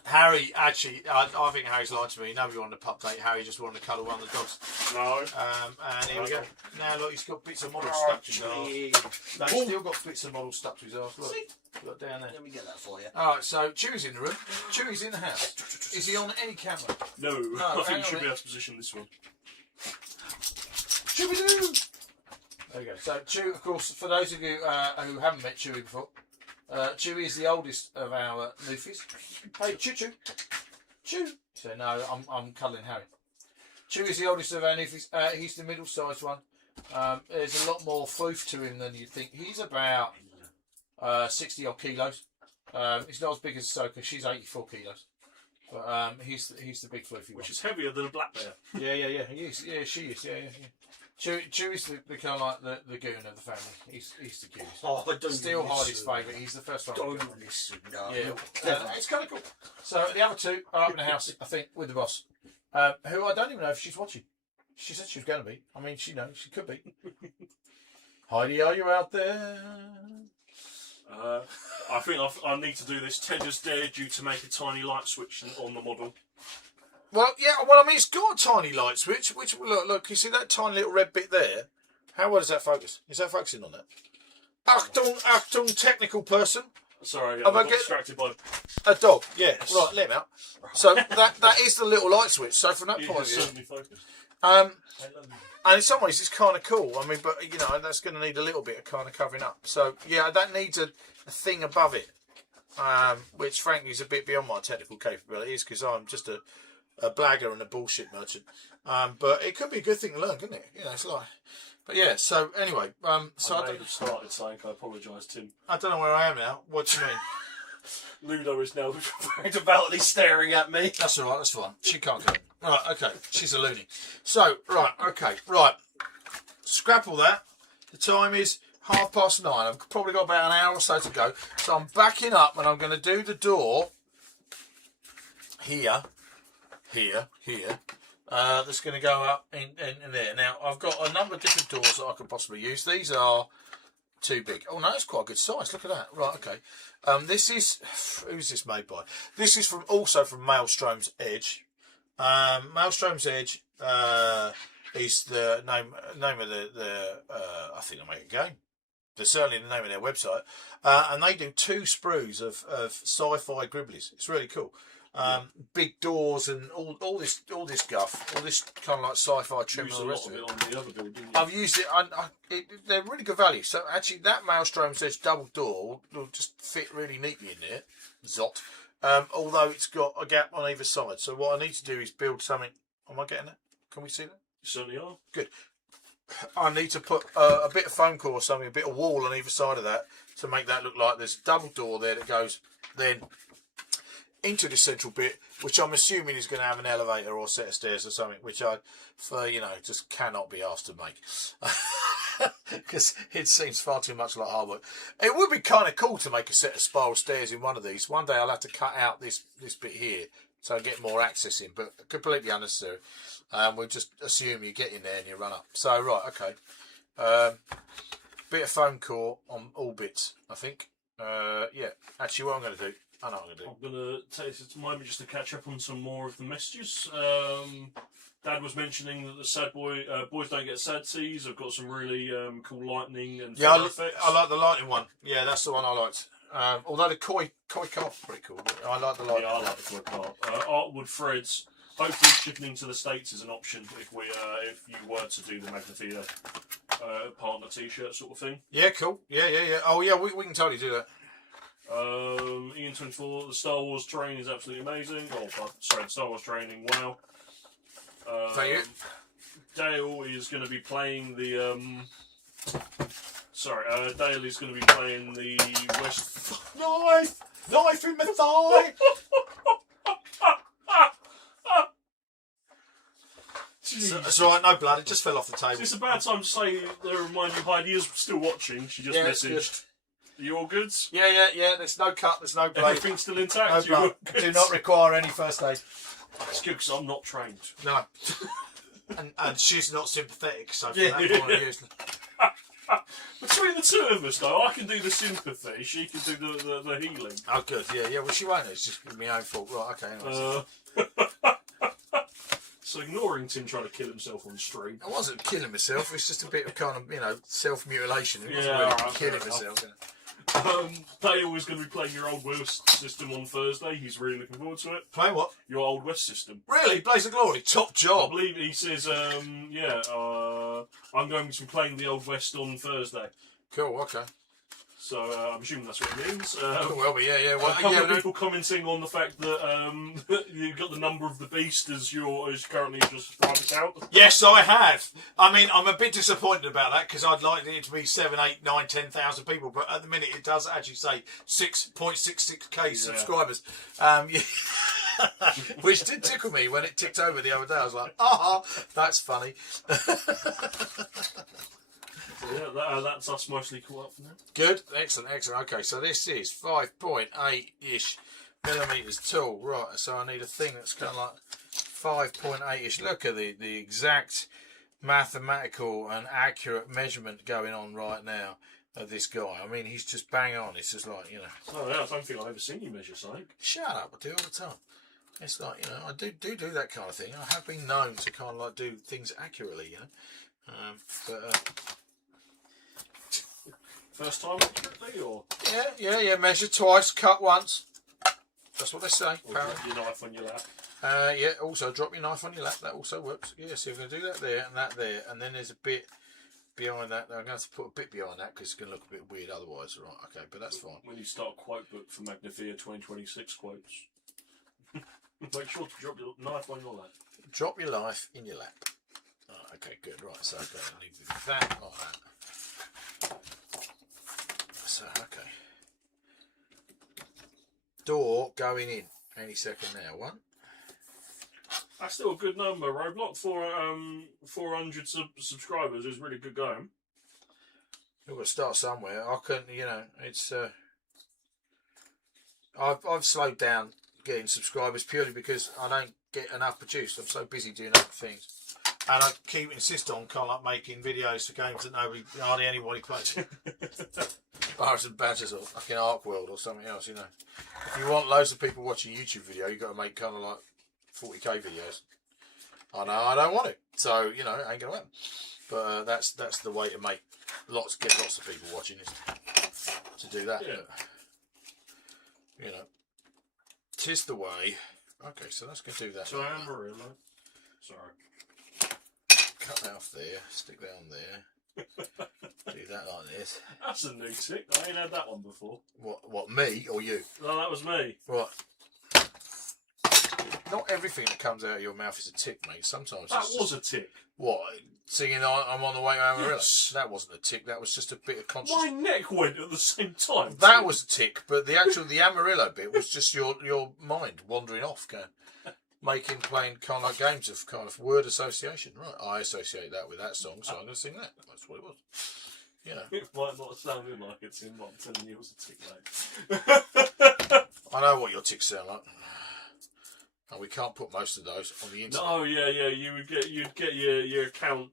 Harry, actually, I think Harry's lied to me. Nobody wanted a pup date. Harry just wanted to cuddle one of the dogs. No. And here we go. Now, look, he's got bits of model stuck to his arse. No, he's still got bits of model stuck to his arse. Look down there. Let me get that for you. Alright, so Chew's in the room. Chew's in the house. Is he on any camera? No. I think you should be able to position this one. Chewy-doo! There we go. So, Chew, of course, for those of you who haven't met Chewy before, Chewy is the oldest of our Newfies. Hey, Chew. So no, I'm cuddling Harry. Chew is the oldest of our Newfies. He's the middle-sized one. There's a lot more floof to him than you'd think. He's about 60 odd kilos. He's not as big as Soka. She's 84 kilos. But he's the big floofy one. Which is heavier than a black bear. Yeah. He is. Yeah, she is. Yeah. Chew is the kind of like the goon of the family. He's the goon. Oh, I don't Still Hardy's favourite. He's the first one. Don't listen. No. Yeah, it's kind of cool. So the other two are up in the house, I think, with the boss, who I don't even know if she's watching. She said she was going to be. I mean, she knows she could be. Heidi, are you out there? I think I need to do this. Ted just dared you to make a tiny light switch on the model. Well, yeah. Well, I mean, it's got a tiny light switch. Which look. You see that tiny little red bit there? How well does that focus? Is that focusing on that? Achtung, technical person. Sorry, I got distracted by a dog. Yeah, right. Let him out. So that is the little light switch. So from that point of view, and in some ways it's kind of cool. I mean, but you know, that's going to need a little bit of kind of covering up. So yeah, that needs a thing above it, which frankly is a bit beyond my technical capabilities because I'm just a blagger and a bullshit merchant. But it could be a good thing to learn, couldn't it? You know, it's like. But yeah. So anyway, so I may have started saying I apologise, Tim. I don't know where I am now. What do you mean? Ludo is now very devoutly staring at me. That's all right. That's fine. She can't go. Right. Okay. She's a loony. So right. Okay. Right. Scrap all that. The time is 9:30. I've probably got about an hour or so to go. So I'm backing up and I'm going to do the door here. That's going to go up in there. Now I've got a number of different doors that I could possibly use. These are too big. Oh no, it's quite a good size. Look at that. Right. Okay. This is, who's this made by? This is also from Maelstrom's Edge. Maelstrom's Edge is the name of the I think they make a game. That's certainly the name of their website. And they do 2 sprues of sci-fi gribblies. It's really cool. big doors and all this guff, all this kind of like sci-fi trim. Used And a all the lot rest of of it on the other build, didn't you? I've used it. They're really good value. So actually, that Maelstrom says double door will just fit really neatly in there. Zot. Although it's got a gap on either side. So what I need to do is build something. Am I getting that? Can we see that? You certainly are. Good. I need to put a bit of foam core or something, a bit of wall on either side of that to make that look like there's a double door there that goes then into the central bit, which I'm assuming is going to have an elevator or a set of stairs or something, which I, just cannot be asked to make. Because it seems far too much like hard work. It would be kind of cool to make a set of spiral stairs in one of these. One day I'll have to cut out this bit here so I get more access in, but completely unnecessary. We'll just assume you get in there and you run up. So, right, okay. Bit of foam core on all bits, I think. Yeah, actually what I'm going to do, I know what I'm going to do. I'm going to take this moment just to catch up on some more of the messages. Dad was mentioning that the sad boys don't get sad teas. I've got some really cool lightning and Yeah, effects. I like the lightning one. Yeah, that's the one I liked. Although the koi carp's pretty cool. But I like the lightning. Yeah, I like the koi carp. Artwood threads. Hopefully, shipping to the States is an option if you were to do the Magrathea partner T-shirt sort of thing. Yeah, cool. Yeah. Oh, yeah, we can totally do that. Ian24, the Star Wars terrain is absolutely amazing. Oh, sorry, the Star Wars training, wow. Thank you. Dale is going to be playing the. Dale is going to be playing the West. Knife in my thigh. It's alright, no blood. It just fell off the table. It's a bad time to say remind you Heidi is still watching. She just messaged. Are you all good? Yeah. There's no cut. There's no blade. Everything's still intact. No blood. Do not require any first aid. It's good because I'm not trained. No. and she's not sympathetic, so from that point of view. Between the two of us, though, I can do the sympathy. She can do the healing. Oh, good. Yeah. Well, she won't. It's just my own fault. Right. Okay. Anyways. So ignoring Tim trying to kill himself on stream. I wasn't killing myself. It's just a bit of kind of self-mutilation. It wasn't Yeah, really alright, killing fair myself. Dale is going to be playing your Old West system on Thursday. He's really looking forward to it. Playing what? Your Old West system. Really? Blaze of Glory. Top I job. believe he says, I'm going to be playing the Old West on Thursday. Cool. Okay. So I'm assuming that's what it means. Well, but yeah. Well, a couple of people commenting on the fact that you've got the number of the beast as currently just private out. Yes, I have. I mean, I'm a bit disappointed about that because I'd like it to be 7, 8, 9, 10,000 people, but at the minute it does actually say 6.66k subscribers. Which did tickle me when it ticked over the other day. I was like, that's funny. So yeah, that's us mostly caught up for now. Good, excellent. Okay, so this is 5.8-ish millimetres tall. Right, so I need a thing that's kind of like 5.8-ish. Look at the exact mathematical and accurate measurement going on right now of this guy. I mean, he's just bang on. It's just like, Oh yeah, I don't think I've ever seen you measure something. Shut up, I do all the time. It's like, I do that kind of thing. I have been known to kind of like do things accurately, First time accurately, or? Yeah, measure twice, cut once. That's what they say, Or apparently. drop your knife on your lap. Yeah, also drop your knife on your lap. That also works. Yeah, so you're going to do that there and that there. And then there's a bit behind that. I'm going to have to put a bit behind that because it's going to look a bit weird otherwise. Right, okay, but that's fine. When you start a quote book for Magrathea 2026 quotes, make sure to drop your knife on your lap. Drop your life in your lap. Oh, okay, good. Right, so okay, I need to do that like that. So, okay. Door going in any second now. One. That's still a good number. Roblox for 400 subscribers is really good going. We've got to start somewhere. I couldn't, it's. I've slowed down getting subscribers purely because I don't get enough produced. I'm so busy doing other things. And I keep insisting on kind of like making videos for games that hardly anybody plays. Bars and Badgers or fucking Ark World or something else, If you want loads of people watching a YouTube video, you've got to make kind of like 40k videos. I know I don't want it, so it ain't gonna happen. But that's the way to get lots of people watching is to do that. Yeah. But, 'tis the way. Okay, so let's go do that. So Amarillo. Sorry. Cut that off there. Stick that on there. Do that like this. That's a new tick. I ain't had that one before. What? Me or you? No, that was me. Right. Not everything that comes out of your mouth is a tick, mate. Sometimes That it's was a tick. what? Singing I'm on the way to Amarillo. Yes. That wasn't a tick. That was just a bit of conscious. My neck went at the same time. That was a tick, but the Amarillo bit was just your mind wandering off, playing kind of like games of kind of word association. Right, I associate that with that song, so I'm going to sing that. That's what it was. You know, It might not sound like it's in what I'm telling you, it was a tick, mate. I know what your ticks sound like, and we can't put most of those on the internet. No, yeah, you'd get your account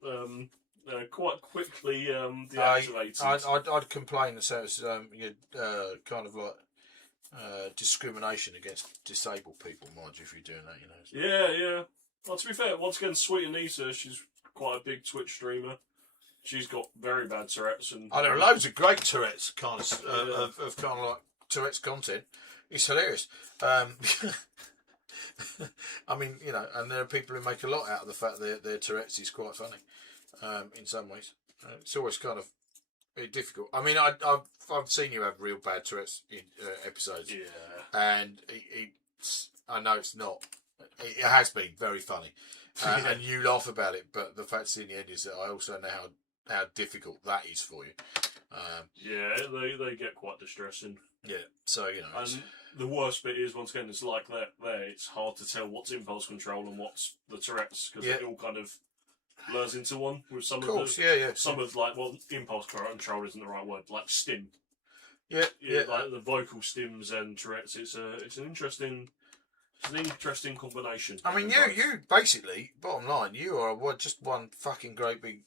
quite quickly deactivated. I'd complain and say it's kind of like discrimination against disabled people, mind you, if you're doing that, you know. Yeah. Well, to be fair, once again, Sweet Anita, she's quite a big Twitch streamer. She's got very bad Tourette's, and there are loads of great Tourette's kind of kind of like Tourette's content. It's hilarious. I mean, you know, and there are people who make a lot out of the fact that their Tourette's is quite funny in some ways. It's always kind of very difficult. I mean, I've seen you have real bad Tourette's in episodes, and I know it's not. It has been very funny, and you laugh about it. But the fact in the end is that I also know how difficult that is for you. They get quite distressing. Yeah, so you know. And the worst bit is, once again, it's like that. It's hard to tell what's impulse control and what's the Tourette's, because it all kind of blurs into one with some of the. Some of impulse control isn't the right word. Like stim. Yeah. Like the vocal stims and Tourette's. It's an interesting combination. I mean, you basically, bottom line, you are just one fucking great big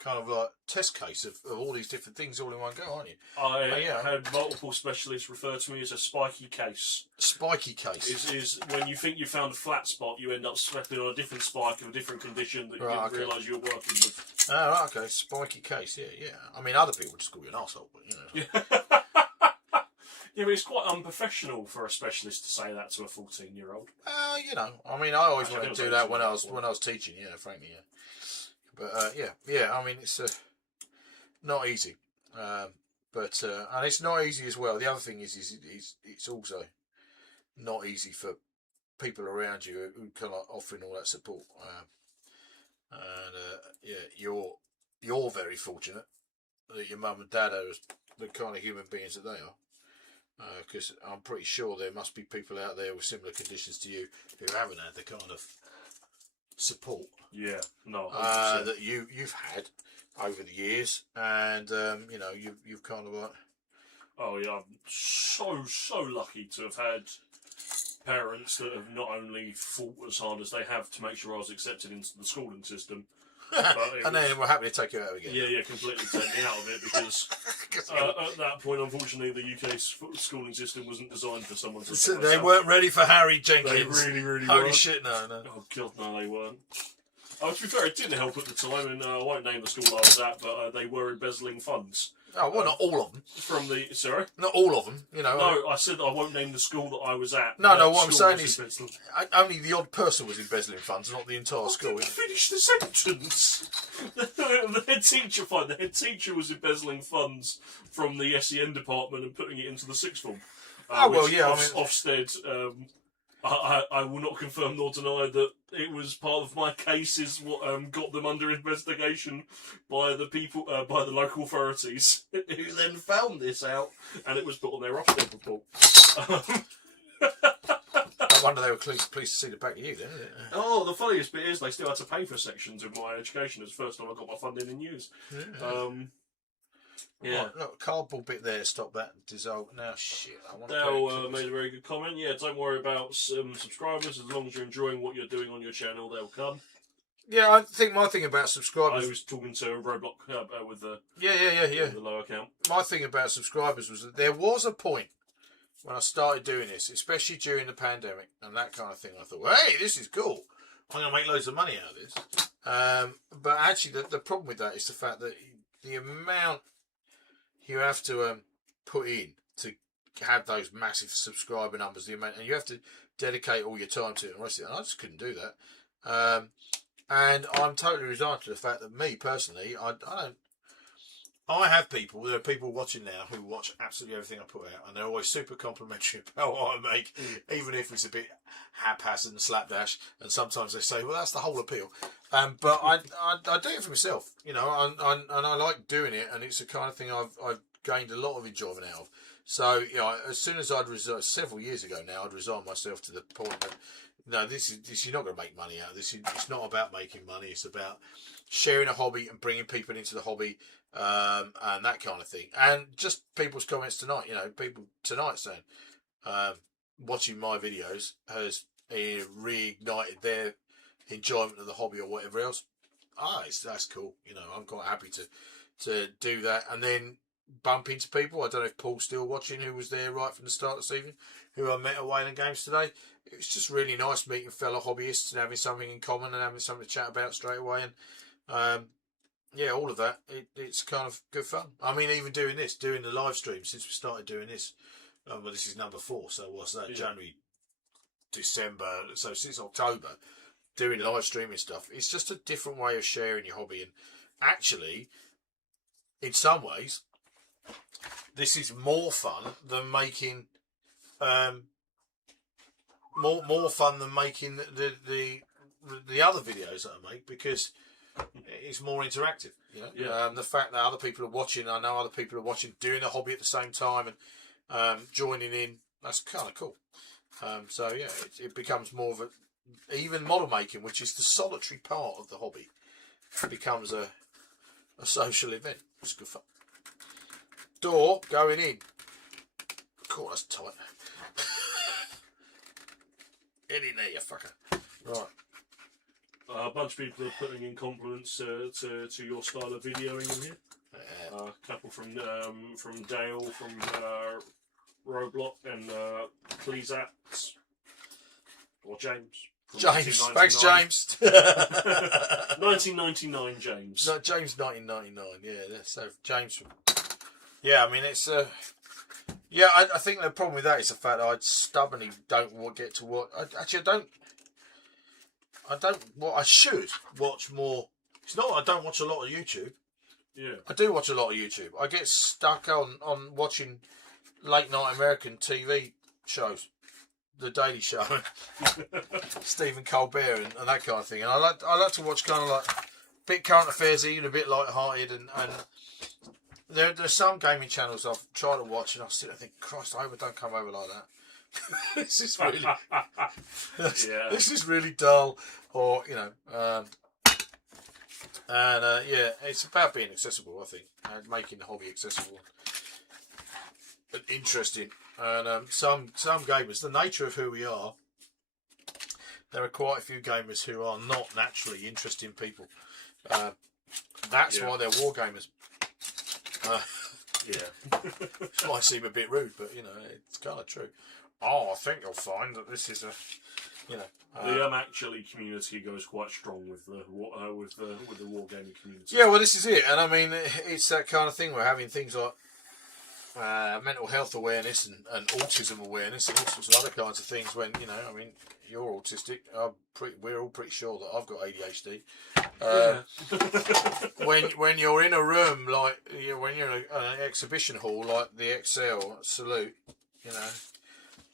kind of like test case of all these different things all in one go, aren't you? I had multiple specialists refer to me as a spiky case. Spiky case is when you think you found a flat spot, you end up stepping on a different spike of a different condition that you didn't realise you were working with. Oh, right, okay, spiky case, yeah. I mean, other people just call you an arsehole, but you know. Yeah, but it's quite unprofessional for a specialist to say that to a 14-year-old. You know, I mean, I always wanted to do that when I was teaching, frankly, yeah. But yeah. I mean, it's not easy, but and it's not easy as well. The other thing is it's also not easy for people around you who kind of offering all that support. You're very fortunate that your mum and dad are the kind of human beings that they are. Because I'm pretty sure there must be people out there with similar conditions to you who haven't had the kind of support that you've had over the years, and you know, you've kind of like. Oh yeah, I'm so lucky to have had parents that have not only fought as hard as they have to make sure I was accepted into the schooling system. And then we're happy to take you out again. Yeah, completely take me out of it, because at that point, unfortunately, the UK schooling system wasn't designed for someone to. So they weren't ready for Harry Jenkins. They really Holy weren't. shit, no. Oh god, no, they weren't. To be fair, it didn't help at the time, and I won't name the school I was at, but they were embezzling funds. Oh, well, not all of them. Sorry? Not all of them, you know. No, I said I won't name the school that I was at. No, what I'm saying is only the odd person was embezzling funds, not the entire school. Didn't finish the sentence. The head teacher, the head teacher was embezzling funds from the SEN department and putting it into the sixth form. Ofsted, I will not confirm nor deny that it was part of my case is what got them under investigation by the people, by the local authorities, who then found this out, and it was put on their Ofsted report. I wonder they were pleased to see the back of you then. Oh, the funniest bit is they still had to pay for sections of my education. It's the first time I got my funding in use. Yeah. Right, look, cardboard bit there, stop that, dissolve. Now, shit. Dale made a very good comment. Yeah, don't worry about subscribers. As long as you're enjoying what you're doing on your channel, they'll come. Yeah, I think my thing about subscribers. I was talking to Roblox with the the low account. My thing about subscribers was that there was a point when I started doing this, especially during the pandemic and that kind of thing. I thought, hey, this is cool. I'm going to make loads of money out of this. But actually, the problem with that is the fact that the amount you have to put in to have those massive subscriber numbers, and you have to dedicate all your time to it and the rest of it. And I just couldn't do that. And I'm totally resigned to the fact that me personally, I don't. I have people. There are people watching now who watch absolutely everything I put out, and they're always super complimentary about what I make, even if it's a bit haphazard and slapdash. And sometimes they say, "Well, that's the whole appeal." But I do it for myself, you know, and I like doing it, and it's the kind of thing I've gained a lot of enjoyment out of. So, you know, as soon as I'd resigned, several years ago now, I'd resigned myself to the point that, no, this you're not going to make money out of this. It's not about making money. It's about sharing a hobby and bringing people into the hobby, and that kind of thing. And just people's comments tonight, you know, people tonight saying, watching my videos has reignited their enjoyment of the hobby or whatever else. That's cool. You know, I'm quite happy to do that, and then bump into people. I don't know if Paul's still watching, who was there right from the start this evening, who I met at Wayland Games today. It was just really nice meeting fellow hobbyists and having something in common and having something to chat about straight away. And yeah, all of that. It's kind of good fun. I mean, even doing the live stream since we started doing this. Well, this is number 4. So what's that? Yeah. January, December. So since October, doing live streaming stuff. It's just a different way of sharing your hobby. And actually, in some ways, this is more fun than making more fun than making the other videos that I make, because it's more interactive, you know. Yeah. The fact that other people are watching, I know other people are watching, doing the hobby at the same time, and joining in, that's kind of cool. So yeah, it becomes more of even model making, which is the solitary part of the hobby, becomes a social event. It's good fun. Door going in. Cool, that's tight. Get in there, you fucker. Right. A bunch of people are putting in compliments to your style of videoing in here. A couple from Dale from Roblox and Pleasats, or James. James, thanks James. 1999 James. No, James 1999. Yeah, so James. Yeah, I mean it's. Yeah, I think the problem with that is the fact that I stubbornly don't get to watch. Actually, I don't. Well, I should watch more. It's not that I don't watch a lot of YouTube. Yeah. I do watch a lot of YouTube. I get stuck on watching late night American TV shows, The Daily Show, Stephen Colbert, and that kind of thing. And I like to watch kind of like a bit current affairs, even a bit light-hearted, and there's some gaming channels I've tried to watch, and I sit there and think, Christ, I hope it don't come over like that. This is really, yeah. This is really dull, or you know, yeah, it's about being accessible, I think, and making the hobby accessible and interesting. And some gamers, the nature of who we are, there are quite a few gamers who are not naturally interesting people. That's why they're war gamers. Yeah. Might seem a bit rude, but you know, it's kind of true. I think you'll find that this is the actually community goes quite strong with the wargaming community. Yeah, well, this is it, and I mean, it's that kind of thing. We're having things like mental health awareness and autism awareness and all sorts of other kinds of things. When you know, I mean, you're autistic. We're all pretty sure that I've got ADHD. When you're in a room like when you're in an exhibition hall like the Excel Salute, you know.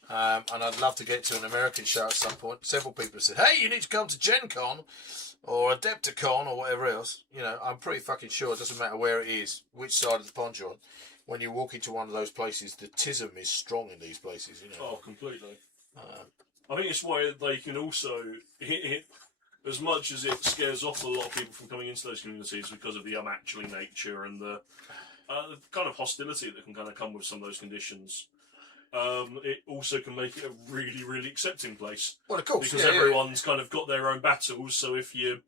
And I'd love to get to an American show at some point. Several people have said, "Hey, you need to come to Gen Con or Adepticon or whatever else." You know, I'm pretty fucking sure it doesn't matter where it is, which side of the pond you're on. When you walk into one of those places, the tism is strong in these places. You know. Oh, completely. I think it's why they can also hit as much as it scares off a lot of people from coming into those communities because of the actually nature and the kind of hostility that can kind of come with some of those conditions. It also can make it a really, really accepting place. Well, of course, because everyone's kind of got their own battles. So if you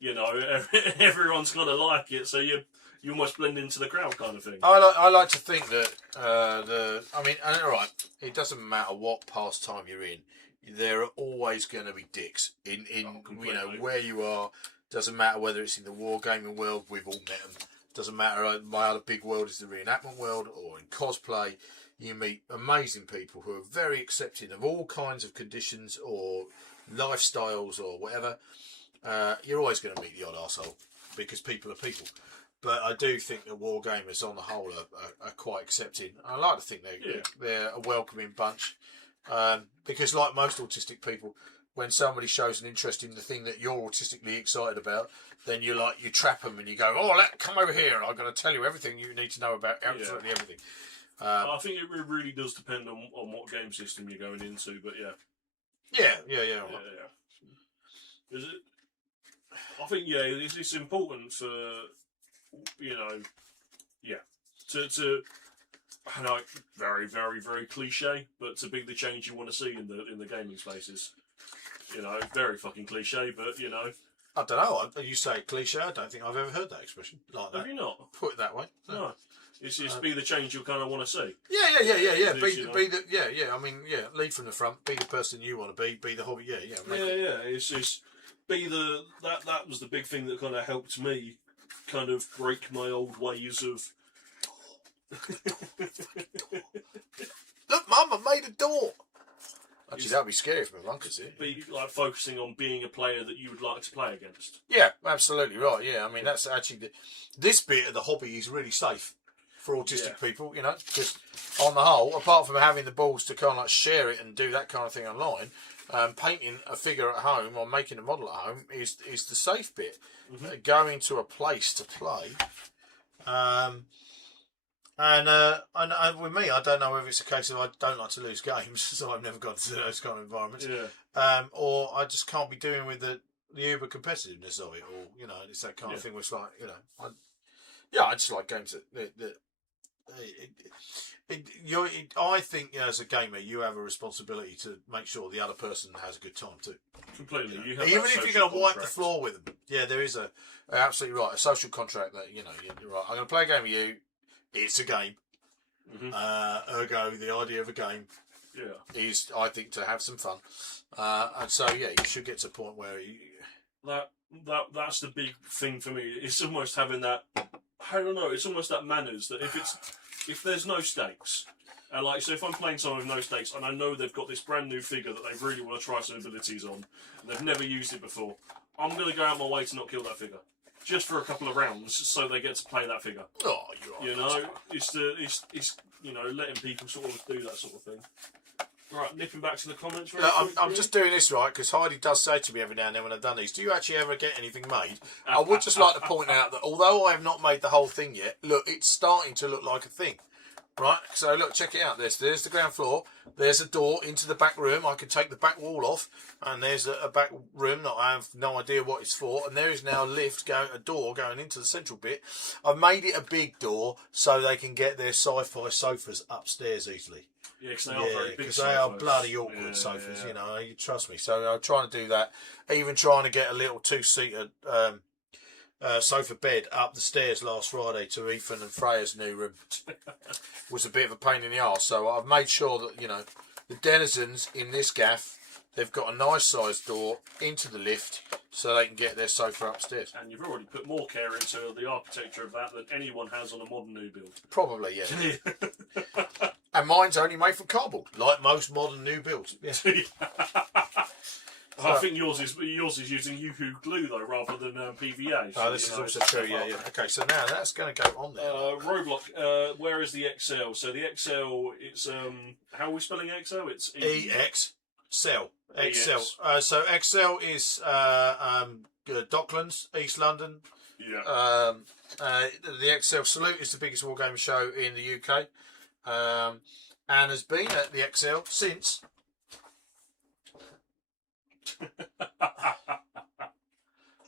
know, everyone's kind of like it. So you almost blend into the crowd, kind of thing. I like to think that I mean, and all right, it doesn't matter what pastime you're in. There are always going to be dicks in you know where you are. Doesn't matter whether it's in the wargaming world. We've all met them. Doesn't matter. My other big world is the reenactment world or in cosplay. you meet amazing people who are very accepting of all kinds of conditions or lifestyles or whatever. You're always going to meet the odd arsehole because people are people. But I do think that wargamers on the whole are quite accepting. I like to think they're a welcoming bunch. Because like most autistic people, when somebody shows an interest in the thing that you're autistically excited about, then you trap them and you go, come over here. I'm going to tell you everything you need to know about absolutely everything. I think it really does depend on what game system you're going into, but Yeah. Is it? I think it's important for to I know, very very very cliche, but to be the change you want to see in the gaming spaces. Very fucking cliche, but I don't know. You say cliche. I don't think I've ever heard that expression like that. Have you not? Put it that way. No. It's be the change you kind of want to see. Yeah. I mean, lead from the front. Be the person you want to be. Be the hobby. Yeah. It's be the that was the big thing that kind of helped me kind of break my old ways of. Look, Mum, I made a door. Actually, that'd be scary if my mum could see it. Be like focusing on being a player that you would like to play against. Yeah, absolutely right. Yeah, I mean that's actually this bit of the hobby is really safe for autistic people. Because on the whole, apart from having the balls to kind of like share it and do that kind of thing online, painting a figure at home or making a model at home is the safe bit. Mm-hmm. Going to a place to play. And with me, I don't know if it's a case of I don't like to lose games, so I've never got to those kind of environments. Yeah. Or I just can't be doing with the uber competitiveness of it, or it's that kind of thing. Where it's like I just like games that I think as a gamer, you have a responsibility to make sure the other person has a good time too. Completely. Even if you're going to wipe the floor with them, there is absolutely right, a social contract that you're right. I'm going to play a game with you. It's a game. Mm-hmm. Ergo, the idea of a game is, I think, to have some fun. And so, you should get to a point where that's the big thing for me. It's almost having that. I don't know. It's almost that manners that if there's no stakes, and so if I'm playing someone with no stakes and I know they've got this brand new figure that they really want to try some abilities on, and they've never used it before, I'm going to go out my way to not kill that figure. Just for a couple of rounds, so they get to play that figure. Oh, you're right. It's letting people sort of do that sort of thing. Right, nipping back to the comments. I'm just doing this right because Heidi does say to me every now and then when I've done these, do you actually ever get anything made? I would just like to point out that although I have not made the whole thing yet, look, it's starting to look like a thing. Right, so look, check it out. There's the ground floor. There's a door into the back room. I can take the back wall off, and there's a back room that I have no idea what it's for. And there is now a door going into the central bit. I've made it a big door so they can get their sci-fi sofas upstairs easily. Yeah, because they are very big. Because they are bloody awkward sofas. Yeah. You trust me. So I'm trying to do that. Even trying to get a little two-seater sofa bed up the stairs last Friday to Ethan and Freya's new room was a bit of a pain in the arse. So I've made sure that the denizens in this gaff, they've got a nice sized door into the lift so they can get their sofa upstairs. And you've already put more care into the architecture of that than anyone has on a modern new build. Probably, yeah. And mine's only made from cardboard, like most modern new builds. Yeah. I think yours is using Yoo-hoo glue though, rather than PVA. So, this is also true. Yeah. Okay, so now that's going to go on there. Roblox. Where is the XL? So the XL, it's how are we spelling XL? It's EX Cell. XL. So XL is Docklands, East London. Yeah. The XL Salute is the biggest wargaming show in the UK, and has been at the XL since.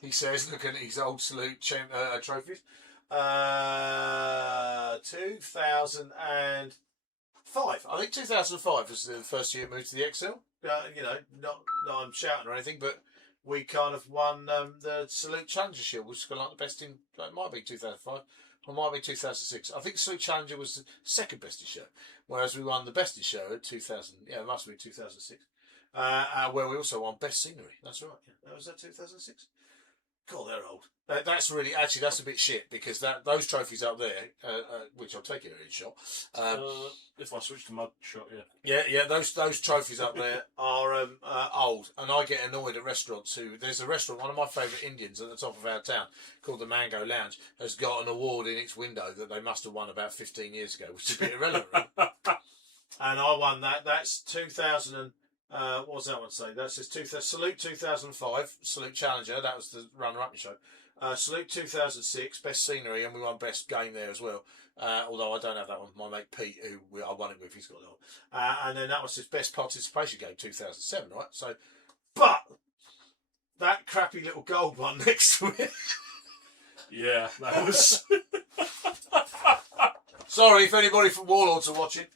He says, looking at his old Salute trophies. 2005. I think 2005 was the first year it moved to the XL. Not I'm shouting or anything, but we kind of won the Salute Challenger Shield, which was like the best in. It might be 2005. Or might be 2006. I think the Salute Challenger was the second bestest show, whereas we won the bestest show at 2000. Yeah, it must have been 2006. Where we also won Best Scenery. That's right. Yeah. Was that 2006? God, they're old. That's really actually that's a bit shit because those trophies up there, which I'll take it in a shot. If I switch to mug shot, yeah. Yeah, those trophies up there are old, and I get annoyed at restaurants there's a restaurant, one of my favourite Indians at the top of our town called the Mango Lounge, has got an award in its window that they must have won about 15 years ago, which is a bit irrelevant. Really. And I won that. That's 2000 and what was that one say? That says Salute 2005, Salute Challenger. That was the runner-up show. Salute 2006, best scenery, and we won best game there as well. Although I don't have that one. My mate Pete, who I won it with, he's got that one. And then that was his best participation game, 2007, right? So, but that crappy little gold one next to it. Yeah, that was. Sorry if anybody from Warlords are watching.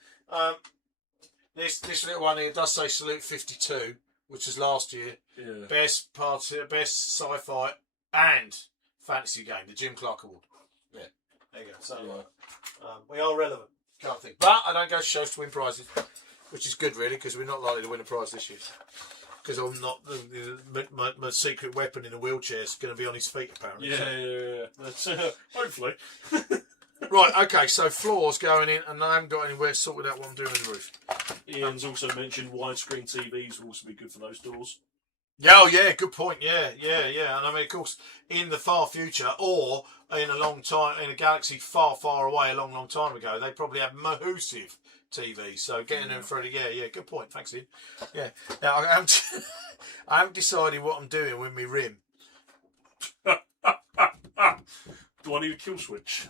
This little one here does say Salute 52, which was last year. Yeah. Best sci-fi and fantasy game, the Jim Clark Award. Yeah, there you go. So we are relevant, can't think. But I don't go to shows to win prizes, which is good really, because we're not likely to win a prize this year. Because I'm not my secret weapon in a wheelchair is going to be on his feet apparently. Yeah. That's hopefully. Right, okay, so floors going in, and I haven't got anywhere sorted out what I'm doing with the roof. Ian's also mentioned widescreen TVs will also be good for those doors. Yeah, oh yeah, good point. Yeah. And I mean, of course, in the far future, or in a long time, in a galaxy far, far away, a long, long time ago, they probably have massive TVs. So getting them for yeah, good point. Thanks, Ian. Yeah. Now I haven't decided what I'm doing with my rim. Do I need a kill switch?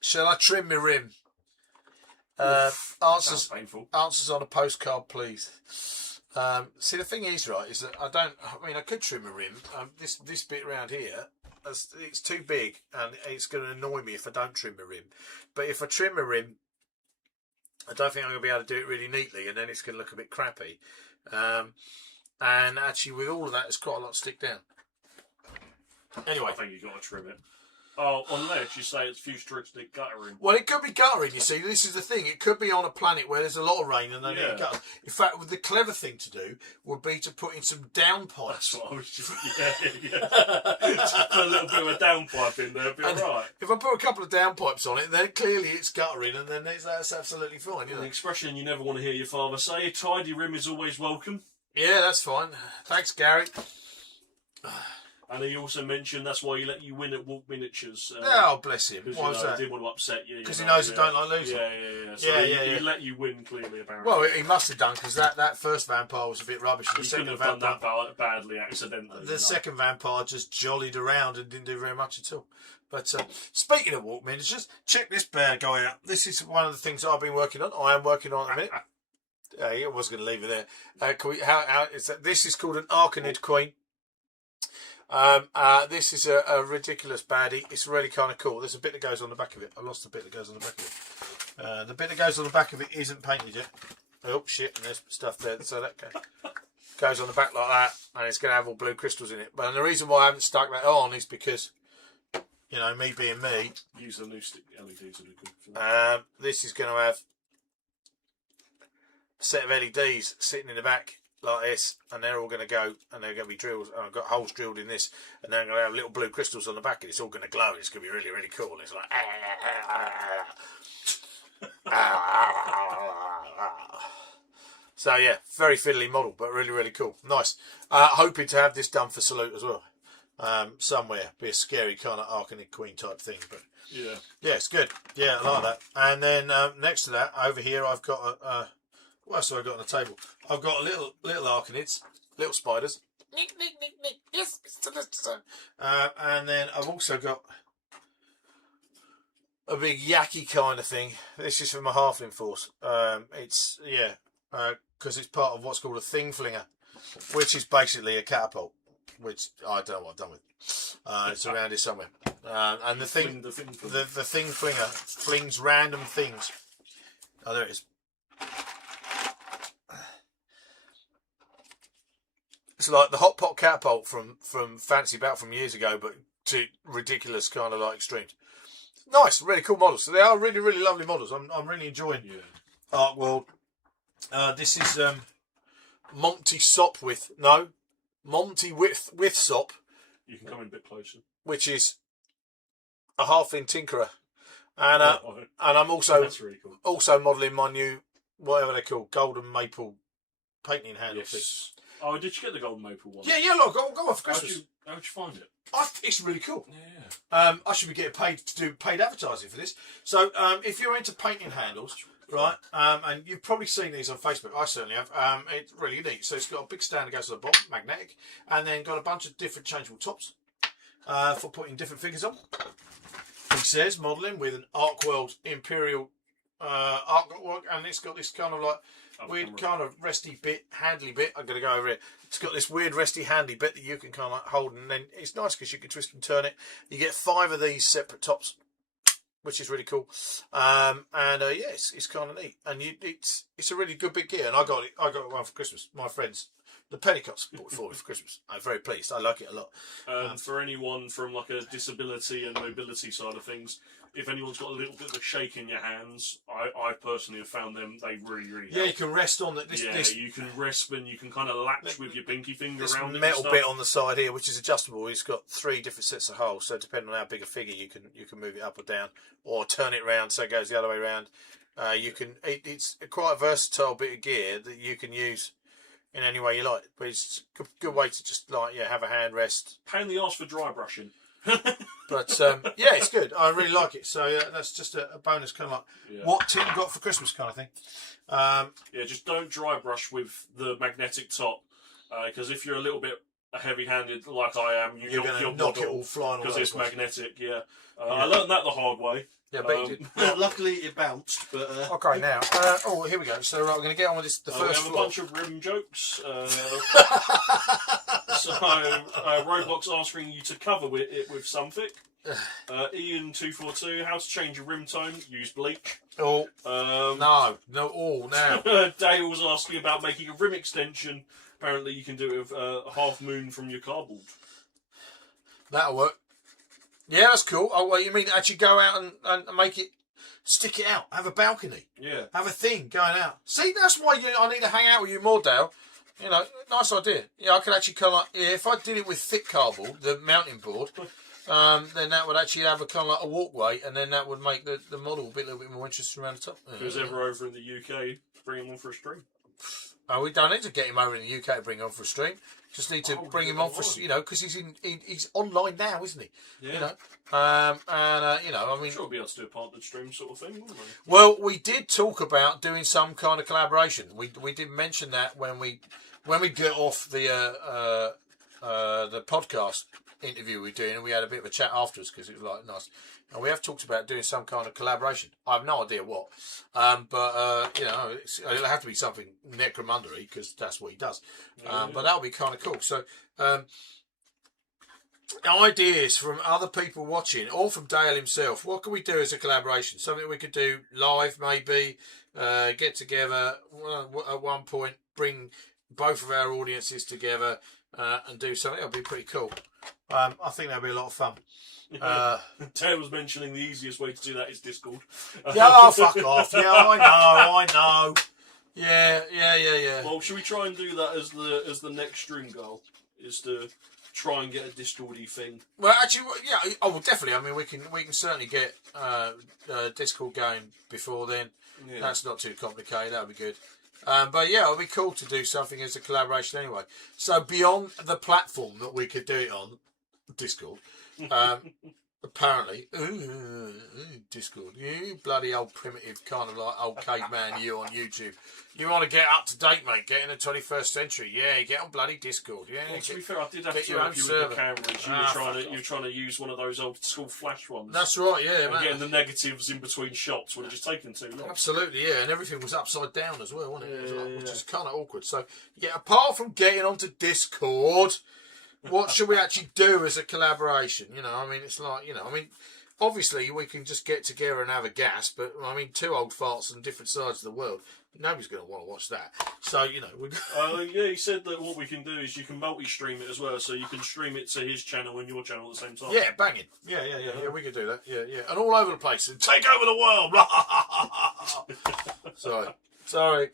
Shall I trim my rim? Sounds painful. Answers on a postcard, please. See, the thing is, right, is that I could trim a rim. This bit around here, it's too big, and it's going to annoy me if I don't trim a rim. But if I trim a rim, I don't think I'm going to be able to do it really neatly, and then it's going to look a bit crappy. And actually, with all of that, there's quite a lot to stick down. Anyway, I think you've got to trim it. Oh, unless you say it's futuristic guttering. Well, it could be guttering, you see. This is the thing. It could be on a planet where there's a lot of rain and then it gutters. In fact, the clever thing to do would be to put in some downpipes. That's what I was just... Yeah. Just put a little bit of a downpipe in there, it'll be alright. If I put a couple of downpipes on it, then clearly it's guttering and then that's absolutely fine. You know? The expression you never want to hear your father say, a tidy rim is always welcome. Yeah, that's fine. Thanks, Gary. And he also mentioned that's why he let you win at Walk Miniatures. Oh, bless him. Because Why was that? He didn't want to upset you. Because he knows I don't like losing. Yeah. So he let you win, clearly, apparently. Well, he must have done, because that first vampire was a bit rubbish. He couldn't have done that badly, accidentally. The second vampire just jollied around and didn't do very much at all. But speaking of Walk Miniatures, check this bear guy out. This is one of the things I've been working on. I am working on it a minute. I was going to leave it there. This is called an Arcanid Queen. This is a ridiculous baddie. It's really kind of cool. There's a bit that goes on the back of it. I lost the bit that goes on the back of it. The bit that goes on the back of it isn't painted yet. Oh shit, and there's stuff there. So that goes on the back like that, and it's going to have all blue crystals in it. But the reason why I haven't stuck that on is because, you know, me being me. Use the new stick LEDs to do good for that. This is going to have a set of LEDs sitting in the back like this, and they're all going to go, and they're going to be drilled, and I've got holes drilled in this, and then I'm going to have little blue crystals on the back, and it's all going to glow. It's going to be really, really cool. It's like so yeah, very fiddly model, but really, really cool. Nice. Hoping to have this done for Salute as well. Somewhere. Be a scary kind of Arcanid Queen type thing, but yeah, it's good. Yeah, I like that. And then next to that, over here, I've got what else have I got on the table? I've got little Arcanids, little spiders. Nick. Yes. And then I've also got a big yacky kind of thing. This is for my halfling force. It's because it's part of what's called a thing flinger, which is basically a catapult. Which I don't know what I've done with. It's around here somewhere. And the thing flinger flings random things. Oh, there it is. It's like the hot pot catapult from Fantasy Battle from years ago, but to ridiculous kind of like extremes. Nice, really cool models. So they are really, really lovely models. I'm really enjoying Ark World. This is Monty Sop with Sop. You can come in a bit closer. which is a half-inch tinkerer, and Oh, and I'm also that's really cool. modelling my new whatever they call golden maple painting handle thing. Yes. Oh, did you get the golden maple one? Yeah, look, go on for How'd Christmas. you find it? It's really cool. Yeah. I should be getting paid to do paid advertising for this. So if you're into painting handles, right, and you've probably seen these on Facebook, I certainly have. It's really neat. So it's got a big stand that goes to the bottom, magnetic, and then got a bunch of different changeable tops for putting different figures on. He says modelling with an Arcworld Imperial artwork, and it's got this kind of like weird kind of resty bit, handly bit. I'm going to go over it. It's got this weird resty handy bit that you can kind of like hold, and then it's nice because you can twist and turn it. You get 5 of these separate tops, which is really cool. Yeah, it's kind of neat, and it's a really good big gear. And I got one for Christmas. My friends, the Pennicotts, bought it for Christmas. I'm very pleased. I like it a lot. For anyone from like a disability and mobility side of things, if anyone's got a little bit of a shake in your hands, I personally have found them, they really Yeah, help. you can rest on it. You can rest and you can kind of latch with your pinky finger This around it. metal bit on the side here, which is adjustable, it's got 3 different sets of holes. So depending on how big a figure, you can move it up or down, or turn it around so it goes the other way around. It's quite a versatile bit of gear that you can use in any way you like. But it's a good way to just have a hand rest. Pain in the arse for dry brushing. But yeah, it's good. I really like it. So that's just a bonus kind of like what Tim got for Christmas kind of thing. Yeah, just don't dry brush with the magnetic top, because if you're a little bit heavy-handed like I am, You're going to knock it all flying because away. it's magnetic. Yeah, I learned that the hard way. Yeah, but you did. Luckily it bounced, but Okay, now. Here we go. So we're going to get on with this. The we first have floor. a bunch of rim jokes. So Roblox asking you to cover it with something. Ian242, how to change your rim tone? Use bleach. Oh no! Now. Dale's asking about making a rim extension. Apparently, you can do it with half moon from your cardboard. That'll work. Yeah, that's cool. Oh, well, you mean actually go out and make it, stick it out, have a balcony, Yeah. have a thing going out. See, that's why I need to hang out with you more, Dale. You know, nice idea. Yeah, I could actually kind of like, if I did it with thick cardboard, the mounting board, then that would actually have a kind of like a walkway, and then that would make the model a little bit more interesting around the top. Who's ever over in the UK, bring him on for a stream. We don't need to get him over in the UK to bring him on for a stream. Just need to bring him on for, because he's online now, isn't he? Yeah. You know, I mean, I'm sure we'll be able to do a partnered stream sort of thing, wouldn't we? well, we did talk about doing some kind of collaboration. We did mention that when we get off the podcast interview we're doing, and we had a bit of a chat afterwards because it was like nice. And we have talked about doing some kind of collaboration. I have no idea what, but it'll have to be something necromundery because that's what he does. But that'll be kind of cool. So, ideas from other people watching, or from Dale himself. What can we do as a collaboration? Something we could do live, maybe get together at one point, bring both of our audiences together and do something. That'll be pretty cool. I think that'll be a lot of fun. Taylor was mentioning the easiest way to do that is Discord. Yeah, fuck off. Yeah, I know. Yeah. Well, should we try and do that as the next stream goal? Is to try and get a Discordy thing. Well, actually, yeah. Oh, well, definitely. I mean, we can certainly get Discord going before then. Yeah. That's not too complicated. That'll be good. But yeah, it'll be cool to do something as a collaboration anyway. So beyond the platform that we could do it on, Discord. Apparently, Discord, you bloody old primitive kind of like old caveman, you on YouTube. You want to get up to date, mate? Get in the 21st century. Yeah, get on bloody Discord. Yeah. Well, to be fair, I did have to your own help you server. with the cameras. You were trying to use one of those old school flash ones. That's right. Yeah, and man. getting the negatives in between shots would have just taken too long. Absolutely, yeah, and everything was upside down as well, wasn't it? Which is kind of awkward. So, yeah, apart from getting onto Discord, what should we actually do as a collaboration? You know, I mean, it's like, obviously we can just get together and have a gas, but I mean, 2 old farts on different sides of the world, nobody's going to want to watch that. So, yeah, he said that what we can do is you can multi-stream it as well, so you can stream it to his channel and your channel at the same time. Yeah, banging. Yeah, we could do that. Yeah, and all over the place and take over the world. Sorry.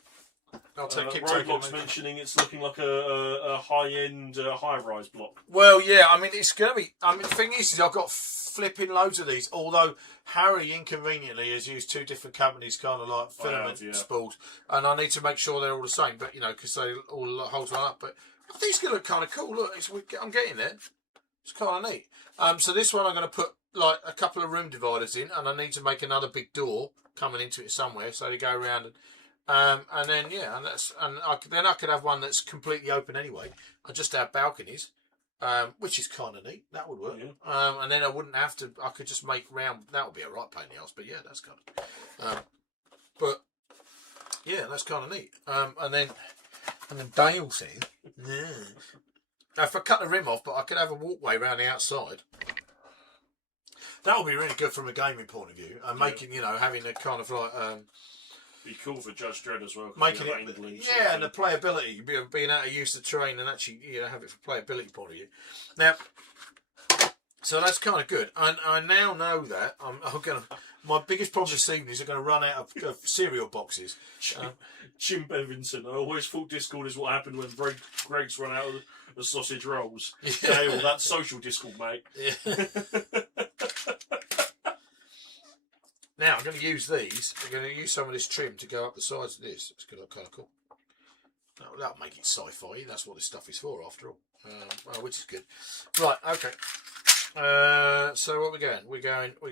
I'll keep taking Roblox it. mentioning it's looking like a high-end, high-rise block. Well, yeah, I mean, it's going to be... I mean, the thing is I've got flipping loads of these, although Harry inconveniently has used 2 different companies, kind of like filament spools, and I need to make sure they're all the same, but, you know, because they all hold one up. But I think it's going to look kind of cool. Look, I'm getting there. It's kind of neat. So this one I'm going to put, like, a couple of room dividers in, and I need to make another big door coming into it somewhere, so they go around and then yeah, then I could have one that's completely open anyway. I just have balconies, which is kind of neat. That would work. Yeah. And then I wouldn't have to. I could just make round. That would be a right pain in the ass. But yeah, that's kind of. But yeah, that's kind of neat. And then Dale said, yeah. Now, if I cut the rim off, but I could have a walkway around the outside. That would be really good from a gaming point of view. And making, you know, having a kind of like. Be cool for Judge Dredd as well. Making it, yeah, and the playability, being able to use the terrain and actually, you know, have it for playability point of view. Now, so that's kind of good. And I now know that I'm going to. My biggest problem this evening is I'm going to run out of cereal boxes. Jim Bevinson. I always thought Discord is what happened when Greg's run out of the sausage rolls. Yeah, well, that's social Discord, mate. Yeah. Now I'm going to use these. I'm going to use some of this trim to go up the sides of this. It's going to look kind of cool. That'll make it sci-fi. That's what this stuff is for, after all. Well, which is good. Right. Okay. So what we're going? We're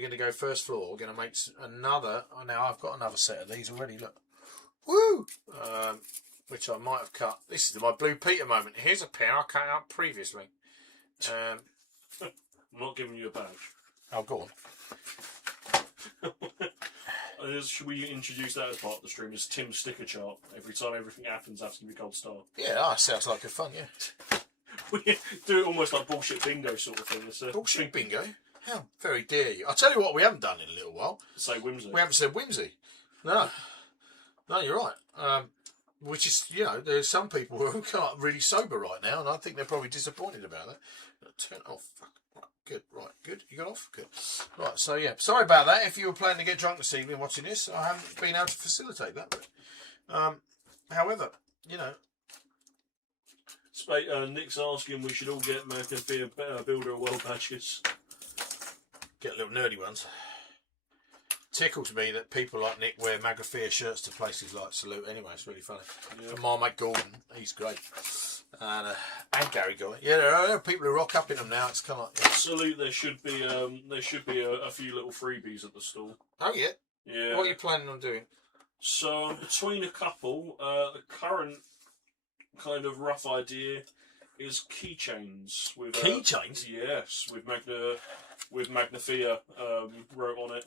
going to go first floor. We're going to make another. Oh, now I've got another set of these already. Look. Woo! Which I might have cut. This is my Blue Peter moment. Here's a pair I cut out previously. I'm not giving you a badge. Oh, go on. Should we introduce that as part of the stream? As Tim's sticker chart. Every time everything happens, that's going to be gold star. Yeah, that sounds like good fun, yeah. We do it almost like bullshit bingo sort of thing. Bullshit bingo? How very dare you. I'll tell you what we haven't done in a little while. Say whimsy. We haven't said whimsy. No, you're right. Which is, you know, there's some people who are really sober right now, and I think they're probably disappointed about that. Turn it off. Fuck. Right, good. You got off? Good. Right, so yeah, sorry about that. If you were planning to get drunk this evening watching this, I haven't been able to facilitate that. But, however, you know. Nick's asking we should all get Magrathea Builder World badges. Get little nerdy ones. Tickles me that people like Nick wear Magrathea shirts to places like Salute anyway. It's really funny. Yeah. And my mate Gordon, he's great. And Gary Guy. Yeah, there are people who rock up in them now. It's kind of like, yeah. Salute. There should be a few little freebies at the stall. Oh yeah. Yeah. What are you planning on doing? So between a couple, the current kind of rough idea is keychains with keychains. Yes, with Magrathea wrote on it.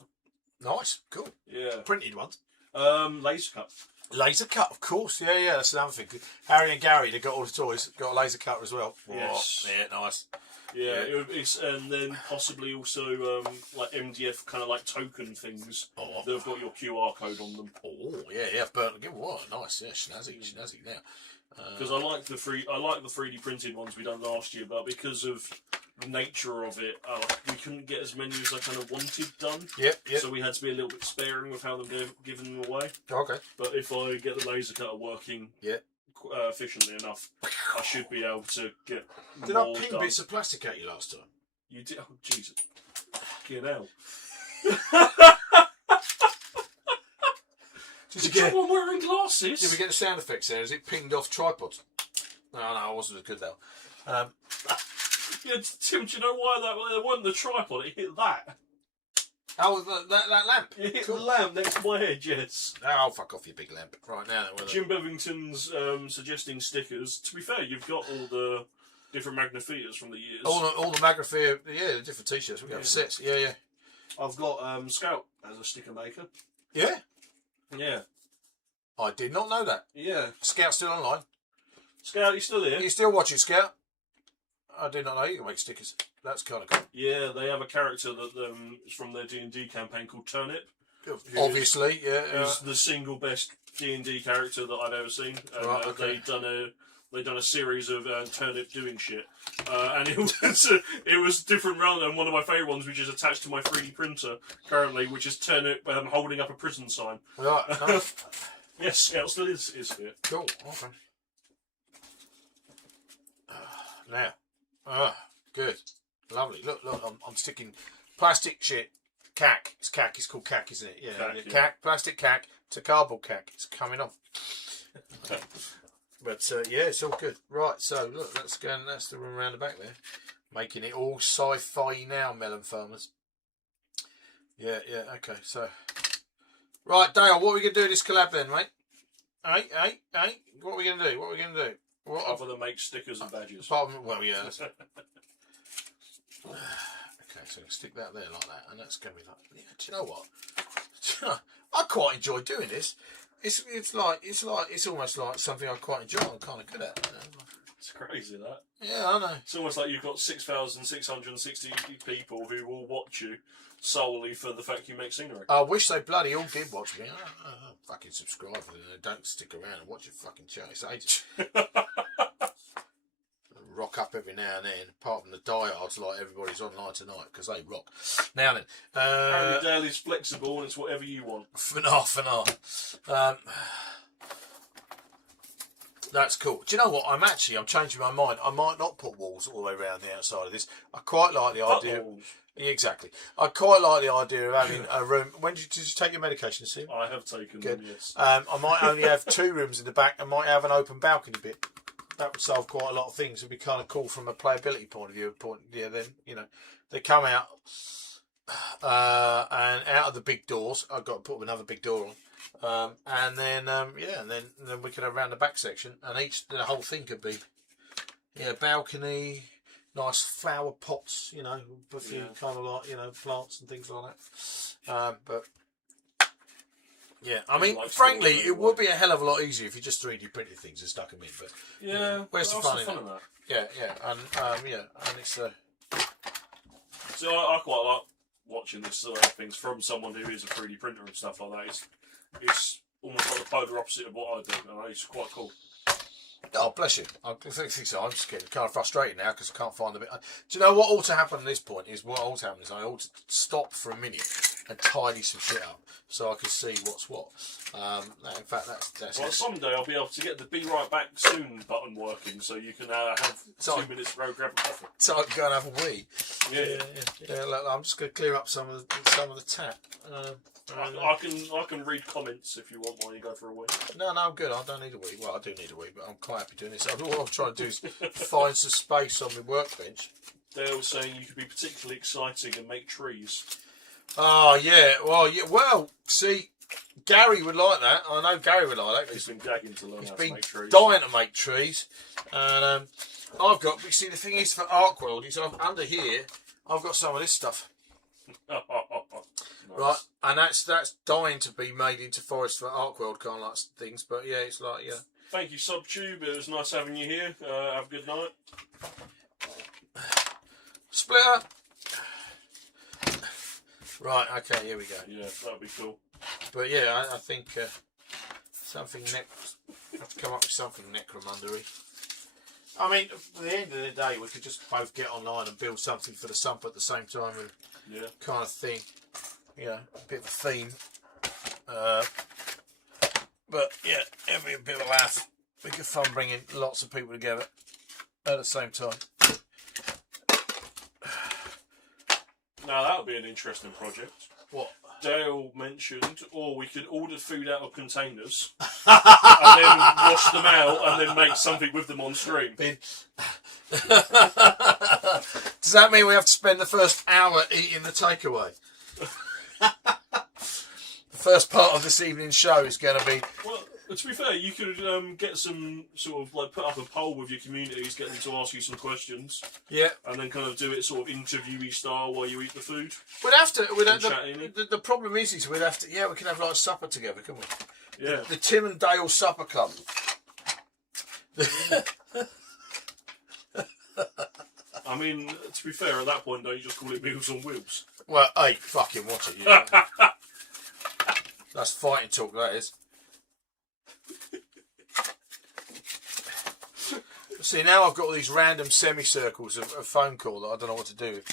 Nice, cool. Yeah. Printed ones. Laser cut. Laser cut, of course. Yeah, that's another thing. Harry and Gary, they got all the toys. Got a laser cutter as well. Yes. Oh, yeah, nice. Yeah, it's and then possibly also like MDF kind of like token things that have got your QR code on them. Oh yeah, burnt. What nice, yeah, snazzy now. Because I like the 3D printed ones we done last year, but because of the nature of it, we couldn't get as many as I kind of wanted done. Yep. So we had to be a little bit sparing with how they're giving them away. Okay. But if I get the laser cutter working, efficiently enough, I should be able to get. Did I ping bits of plastic at you last time? You did. Oh Jesus! Fucking hell! Did you someone wearing glasses? Did we get the sound effects there? Is it pinged off tripods? No, I wasn't as good though. Yeah, Tim, do you know why that wasn't the tripod? It hit that. Oh, that lamp. It hit the lamp next to my head, yes. Oh, fuck off, you big lamp. Right now. Jim Bevington's suggesting stickers. To be fair, you've got all the different Magratheas from the years. All the Magrathea, the different t-shirts. We have sets. Yeah. I've got Scout as a sticker maker. Yeah? Yeah. I did not know that. Yeah. Scout's still online. Scout, you still here? You still watching, Scout? I did not know you can make stickers. That's kind of cool. Yeah, they have a character that is from their D&D campaign called Turnip. Obviously, yeah. Who's the single best D&D character that I've ever seen. And, right, okay. They've done a series of Turnip doing shit. And it was different round than one of my favourite ones, which is attached to my 3D printer currently, which is Turnip holding up a prison sign. Right, nice. Yes, Scout still is here. Cool. Okay. Now, good, lovely. Look, I'm sticking plastic shit. Cack. It's cack. It's called cack, isn't it? Yeah. Cack, yeah. Cack. Plastic cack to cardboard cack. It's coming off. But yeah, it's all good. Right. So look, that's the room around the back there, making it all sci-fi now, melon farmers. Yeah. Okay. So, right, Dale, what are we gonna do with this collab then, mate? Hey. What are we gonna do? What Other than make stickers and badges. Apart from, well, yeah. That's... Okay, so stick that there like that, and that's going to be like. Yeah, do you know what? I quite enjoy doing this. It's almost like something I quite enjoy. I'm kind of good at. You know? It's crazy that. Yeah, I know. It's almost like you've got 6,660 people who will watch you solely for the fact you make scenery. I wish they bloody all did watch me. Fucking subscribe and don't stick around and watch your fucking show. It's ages. Rock up every now and then, apart from the diehards like everybody's online tonight because they rock. Now then, Apparently Dale is flexible and it's whatever you want. For now. That's cool. Do you know what? I'm changing my mind. I might not put walls all the way around the outside of this. I quite like the idea. Yeah, exactly. I quite like the idea of having a room. When did you take your medication, Steve? I have taken them, yes. I might only have 2 rooms in the back and might have an open balcony bit. That would solve quite a lot of things. It'd be kind of cool from a playability point of view. Then they come out and out of the big doors. I've got to put another big door on, and then we could have around the back section, and the whole thing could be balcony, nice flower pots, a few kind of like plants and things like that. But yeah, I mean, frankly, it would be a hell of a lot easier if you just 3D printed things and stuck them in. But yeah, where's the fun in that? that? Yeah, and it's. So I quite like watching this sort of things from someone who is a 3D printer and stuff like that. It's almost like the polar opposite of what I do. And it's quite cool. Oh, bless you. I'm just getting kind of frustrated now because I can't find the bit. Do you know what ought to happen at this point? I ought to stop for a minute and tidy some shit up so I can see what's what. In fact, that's well, someday I'll be able to get the "Be Right Back Soon" button working, so you can have 2 minutes to go grab a coffee. So I can go and have a wee. Yeah. Look, I'm just going to clear up some of the tap. I can read comments if you want while you go for a wee. No, I'm good. I don't need a wee. Well, I do need a wee, but I'm quite happy doing this. All I'm trying to do is find some space on my workbench. Dale was saying you could be particularly exciting and make trees. Oh, yeah. Well, see, Gary would like that. I know Gary would like that. He's been gagging to learn how to make trees. Dying to make trees. And I've got, you see, the thing is for Arcworld, is under here, I've got some of this stuff. Nice. Right, and that's dying to be made into Forest for Arcworld kind of like things, but yeah, it's like, yeah. Thank you, Subtube. It was nice having you here. Have a good night. Splitter! Right, okay, here we go. Yeah, that'd be cool. But yeah, I think something have to come up with something necromundery. I mean, at the end of the day, we could just both get online and build something for the sump at the same time, and kind of thing. A bit of a theme. But yeah, it'd be a bit of a laugh. Be good fun bringing lots of people together at the same time. Now that would be an interesting project. What? Dale mentioned, we could order food out of containers and then wash them out and then make something with them on stream. Does that mean we have to spend the first hour eating the takeaway? The first part of this evening's show is going to be... Well, to be fair, you could get some sort of like put up a poll with your communities, get them to ask you some questions. Yeah. And then kind of do it sort of interviewee style while you eat the food. We'd have to... The problem is we'd have to... Yeah, we can have like supper together, couldn't we? Yeah. The Tim and Dale Supper Club. I mean, to be fair, at that point, don't you just call it Meals on Wheels? Well, hey, fucking watch it. Yeah. That's fighting talk, that is. See, now I've got all these random semicircles of phone call that I don't know what to do with.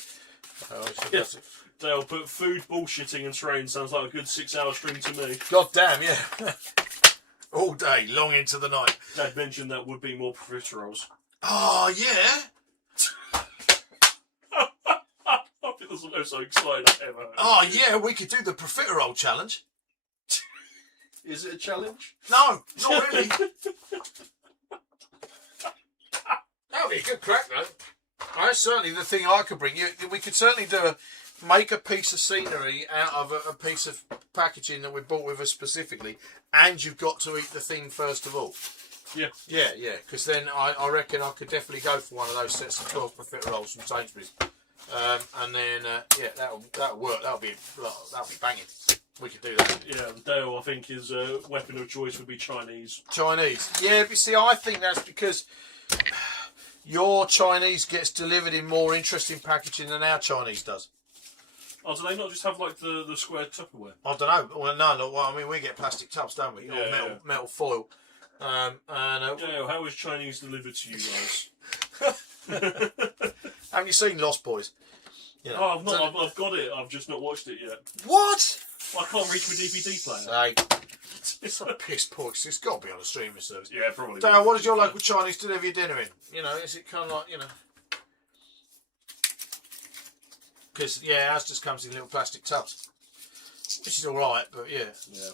Dale, put food bullshitting and train sounds like a good 6-hour stream to me. God damn, yeah. all day, long into the night. Dad mentioned that would be more profiteroles. Oh, yeah. I think that's the most so excited I've ever heard. Oh, yeah, we could do the profiterole challenge. Is it a challenge? No, not really. That would be a good crack, though. That's certainly the thing I could bring you. We could certainly make a piece of scenery out of a piece of packaging that we bought with us specifically, and you've got to eat the thing first of all. Yeah. Yeah, because then I reckon I could definitely go for one of those sets of 12 profiteroles from Sainsbury's. And then, that'll work. That'll be banging. We could do that. Yeah, Dale, I think his weapon of choice would be Chinese. Chinese. Yeah, but see, I think that's because your Chinese gets delivered in more interesting packaging than our Chinese does. Oh, do they not just have like the square Tupperware? I don't know. Well, no. Well, I mean, we get plastic tubs, don't we? Yeah, Or metal foil. Dale, how is Chinese delivered to you guys? Haven't you seen Lost Boys? You know, Oh, I've not. I've got it. I've just not watched it yet. What? I can't reach my DVD player. It's a piss poor. It's got to be on a streaming service. Yeah, probably. Dale, what does your local Chinese deliver your dinner in? You know, is it kind of like, you know? Because, yeah, ours just comes in little plastic tubs. Which is alright, but yeah. Yeah.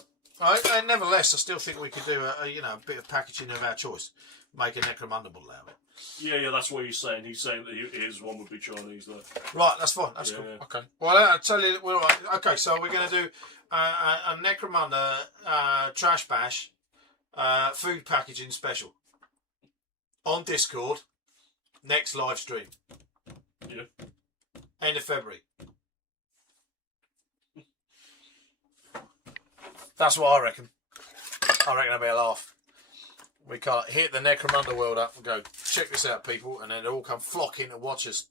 Nevertheless, I still think we could do a bit of packaging of our choice. Make a necromunda bottle out of it. Yeah, that's what he's saying. He's saying that his one would be Chinese, though. Right, that's fine. That's cool. Yeah. Okay. Well, I'll tell you, we're all right. Okay, so we're going to do a necromunda trash bash food packaging special on Discord next live stream. Yeah. End of February. That's what I reckon. I reckon it'll be a laugh. We can't hit the Necromunda world up and go, check this out, people, and then they all come flocking to watch us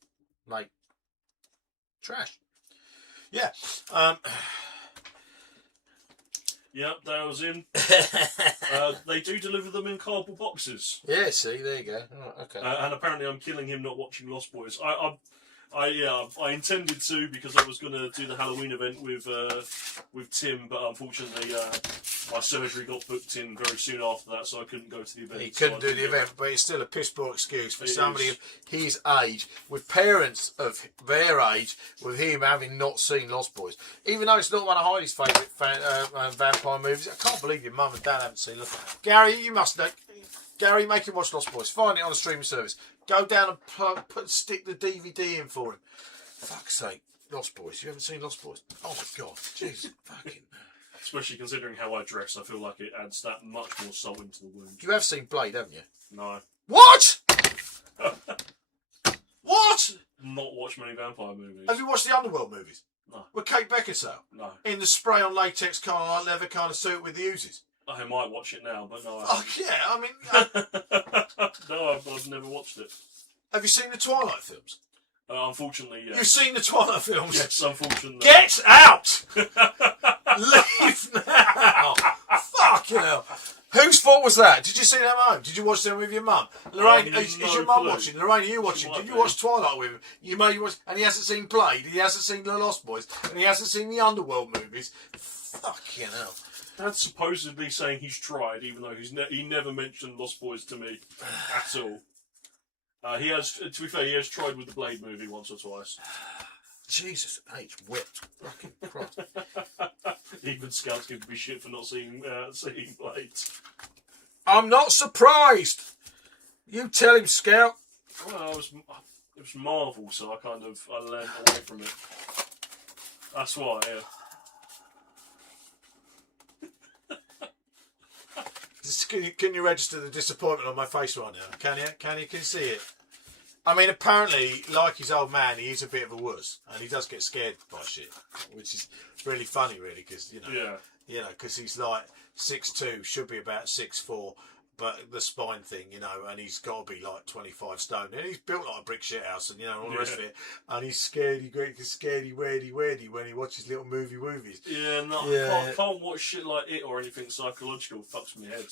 make trash. Yeah. Yep, Dale's in. They do deliver them in cardboard boxes. Yeah, see, there you go. Oh, okay. And apparently I'm killing him not watching Lost Boys. I intended to because I was going to do the Halloween event with Tim, but unfortunately my surgery got booked in very soon after that, so I couldn't go to the event. He couldn't do the event, but it's still a piss poor excuse for It somebody is. of his age, with parents of their age, with him having not seen Lost Boys. Even though it's not one of Heidi's favourite vampire movies, I can't believe your mum and dad haven't seen Lost Boys. Gary, you must know. Gary, make him watch Lost Boys. Find it on a streaming service. Go down and stick the DVD in for him. Fuck's sake. Lost Boys. You haven't seen Lost Boys? Oh my God. Jesus fucking... Especially considering how I dress, I feel like it adds that much more salt into the wound. You have seen Blade, haven't you? No. What? What? Not watch many vampire movies. Have you watched the Underworld movies? No. With Kate Beckinsale? No. In the spray on latex kind of like leather kind of suit with the oozes? I might watch it now, but no. I Oh yeah, I mean, no, I've never watched it. have you seen the Twilight films? Unfortunately, yes. You've seen the Twilight films? Yes, unfortunately. Get out! Leave now! Fucking hell. Whose fault was that? Did you see them at home? Did you watch them with your mum? Lorraine, is no your mum clue. watching? Lorraine, are you watching? might Did you be. watch Twilight with him? You may watch, and he hasn't seen Blade, he hasn't seen The Lost Boys, and he hasn't seen the Underworld movies. Fucking hell. Dad's supposedly saying he's tried, even though he never mentioned Lost Boys to me at all. He has, to be fair, he has tried with the Blade movie once or twice. Jesus H. Whipped. Fucking Christ. Even Scout's giving me shit for not seeing Blade. I'm not surprised. You tell him, Scout. Well, it was Marvel, so I learned away from it. That's why, yeah. Can you register the disappointment on my face right now? Can you? Can you see it? I mean, apparently, like his old man, he is a bit of a wuss, and he does get scared by shit, which is really funny, really, because because he's like 6'2", should be about 6'4", but the spine thing, and he's got to be like 25 stone, and he's built like a brick shit house, and all the rest of it, and he's scaredy wordy when he watches little movies. Yeah, no, Yeah. I can't watch shit like it or anything psychological. It fucks my head.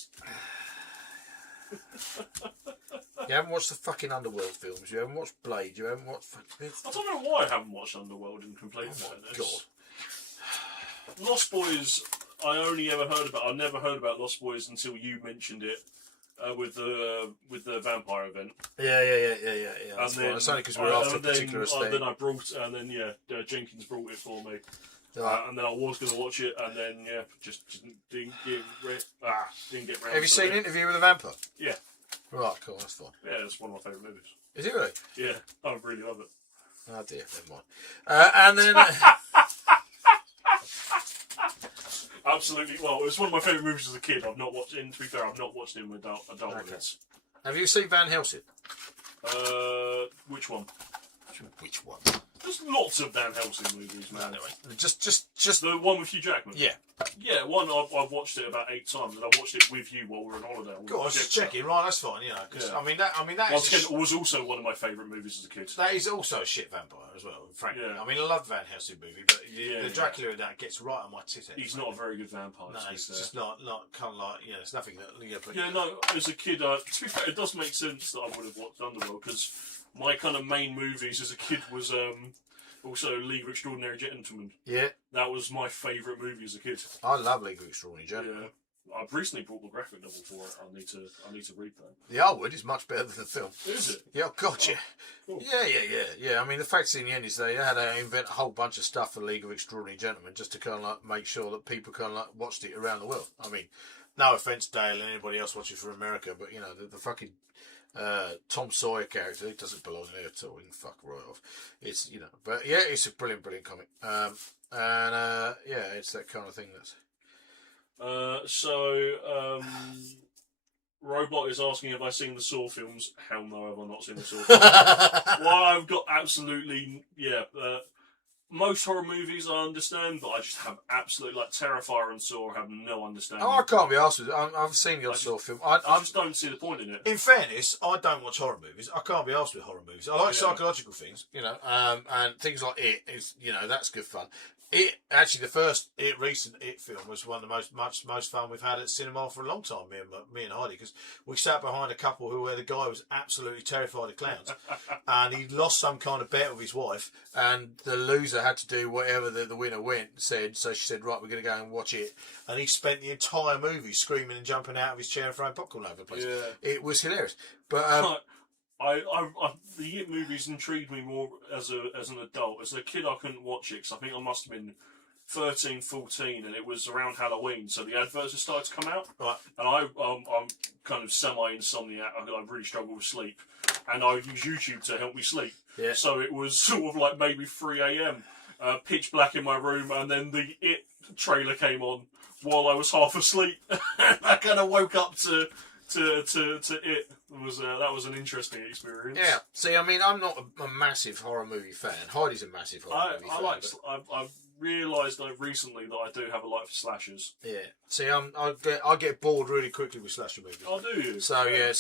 You haven't watched the fucking Underworld films. You haven't watched Blade. You haven't watched. I don't know why I haven't watched Underworld in complete Oh my fairness. God. Lost Boys, I only ever heard about. I never heard about Lost Boys until you mentioned it with the vampire event. Yeah. That's And then it's only because we're after a particular thing. Then I brought, and then Jenkins brought it for me. And then I was going to watch it, and then just didn't get round. Have you seen Interview with a Vampire? Yeah. Right, cool, that's fine. Yeah, it's one of my favourite movies. Is it really? Yeah, I really love it. Oh dear, never mind. And then. Absolutely. Well, it's one of my favourite movies as a kid. I've not watched it. To be fair, I've not watched it in adult Okay. minutes. Have you seen Van Helsing? Which one? Which one? There's lots of Van Helsing movies, man. Anyway, just The one with Hugh Jackman. yeah. Yeah, one I've watched it about 8 times, and I watched it with you while we were on holiday. Good, I was just checking. Right, that's fine. You know, 'cause, Yeah. I mean that Once is again, it was also one of my favourite movies as a kid. that is also a shit vampire as well. Frankly, Yeah. I mean I love Van Helsing movie, but Yeah, the Dracula in that gets right on my tit. He's not a very good vampire. No, to be it's fair. just not kind of like it's nothing that but Yeah, no. As a kid, to be fair, it does make sense that I would have watched Underworld because my kind of main movies as a kid was also League of Extraordinary Gentlemen. yeah. That was my favourite movie as a kid. I love League of Extraordinary Gentlemen. Yeah, I've recently bought the graphic novel for it. I need to read that. The artwork is much better than the film. Is it? Yeah, gotcha. Cool. Yeah. I mean, the facts in the end is they had to invent a whole bunch of stuff for League of Extraordinary Gentlemen just to kind of like make sure that people kind of like watched it around the world. I mean, no offense, Dale, and anybody else watching from America, but you know the fucking Tom Sawyer character, he doesn't belong there at all. He can fuck right off. It's but yeah, it's a brilliant comic. It's that kind of thing that's. Robot is asking have I seen the Saw films. Hell no, have I not seen the Saw films. Well, I've got absolutely most horror movies I understand, but I just have absolutely like Terrifier and Saw have no understanding. Oh, I can't be asked with it. I've seen the Saw film. I just don't see the point in it. In fairness, I don't watch horror movies. I can't be asked with horror movies. I like psychological things, and things like It is, that's good fun. It actually the recent It film was one of the most fun we've had at cinema for a long time. Me and Heidi, because we sat behind a couple where the guy was absolutely terrified of clowns, and he lost some kind of bet with his wife, and the loser had to do whatever the winner said. So she said, "Right, we're going to go and watch it," and he spent the entire movie screaming and jumping out of his chair and throwing popcorn over the place. Yeah. It was hilarious, but. The It movies intrigued me more as an adult. As a kid, I couldn't watch it because I think I must have been 13, 14, and it was around Halloween, so the adverts had started to come out. Right. And I'm kind of semi-insomniac. I really struggle with sleep, and I use YouTube to help me sleep. Yeah. So it was sort of like maybe 3 a.m. Pitch black in my room, and then the It trailer came on while I was half asleep. I kind of woke up to It. That was an interesting experience. Yeah. See, I mean, I'm not a massive horror movie fan. Heidi's a massive horror movie fan. I've realised recently that I do have a like for slashers. Yeah. See, I get bored really quickly with slasher movies. Oh, do you? So I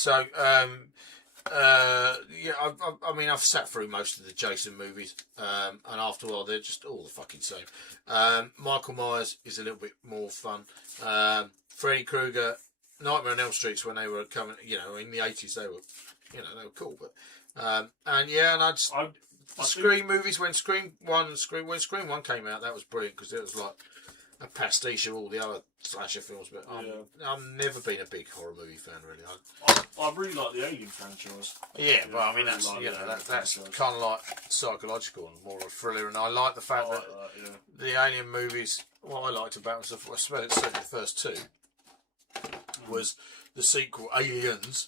mean, I've sat through most of the Jason movies, and after a while, they're just all the fucking same. Michael Myers is a little bit more fun. Freddy Krueger. Nightmare on Elm Street's when they were coming, in the 80s, they were, they were cool. But Scream movies when Scream 1 came out, that was brilliant because it was like a pastiche of all the other slasher films. But I've never been a big horror movie fan, really. I really like the Alien franchise. Yeah, but I mean that's that's kind of like psychological and more of a thriller. And I like the fact that the Alien movies. What I liked about them, certainly the first two. Was the sequel Aliens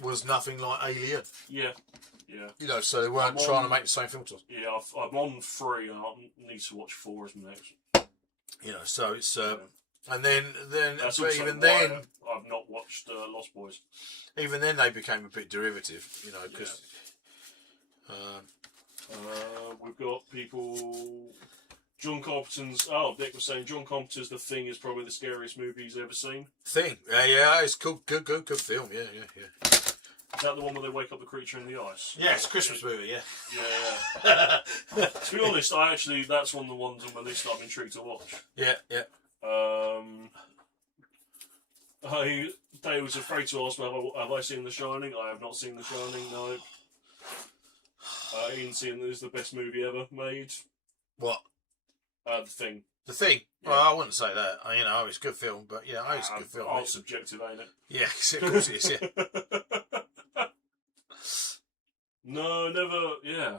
was nothing like Alien. Yeah. So they weren't trying to make the same film to us. Yeah, I'm on 3 and I need to watch 4 as my next. So it's and then that's but even then I've not watched Lost Boys. Even then they became a bit derivative, because we've got people. John Carpenter's. Dick was saying John Carpenter's The Thing is probably the scariest movie he's ever seen. Thing, yeah, it's cool, good film, yeah. Is that the one where they wake up the creature in the ice? Yeah, it's a Christmas movie, yeah. Yeah. To be honest, that's one of the ones on my list I'm intrigued to watch. Yeah. Dave was afraid to ask me, have I seen The Shining? I have not seen The Shining, no. Ian Seeing is the best movie ever made. What? The Thing. The Thing. Yeah. Well, I wouldn't say that. You know, it's a good film, but yeah, it's a good film. All subjective, ain't it? Yeah, of course it is. Yeah. No, never. Yeah,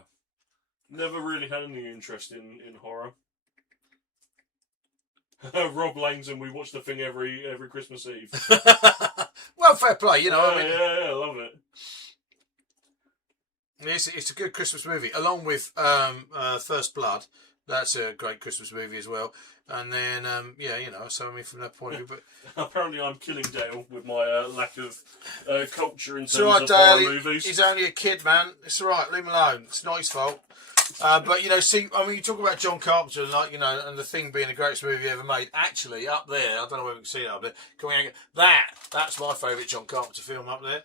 never really had any interest in horror. Rob Lane's and we watch The Thing every Christmas Eve. Well, fair play. You know, Yeah, I mean, yeah, I love it. it's a good Christmas movie, along with First Blood. That's a great Christmas movie as well. And then, yeah, you know, so I mean, from that point of view, but Apparently, I'm killing Dale with my lack of culture in it's terms all right, of horror Dale. movies. He's only a kid, man. It's all right. Leave him alone. It's not his fault. But you know, see, I mean, you talk about John Carpenter, like, you know, and The Thing being the greatest movie ever made. Actually, up there, I don't know whether we can see it up there. That's my favourite John Carpenter film up there.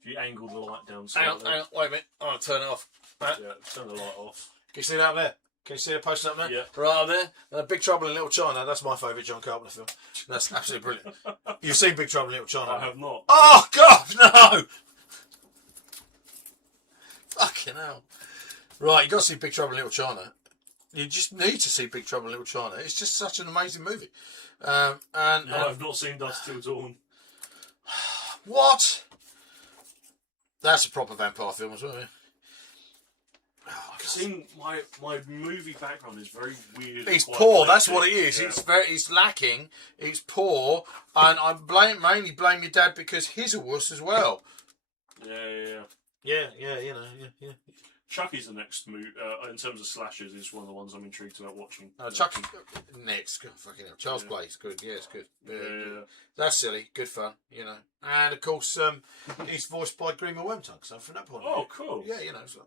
If you angle the light down Hang on, slightly. wait a minute. I'll turn it off. Right. Yeah, turn the light off. Can you see that up there? Can you see the poster up there? Yeah. Right up there. Big Trouble in Little China. That's my favourite John Carpenter film. That's absolutely brilliant. You've seen Big Trouble in Little China? I have not. Oh, God, no! Fucking hell. Right, you got to see Big Trouble in Little China. You just need to see Big Trouble in Little China. It's just such an amazing movie. No, I've not seen Dusk Till Dawn. What? That's a proper vampire film as well, yeah. Oh, See, my movie background is very weird. it's quite poor. That's eclectic. what it is. Yeah. It's lacking. It's poor, and I mainly blame your dad because he's a wuss as well. Yeah. Yeah. You know, yeah. Chucky's the next move in terms of slashers. Is one of the ones I'm intrigued about watching. Chucky next. God, fucking hell. Charles Play's good. Yeah, it's good. Yeah. That's silly. Good fun. You know, and of course, he's voiced by Greenwood Wormtongue. So from that point of view, Oh, cool. yeah, you know. So,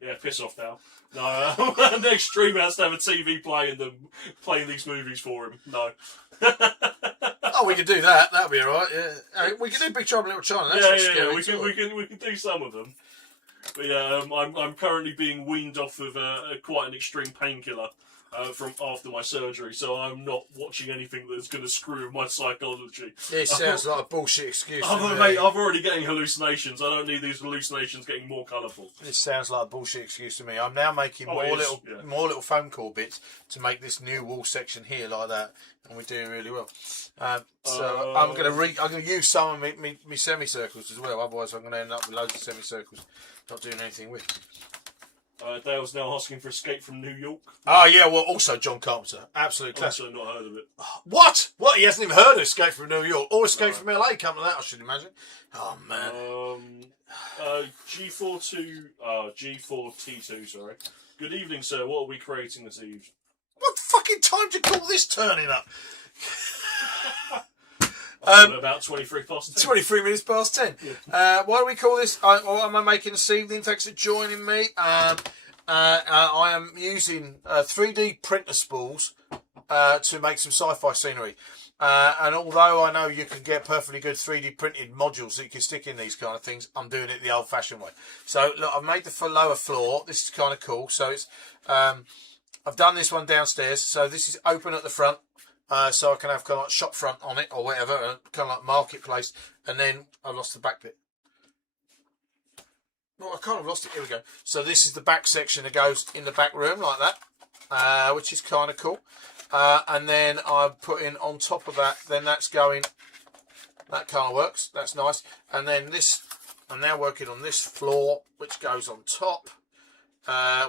Yeah, piss off now. No, next streamer has to have a TV playing these movies for him. No. oh, we can do that. That'll be all right. Yeah, we can do Big Trouble in Little China. That's not scary We at all. can do some of them. But yeah, I'm currently being weaned off of quite an extreme painkiller from after my surgery, so I'm not watching anything that's going to screw with my psychology. It sounds like a bullshit excuse. to me. Mate, I'm already getting hallucinations. I don't need these hallucinations getting more colourful. This sounds like a bullshit excuse to me. I'm now making more little phone call bits to make this new wall section here like that, and we're doing really well. So I'm going to use some of me semicircles as well. Otherwise, I'm going to end up with loads of semicircles, not doing anything with. Dale's now asking for Escape from New York. Oh yeah, well also John Carpenter, absolute classic. Also not heard of it. What? He hasn't even heard of Escape from New York or Escape from LA. Come to that, I should imagine. Oh man. G4T2, sorry. Good evening, sir. What are we creating this eve? What fucking time to call this turning up? About 23 past 10. 23 minutes past 10. Yeah. Why do we call this? What am I making this evening? Thanks for joining me. I am using 3D printer spools to make some sci-fi scenery. And although I know you can get perfectly good 3D printed modules that you can stick in these kind of things, I'm doing it the old-fashioned way. So look, I've made the lower floor. This is kind of cool. So it's I've done this one downstairs. So this is open at the front. So I can have kind of like shop front on it or whatever, kind of like marketplace. And then I've lost the back bit. Well, I kind of lost it. Here we go. So this is the back section that goes in the back room like that, which is kind of cool. And then I'm putting on top of that, then that's going, that kind of works. That's nice. And then this, I'm now working on this floor, which goes on top,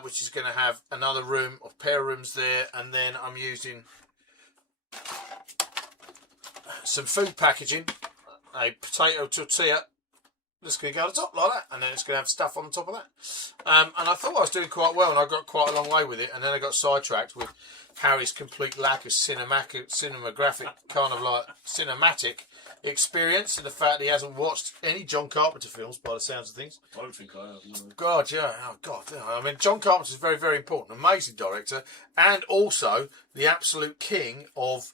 which is going to have another room or pair of rooms there. And then I'm using some food packaging, a potato tortilla. Just going to go to the top like that, and then it's going to have stuff on the top of that. And I thought I was doing quite well, and I got quite a long way with it, and then I got sidetracked with Harry's complete lack of cinematographic kind of like cinematic experience, and the fact that he hasn't watched any John Carpenter films by the sounds of things. I don't think I have. No. God, yeah. Oh, God. Yeah. I mean, John Carpenter is very, very important. Amazing director, and also the absolute king of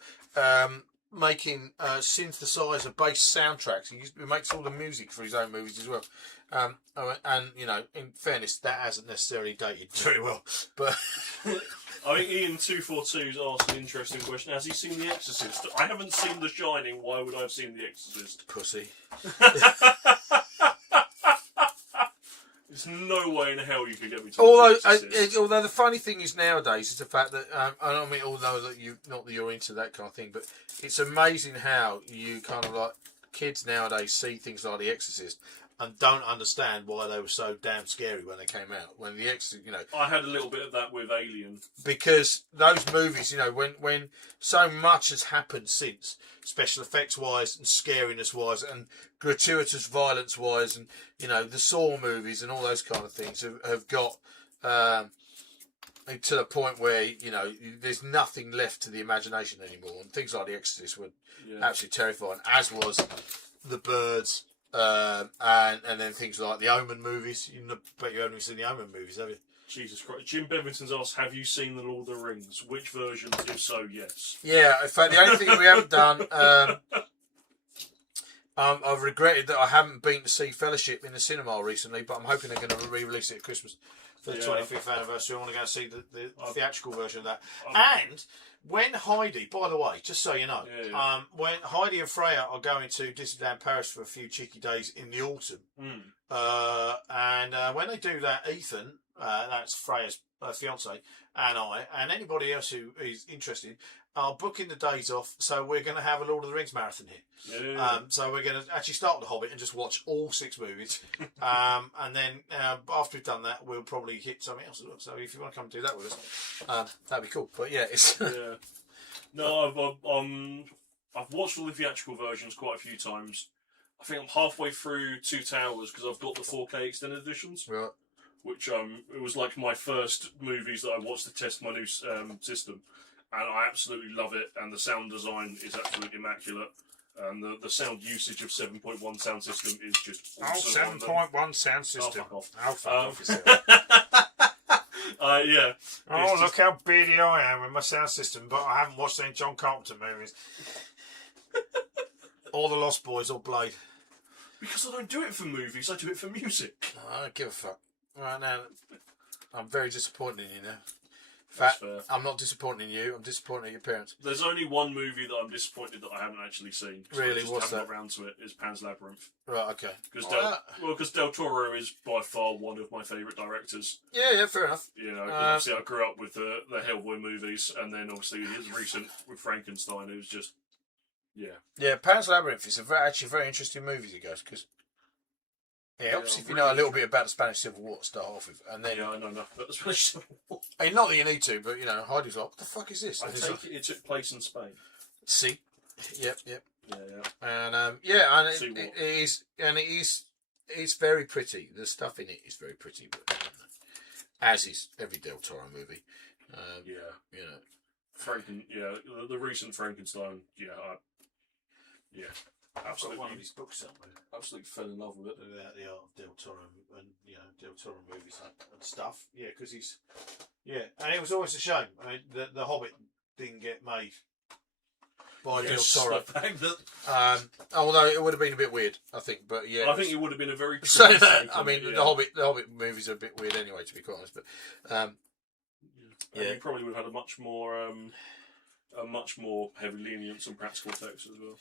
making synthesizer-based soundtracks. He makes all the music for his own movies as well. And, you know, in fairness, that hasn't necessarily dated very well. But I think Ian242's asked an interesting question. Has he seen The Exorcist? I haven't seen The Shining. Why would I have seen The Exorcist? Pussy. There's no way in hell you could get me to watch The Exorcist. Although the funny thing is nowadays is the fact that I don't mean although that not that you're into that kind of thing, but it's amazing how you kind of like kids nowadays see things like The Exorcist and don't understand why they were so damn scary when they came out. When The Exorcist, I had a little bit of that with Alien. because those movies, when so much has happened since, special effects wise and scariness wise and gratuitous violence wise, and the Saw movies and all those kind of things have got to the point where there's nothing left to the imagination anymore, and things like The Exorcist were absolutely terrifying, as was The Birds. And then things like the Omen movies. Bet you haven't seen the Omen movies, have you? Jesus Christ. Jim Bevington's asked, have you seen The Lord of the Rings? Which versions? If so, yes. Yeah, in fact, the only thing we haven't done, I've regretted that I haven't been to see Fellowship in the cinema recently, but I'm hoping they're going to re-release it at Christmas for the 25th anniversary. I want to go and see the theatrical version of that. And when Heidi, by the way, just so you know, when Heidi and Freya are going to Disneyland Paris for a few cheeky days in the autumn, and when they do that, Ethan, that's Freya's fiance, and I, and anybody else who is interested, are booking the days off. So we're going to have a Lord of the Rings marathon here. So we're going to actually start The Hobbit and just watch all 6 movies, and then after we've done that, we'll probably hit something else. So if you want to come and do that with us, that'd be cool. But yeah, it's No, I've watched all the theatrical versions quite a few times. I think I'm halfway through Two Towers because I've got the 4K extended editions. Right. Which it was like my first movies that I watched to test my new system, and I absolutely love it. And the sound design is absolutely immaculate, and the sound usage of 7.1 sound system is just awesome. 7.1 sound system. Oh, fuck off. Oh, fuck off yourself. Yeah. Oh, look how beady I am with my sound system, but I haven't watched any John Carpenter movies. Or The Lost Boys or Blade. Because I don't do it for movies, I do it for music. I don't give a fuck. Right now, I'm very disappointed in you now. In fact, I'm not disappointed in you, I'm disappointed in your parents. There's only one movie that I'm disappointed that I haven't actually seen. Really? I just What's haven't that? got around to it. Is Pan's Labyrinth. Right, okay. Because Del Toro is by far one of my favourite directors. Yeah, fair enough. Obviously I grew up with the Hellboy movies, and then obviously his recent with Frankenstein, it was just, Yeah, Pan's Labyrinth is actually a very interesting movie, you guys, because it helps if you know a little bit about the Spanish Civil War to start off with, and then I know nothing about the Spanish Civil War. Hey, not that you need to, but Heidi's like, what the fuck is this? I take it took place in Spain. See, yep. Yeah. And and it's very pretty. The stuff in it is very pretty, but as is every Del Toro movie. The recent Frankenstein. Absolutely. One of his books somewhere. Absolutely fell in love with it. About the art of Del Toro and Del Toro movies and stuff. Yeah, because he's and it was always a shame. I mean, the Hobbit didn't get made by Del Toro. Although it would have been a bit weird, I think. But I think it would have been a very. I mean, the Hobbit movies are a bit weird anyway, to be quite honest. But you probably would have had a much more heavy lenience on practical effects as well.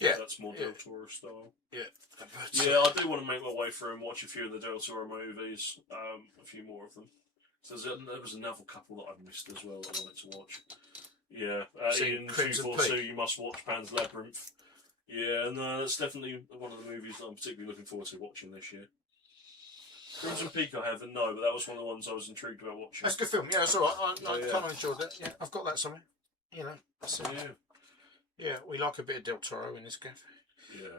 Yeah, that's more Del Toro style. Yeah, I do want to make my way through and watch a few of the Del Toro movies. A few more of them. So there was another couple that I've missed as well that I wanted to watch. Yeah, in 242 you must watch Pan's Labyrinth. Yeah, and that's definitely one of the movies that I'm particularly looking forward to watching this year. Crimson Peak I haven't, no, but that was one of the ones I was intrigued about watching. That's a good film. Yeah, it's alright. I kind of enjoyed that. Yeah, I've got that somewhere. Yeah, we like a bit of Del Toro in this game.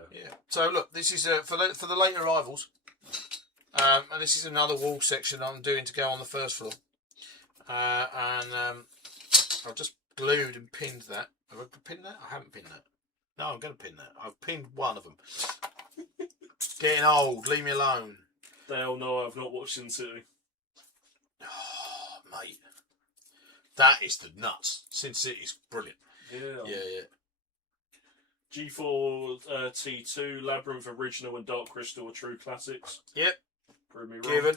Yeah. So look, this is for the late arrivals, and this is another wall section I'm doing to go on the first floor. And I've just glued and pinned that. Have I pinned that? I haven't pinned that. No, I'm going to pin that. I've pinned one of them. Getting old. Leave me alone. They all know I've not watched Sin City. Oh, mate, that is the nuts. Sin City's brilliant. Yeah. G4 T2, Labyrinth Original and Dark Crystal are true classics. Yep. Prove me wrong. Given.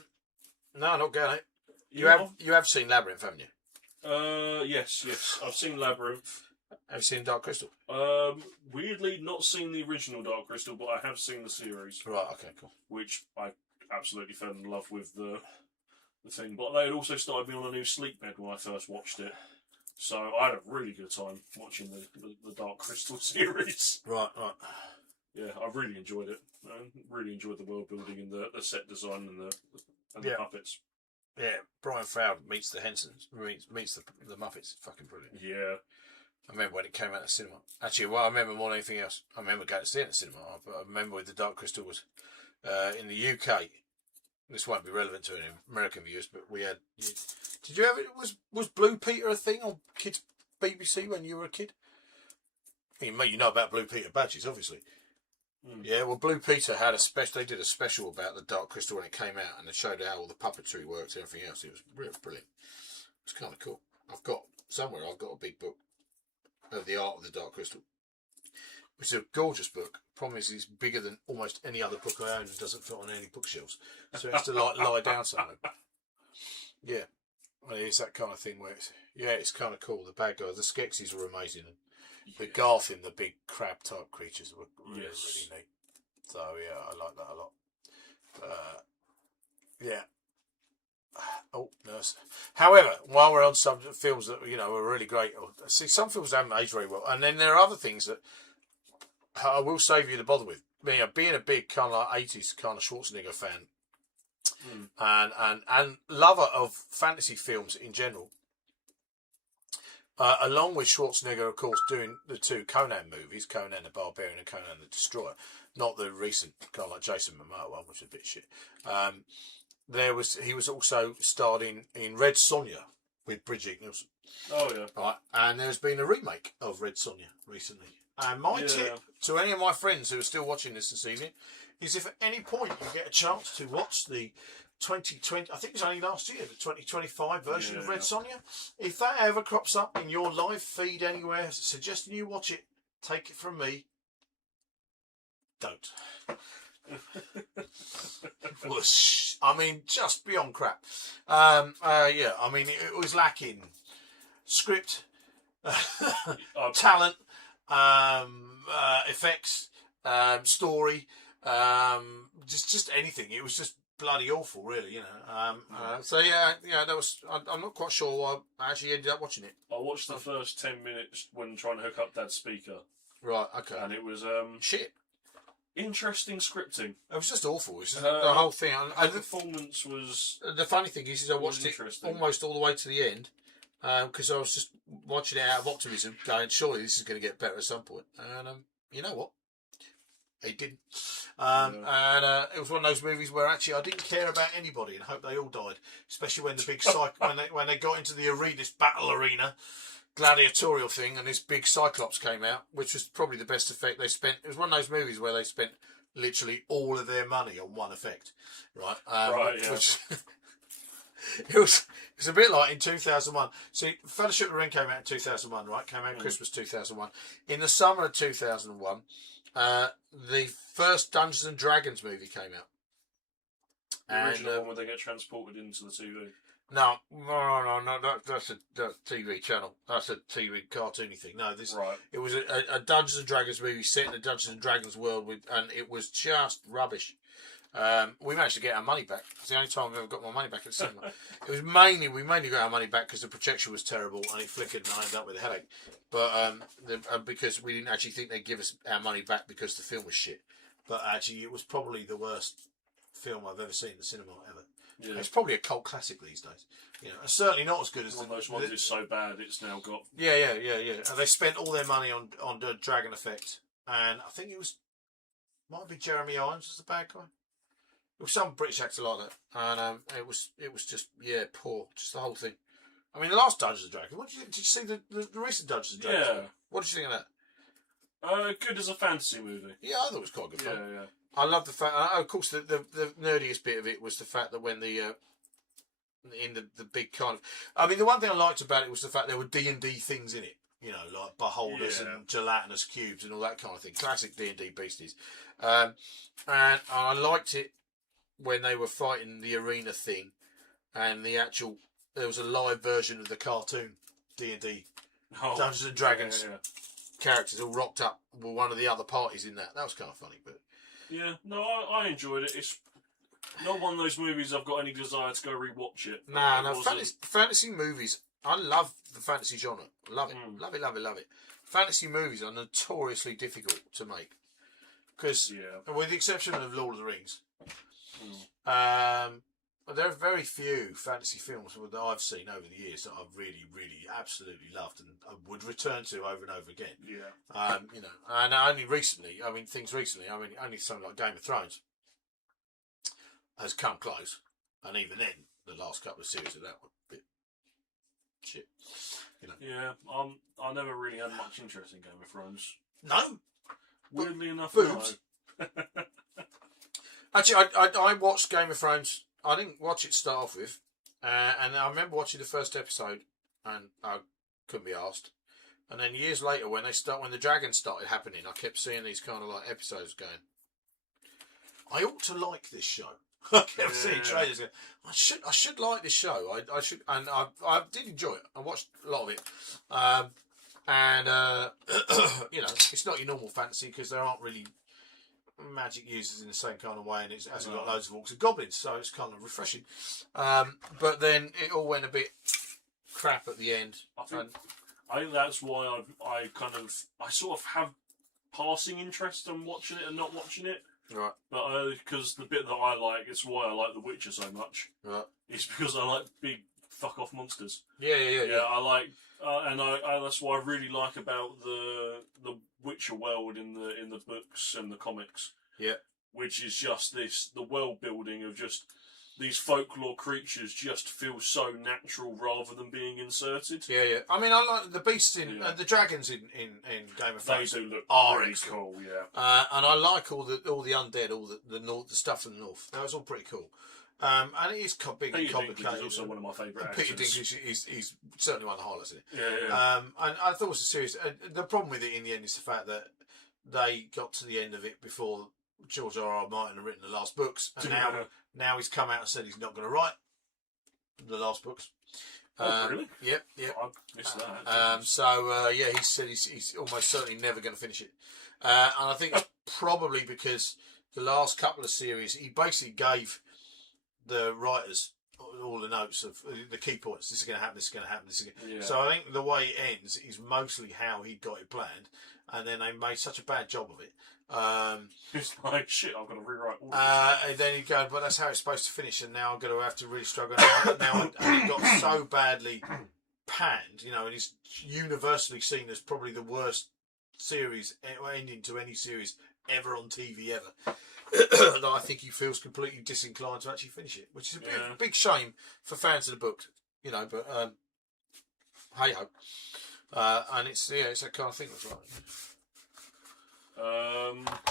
No, not going. You have seen Labyrinth, haven't you? Yes. I've seen Labyrinth. Have you seen Dark Crystal? Weirdly, not seen the original Dark Crystal, but I have seen the series, Right. Okay. Cool. which I absolutely fell in love with the thing. But they had also started me on a new sleep bed when I first watched it, so I had a really good time watching the Dark Crystal series. Right. Right. Yeah, I really enjoyed it. I really enjoyed the world building and the set design and the Yeah. puppets. Yeah. Brian Froud meets the Hensons. Meets the Muppets. Fucking brilliant. Yeah. I remember when it came out of the cinema. Actually, well, I remember more than anything else. I remember going to see it in the cinema, but I remember with the Dark Crystal was in the UK. This won't be relevant to any American viewers, but we had. Did you ever? Was Blue Peter a thing on kids BBC when you were a kid? You know about Blue Peter badges, obviously. Mm. Yeah, well, Blue Peter had a special. They did a special about the Dark Crystal when it came out, and they showed how all the puppetry works and everything else. It was real brilliant. It was kind of cool. I've got a big book of the art of the Dark Crystal, which is a gorgeous book. Problem is, it's bigger than almost any other book I own and doesn't fit on any bookshelves, so it has to lie down somewhere. Yeah, well, it's that kind of thing where it's kind of cool. The bad guys, the Skeksis were amazing, and the Garthin, the big crab type creatures, were really neat. So yeah, I like that a lot. Yeah. Oh, nurse. However, while we're on some films that are really great, see, some films haven't aged very well, and then there are other things that I will save you the bother with. Being a big kind of like 80s kind of Schwarzenegger fan, and lover of fantasy films in general, along with Schwarzenegger, of course, doing the two Conan movies, Conan the Barbarian and Conan the Destroyer, not the recent kind of like Jason Momoa one, which is a bit shit. He was also starred in Red Sonja with Bridget Nielsen. Oh yeah. Right, and there's been a remake of Red Sonja recently. And my tip to any of my friends who are still watching this evening is, if at any point you get a chance to watch the 2020, I think it was only last year, the 2025 version of Red Sonja, if that ever crops up in your live feed anywhere suggesting you watch it, take it from me, don't. I mean, just beyond crap. I mean, it was lacking script, talent, effects, story, just anything. It was just bloody awful, really. So that was. I'm not quite sure why I actually ended up watching it. I watched the first 10 minutes when trying to hook up Dad's speaker. Right. Okay. And it was shit. Interesting scripting. It was just awful. It's just the whole thing. The performance was. The funny thing is I watched it almost all the way to the end because I was just watching it out of optimism, going, surely this is going to get better at some point. And you know what? It didn't. And it was one of those movies where actually I didn't care about anybody and hope they all died, especially when the big when they got into the arena, this battle arena gladiatorial thing, and this big Cyclops came out, which was probably the best effect they spent. It was one of those movies where they spent literally all of their money on one effect, right? Which, it was a bit like in 2001. See, Fellowship of the Ring came out in 2001, right? Came out in Christmas 2001. In the summer of 2001, the first Dungeons and Dragons movie came out. The original one where they get transported into the TV. No. That's a TV channel. That's a TV cartoony thing. No, it was a Dungeons and Dragons movie set in the Dungeons and Dragons world, and it was just rubbish. We managed to get our money back. It's the only time I've ever got my money back at the cinema. We mainly got our money back because the projection was terrible and it flickered, and I ended up with a headache. But because we didn't actually think they'd give us our money back because the film was shit. But actually, it was probably the worst film I've ever seen in the cinema ever. Yeah. It's probably a cult classic these days. It's certainly not as good as one of those ones. Is so bad it's now got. Yeah. And they spent all their money on the dragon effect, and I think might be Jeremy Irons was the bad guy. It was some British actor like that, and it was just poor, just the whole thing. I mean, the last Dungeons and Dragons. Did you see the recent Dungeons and Dragons? Yeah. What did you think of that? Good as a fantasy movie. Yeah, I thought it was quite good fun. Yeah. I love the fact. Of course, the nerdiest bit of it was the fact that when in the big kind of. I mean, the one thing I liked about it was the fact there were D&D things in it. Like beholders and gelatinous cubes and all that kind of thing. Classic D&D beasties. And I liked it when they were fighting the arena thing, and the actual there was a live version of the cartoon D&D Dungeons and Dragons characters all rocked up with one of the other parties in that. That was kind of funny, but Yeah, no, I enjoyed it. It's not one of those movies I've got any desire to go rewatch it. nah, It no, wasn't- fantasy movies. I love the fantasy genre. Love it, love it, love it, love it. Fantasy movies are notoriously difficult to make because, Yeah. with the exception of Lord of the Rings, Mm. there are very few fantasy films that I've seen over the years that I've really, really, absolutely loved and I would return to over and over again. Yeah. You know, and only recently, only something like Game of Thrones has come close, and even then, the last couple of series of that were a bit shit. You know. Yeah, I never really had much interest in Game of Thrones. No, Weirdly enough, boobs. no. actually, I watched Game of Thrones. I didn't watch it to start off with, and I remember watching the first episode, and I couldn't be asked. And then years later, when the dragons started happening, I kept seeing these kind of like episodes going. I ought to like this show. I kept seeing trailers going. I should like this show. I should, and I did enjoy it. I watched a lot of it, you know, it's not your normal fantasy because there aren't really magic users in the same kind of way, and it hasn't got loads of orcs and goblins, so it's kind of refreshing. But then it all went a bit crap at the end. I think that's why I sort of have passing interest in watching it and not watching it. Right. But because the bit that I like, it's why I like The Witcher so much. Right. It's because I like big fuck off monsters. Yeah. I like, and that's what I really like about the Witcher world in the books and the comics. Yeah. Which is just the world building of just these folklore creatures just feel so natural rather than being inserted. Yeah. I mean, I like the beasts in the dragons in Game of Thrones. They do look really really cool, yeah. And I like all the undead, all the stuff from the north. That was all pretty cool. And it is big and Peter Dinklage complicated. is also one of my favourite Peter actors. Dinklage is certainly one of the highlights in it. Yeah. And I thought it was a series. The problem with it in the end is the fact that they got to the end of it before George R.R. Martin had written the last books, and now he's come out and said he's not going to write the last books. Really? Yep. I missed that. He said he's almost certainly never going to finish it, and I think it's probably because the last couple of series he basically gave the writers all the notes of the key points. This is going to happen. This is going to happen. This is going. Yeah. So I think the way it ends is mostly how he got it planned, and then they made such a bad job of it. It's like, shit, I've got to rewrite all And then you go, but that's how it's supposed to finish, and now I'm going to have to really struggle. Now it got so badly panned, you know, and it's universally seen as probably the worst series ending to any series ever on TV ever. That I think he feels completely disinclined to actually finish it, which is a big shame for fans of the book, you know. But hey ho, and it's that kind of thing that's right.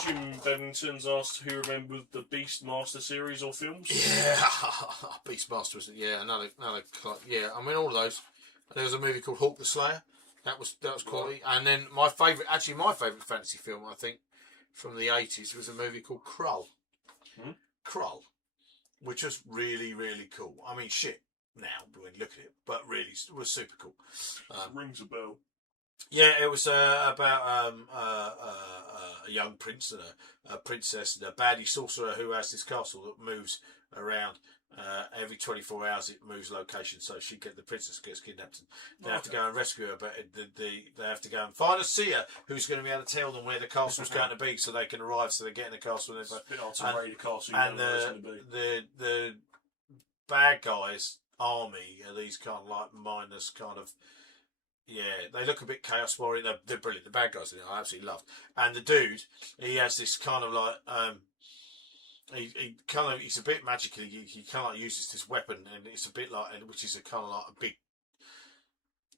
Jim Bennington's asked who remembered the Beastmaster series or films. Yeah, Beastmaster was another yeah. I mean all of those. There was a movie called Hawk the Slayer. That was quality. And then my favourite fantasy film I think from the 80s was a movie called Krull. Krull, which was really really cool. I mean shit now when you look at it, but really it was super cool. Rings a bell. Yeah, it was about a young prince and a princess and a baddie sorcerer who has this castle that moves around. Every 24 hours it moves location, so the princess gets kidnapped and they have to go and rescue her, but they have to go and find a seer who's going to be able to tell them where the castle's going to be so they can arrive, so they get in the castle and the bad guys army are these kind of like mindless kind of they look a bit chaos warrior. They're brilliant. The bad guys I absolutely loved. And the dude, he has this kind of like he's a bit magical. He kind of like uses this weapon, and it's a bit like, which is a kind of like a big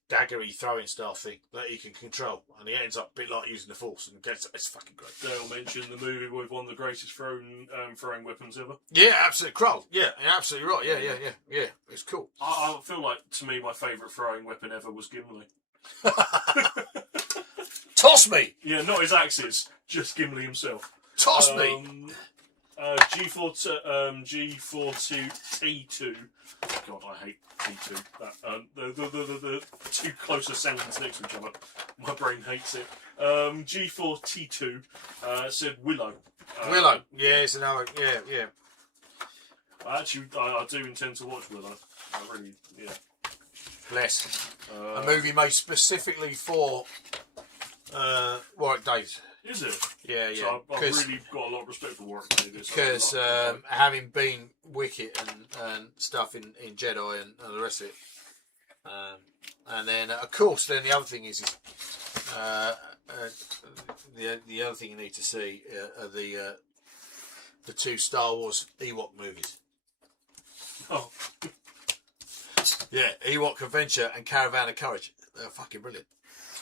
daggery throwing staff thing that he can control, and he ends up a bit like using the force, and it's fucking great. Dale mentioned the movie with one of the greatest throwing weapons ever. Yeah, absolutely, Krull. Yeah, absolutely right. Yeah. It's cool. I feel like to me my favourite throwing weapon ever was Gimli. Toss me. Yeah, not his axes, just Gimli himself. Toss me. G42T2. God, I hate T2. The two closer sounds next to each other. My brain hates it. G4T2 said Willow. Willow. Yeah, it's another. Yeah. I do intend to watch Willow. I really, yeah. Bless. A movie made specifically for Warwick Davis. Is it? Yeah. So I've really got a lot of respect for Warwick Davis. Because having been Wicket and stuff in Jedi and the rest of it, and then of course, then the other thing is the other thing you need to see are the two Star Wars Ewok movies. Oh. Yeah, Ewok Adventure and Caravan of Courage. They're fucking brilliant.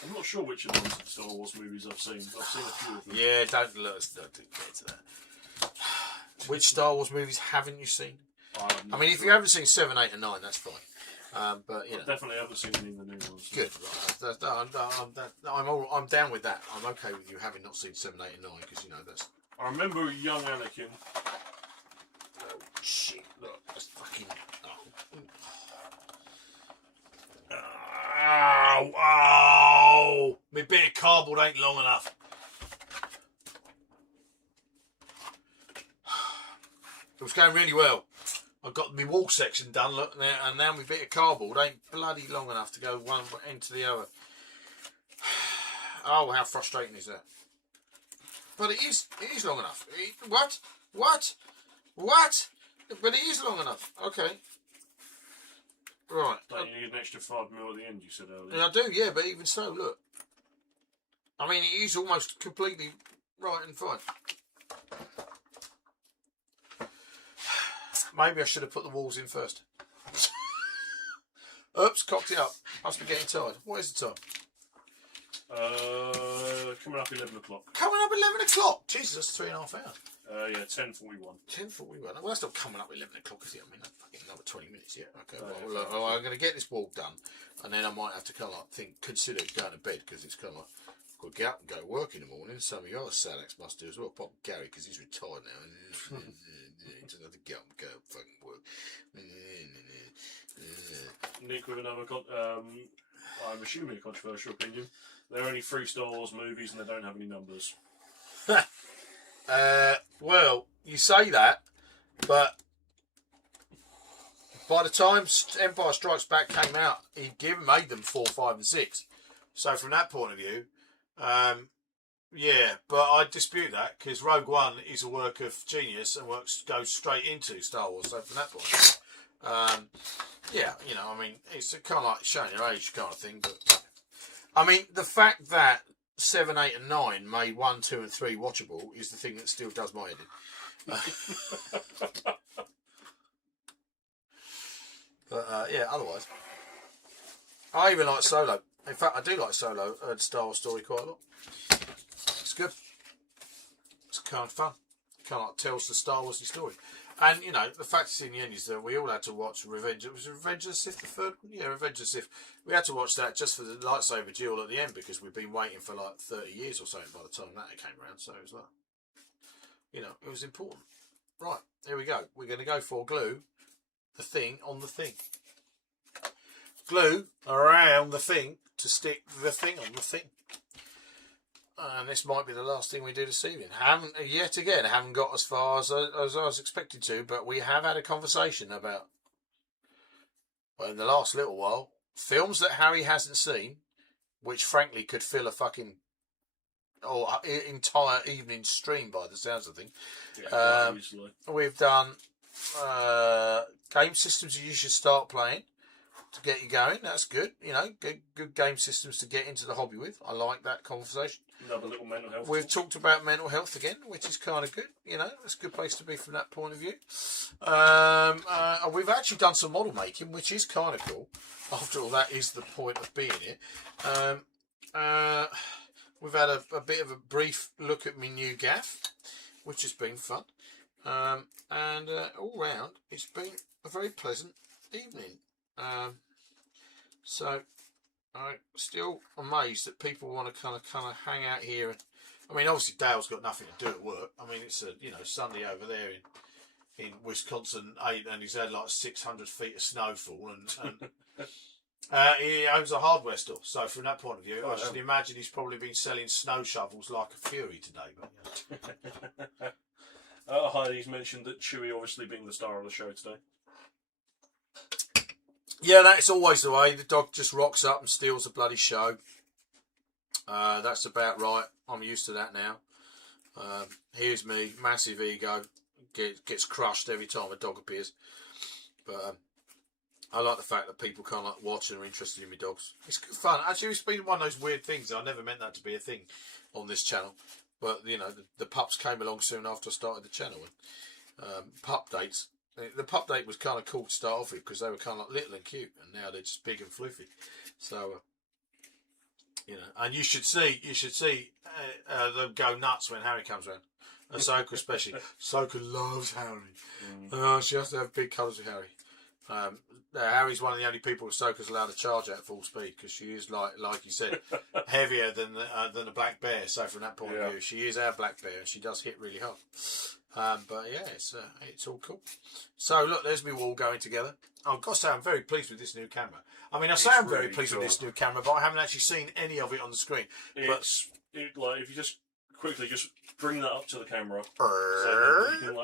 I'm not sure which of the Star Wars movies I've seen. I've seen a few of them. Yeah, don't get to that. Which Star Wars movies haven't you seen? I mean, if you haven't seen 7, 8 and 9, that's fine. But you know, definitely haven't seen any of the new ones. good. Right. I'm down with that. I'm okay with you having not seen 7, 8 and 9 because you know that's. I remember young Anakin. Oh shit! Look, that's fucking. Oh! My bit of cardboard ain't long enough. It was going really well. I got my wall section done, look, and now my bit of cardboard ain't bloody long enough to go one end to the other. Oh, how frustrating is that? But it is long enough. What? But it is long enough. Okay. Right. Don't you need an extra 5 mil at the end, you said earlier? And I do, yeah, but even so, look. I mean, it is almost completely right and fine. Maybe I should have put the walls in first. Oops, cocked it up. Must be getting tired. What is the time? Coming up 11 o'clock. Coming up 11 o'clock? Jesus, that's 3.5 hours. Yeah, 10:41. 10:41. Well, that's not coming up 11 o'clock, is it? I mean, that's fucking another 20 minutes yet. Okay, well, I'm going to get this wall done, and then I might have to kind of like consider going to bed because it's kind of like, I've got to get up and go to work in the morning. Some of your other Salax must do as well. Pop Gary, because he's retired now. He doesn't have to get up and go fucking work. Nick with another, I'm assuming a controversial opinion. There are only 3 Star Wars movies and they don't have any numbers. Well, you say that, but by the time Empire Strikes Back came out, he made them 4, 5 and 6. So from that point of view, yeah, but I dispute that because Rogue One is a work of genius and goes straight into Star Wars. So from that point of view, yeah, you know, I mean, it's kind of like showing your age kind of thing. But I mean, the fact that 7, 8 and 9 made 1, 2 and 3 watchable is the thing that still does my head in. But yeah, otherwise, I even like Solo. In fact, I do like Solo and Star Wars Story quite a lot. It's good. It's kind of fun. Kind of like tells the Star Wars story. And, you know, the fact is in the end is that we all had to watch Revenge. It was Revenge of the Sith, the third one? Yeah, Revenge of the Sith. We had to watch that just for the lightsaber duel at the end because we've been waiting for like 30 years or something by the time that came around. So it was like, you know, it was important. Right, here we go. We're going to go for glue the thing on the thing. Glue around the thing to stick the thing on the thing. And this might be the last thing we do this evening. Haven't got as far as I was expected to, but we have had a conversation about, well, in the last little while, films that Harry hasn't seen, which frankly could fill a fucking entire evening stream by the sounds of things. Yeah, we've done game systems you should start playing to get you going. That's good. You know, good game systems to get into the hobby with. I like that conversation. Another little mental health. We've talked about mental health again, which is kind of good. You know, it's a good place to be from that point of view. We've actually done some model making, which is kind of cool. After all, that is the point of being here. We've had a bit of a brief look at my new gaff, which has been fun. And all round, it's been a very pleasant evening. So I'm still amazed that people want to kind of hang out here I mean, obviously Dale's got nothing to do at work. I mean, it's a Sunday over there in Wisconsin, and he's had like 600 feet of snowfall, and he owns a hardware store. So from that point of view, I should imagine he's probably been selling snow shovels like a fury today. But, Heidi's mentioned that Chewie obviously being the star of the show today. yeah, that's always the way. The dog just rocks up and steals the bloody show. That's about right. I'm used to that now. Here's me, massive ego, gets crushed every time a dog appears. But I like the fact that people kind of like watch and are interested in my dogs. It's good fun. Actually, it's been one of those weird things. I never meant that to be a thing on this channel. But, the pups came along soon after I started the channel. And pup dates. The pup date was kind of cool to start off with because they were kind of like little and cute. And now they're just big and floofy. So, and you should see them go nuts when Harry comes around. Ahsoka especially. Ahsoka loves Harry. She has to have big cuddles with Harry. Harry's one of the only people Ahsoka's allowed to charge at full speed because she is like you said, heavier than a black bear. So from that point of view, she is our black bear and she does hit really hard. But yeah, it's all cool. So look, there's me wall going together. I've got to say I'm very pleased with this new camera. I mean, I say I'm very pleased with this new camera, but I haven't actually seen any of it on the screen. If you just quickly bring that up to the camera, so you can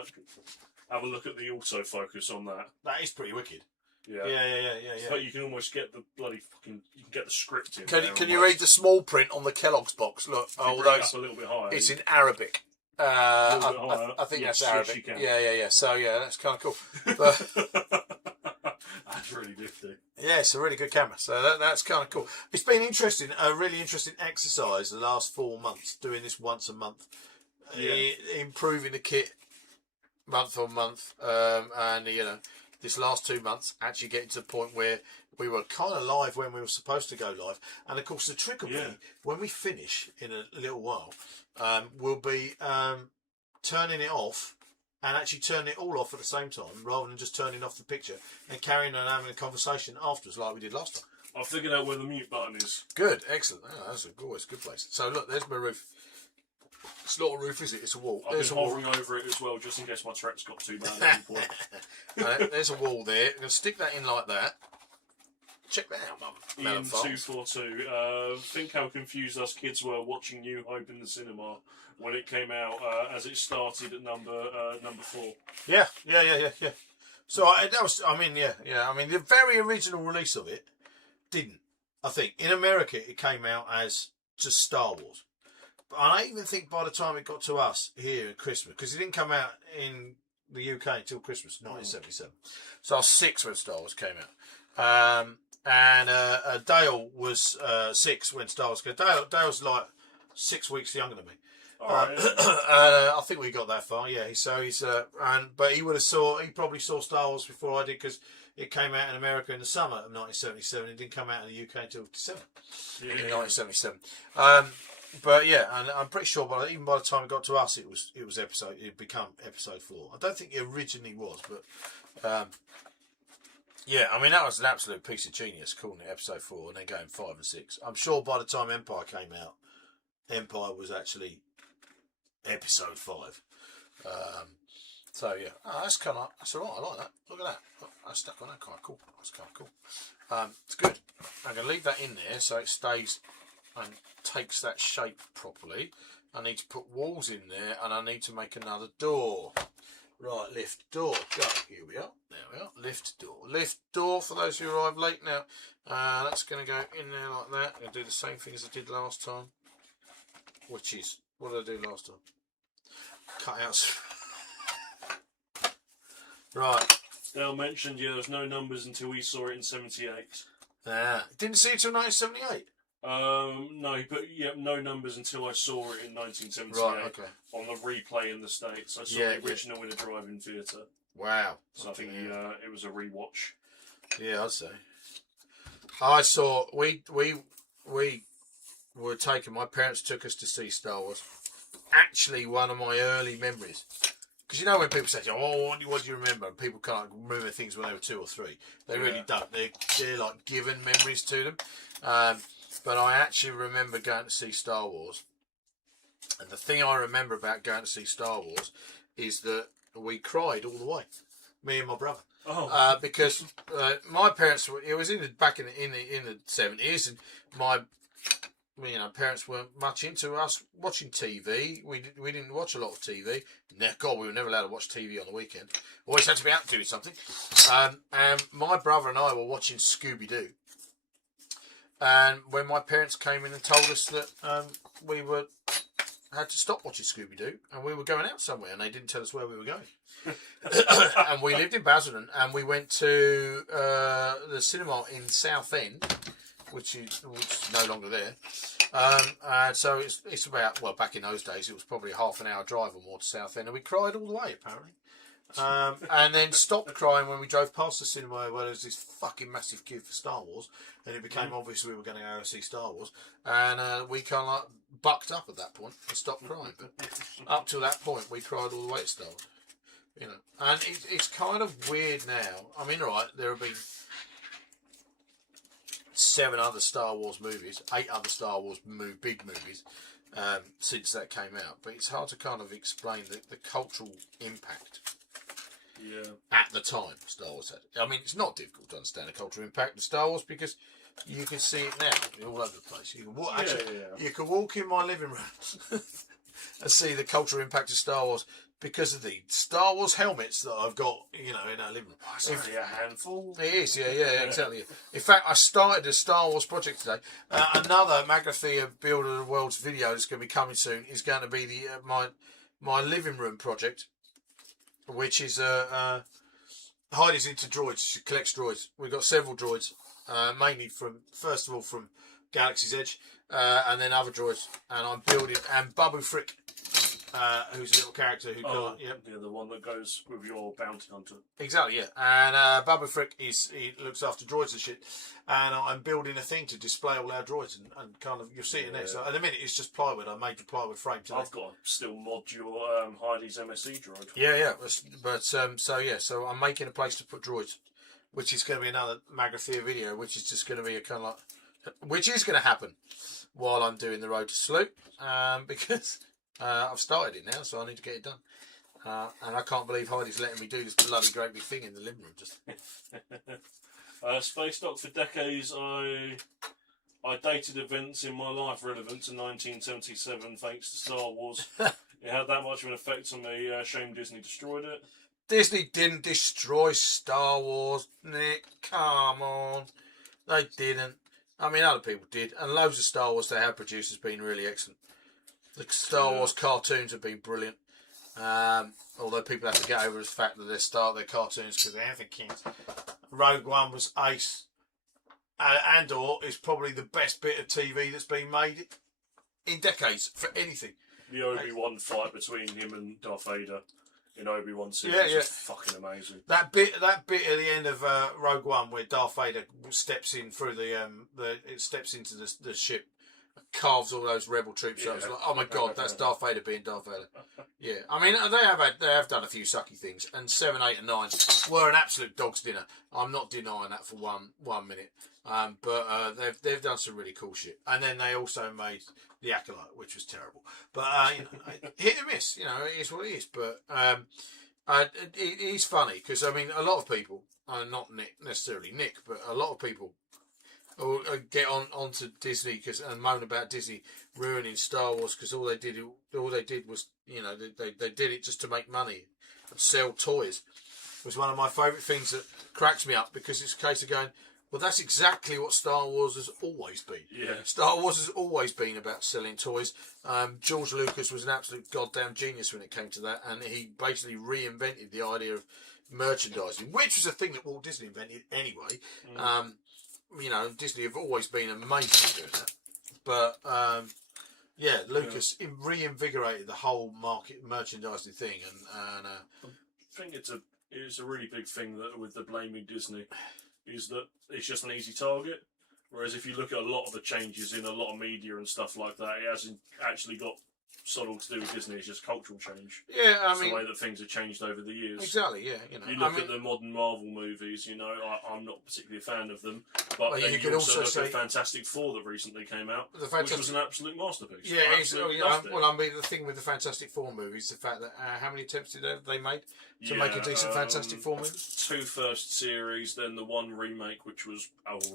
have a look at the autofocus on that. That is pretty wicked. Yeah. But you can almost get the bloody you can get the script in. Can you read the small print on the Kellogg's box? Look, although it's a little bit higher. It's in Arabic. I think that's Arabic. Yeah. So that's kind of cool. But that's really nifty. Yeah, it's a really good camera. So that's kind of cool. It's been interesting, a really interesting exercise the last 4 months, doing this once a month, improving the kit month on month, and this last 2 months actually getting to the point where we were kind of live when we were supposed to go live. And of course the trick will be when we finish in a little while, we'll be turning it off and actually turning it all off at the same time rather than just turning off the picture and carrying on having a conversation afterwards like we did last time. I've figured out where the mute button is. Good, excellent. Oh, that's always a good place. So look, there's my roof. It's not a roof, is it? It's a wall. I've been hovering over it as well, just in case my Tourette's got too bad at any point. There's a wall there. I'm going to stick that in like that. Check that out, Mum. Ian 242. Think how confused us kids were watching New Hope in the cinema when it came out, as it started at number 4. Yeah. So I mean, the very original release of it didn't. I think in America it came out as just Star Wars. But I even think by the time it got to us here at Christmas, because it didn't come out in the UK until Christmas 1977. So I was 6 when Star Wars came out. And Dale was 6 when Star Wars came out. Dale's like 6 weeks younger than me. I think we got that far. Yeah. So he's but he probably saw Star Wars before I did because it came out in America in the summer of 1977. It didn't come out in the UK until December in 1977. But yeah, and I'm pretty sure even by the time it got to us, it become episode 4. I don't think it originally was, but yeah, I mean that was an absolute piece of genius calling it episode 4 and then going 5 and 6. I'm sure by the time Empire came out, Empire was actually episode 5. So yeah, that's alright. I like that. Look at that. Oh, that's stuck on that. Quite cool. That's kind of cool. It's good. I'm going to leave that in there so it stays and takes that shape properly. I need to put walls in there and I need to make another door. Right, lift door. Go. Here we are. There we are. Lift door. Lift door for those who arrive late now. That's going to go in there like that. I'm going to do the same thing as I did last time. Which is, what did I do last time? Cut out. Right. Dale mentioned, there was no numbers until we saw it in 78. Didn't see it till 1978? No, he put no numbers until I saw it in 1978. Right, okay. On the replay in the States. I saw the original in a drive-in theatre. Wow. So I think it was a rewatch. Yeah, I'd say. I saw, we were taken, my parents took us to see Star Wars. Actually, one of my early memories. Because when people say, oh, what do you remember? And people can't remember things when they were 2 or 3. They really don't. They're like given memories to them. But I actually remember going to see Star Wars And the thing I remember about going to see Star Wars is that we cried all the way, me and my brother. Oh. Because my parents were, it was back in the 70s, and my parents weren't much into us watching TV. We didn't watch a lot of TV. God, we were never allowed to watch TV on the weekend. Always had to be out doing something. And my brother and I were watching Scooby-Doo. And when my parents came in and told us that we had to stop watching Scooby-Doo and we were going out somewhere, and they didn't tell us where we were going. And we lived in Basildon, and we went to the cinema in Southend, which is no longer there. And so it's about, well, back in those days, it was probably a half an hour drive or more to Southend, and we cried all the way, apparently. And then stopped crying when we drove past the cinema where there was this fucking massive queue for Star Wars, and it became obvious we were going to go see Star Wars, and we kind of like bucked up at that point and stopped crying. But up to that point, we cried all the way at Star Wars. And it's kind of weird now. I mean, right, there have been 7 other Star Wars movies, 8 other Star Wars big movies since that came out, but it's hard to kind of explain the cultural impact. Yeah. At the time, Star Wars had. I mean, it's not difficult to understand the cultural impact of Star Wars because you can see it now all over the place. You can walk, you can walk in my living room and see the cultural impact of Star Wars because of the Star Wars helmets that I've got, in our living room. Oh, it's only a handful. It is, yeah, exactly. In fact, I started a Star Wars project today. Another Magrathea Build of the World's video that's going to be coming soon is going to be my living room project, which is Heidi's into droids. She collects droids. We've got several droids, mainly from Galaxy's Edge, and then other droids. And I'm building, and Babu Frick, who's a little character who the one that goes with your bounty hunter. Exactly, yeah. And Babu Frick he looks after droids and shit. And I'm building a thing to display all our droids and kind of, you'll see it in there. So at the minute it's just plywood. I made the plywood frame today. I've got to still mod your Heidi's MSE droid. Yeah. But so I'm making a place to put droids, which is going to be another Magrathea video, which is just going to be a kind of like, which is going to happen while I'm doing the Road to Sloop, because I've started it now, so I need to get it done. And I can't believe Heidi's letting me do this bloody great big thing in the living room. Just Space Dock, for decades I dated events in my life relevant to 1977 thanks to Star Wars. It had that much of an effect on me. Shame Disney destroyed it. Disney didn't destroy Star Wars, Nick. Come on. They didn't. I mean, other people did. And loads of Star Wars they have produced has been really excellent. The Star Wars cartoons have been brilliant. Although people have to get over the fact that they start their cartoons because they have the kids. Rogue One was ace. Andor is probably the best bit of TV that's been made in decades for anything. The Obi-Wan fight between him and Darth Vader in Obi-Wan series is fucking amazing. That bit at the end of Rogue One where Darth Vader steps in through it steps into the ship, carves all those rebel troops up. It's like, oh my god, that's Darth Vader being Darth Vader. Yeah, I mean they have done a few sucky things, and 7, 8, and 9 were an absolute dog's dinner. I'm not denying that for one minute. But they've done some really cool shit, and then they also made The Acolyte, which was terrible. But hit and miss, it is what it is. But it is funny because I mean a lot of people, not necessarily Nick, but a lot of people get onto Disney and moan about Disney ruining Star Wars because all they did was they did it just to make money and sell toys. It was one of my favourite things that cracks me up because it's a case of going, well, that's exactly what Star Wars has always been. Yeah. Star Wars has always been about selling toys. George Lucas was an absolute goddamn genius when it came to that, and he basically reinvented the idea of merchandising, which was a thing that Walt Disney invented anyway. Disney have always been amazing at doing that. But, Lucas reinvigorated the whole merchandising thing. And I think it's a really big thing that with the blaming Disney is that it's just an easy target. Whereas if you look at a lot of the changes in a lot of media and stuff like that, it hasn't actually got sod all to do with Disney. It's just cultural change. Yeah, I It's mean, the way that things have changed over the years. exactly. Yeah, you know. You look at the modern Marvel movies. You know, I'm not particularly a fan of them, but Well, then you you could also also look say- at Fantastic Four that recently came out, The which Fantastic- was an absolute masterpiece. Yeah, I it's, absolutely yeah, loved it. well, I mean, the thing with the Fantastic Four movies, the fact that how many attempts did they made to make a decent Fantastic Four movie? 2 first series, then the 1 remake, which was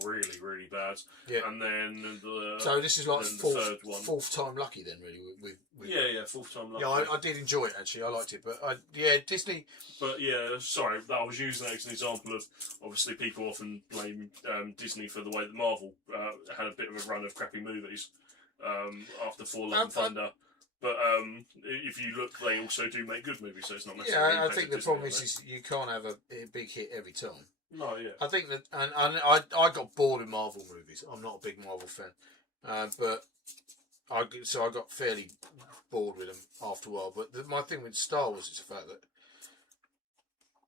really, really bad, Yeah. and then the So this is like then the third one. fourth time lucky then, really. With yeah, 4th time lucky. yeah, I did enjoy it actually. I liked it, but Disney. But yeah, sorry, I was using that as an example of obviously people often blame Disney for the way that Marvel had a bit of a run of crappy movies after Thor: Love and Thunder. But if you look, they also do make good movies, so it's not necessarily. Yeah, I think the Disney problem on is you can't have a big hit every time. that. No, yeah. I think that, and I got bored with Marvel movies. I'm not a big Marvel fan, but I got fairly bored with them after a while. But my thing with Star Wars is the fact that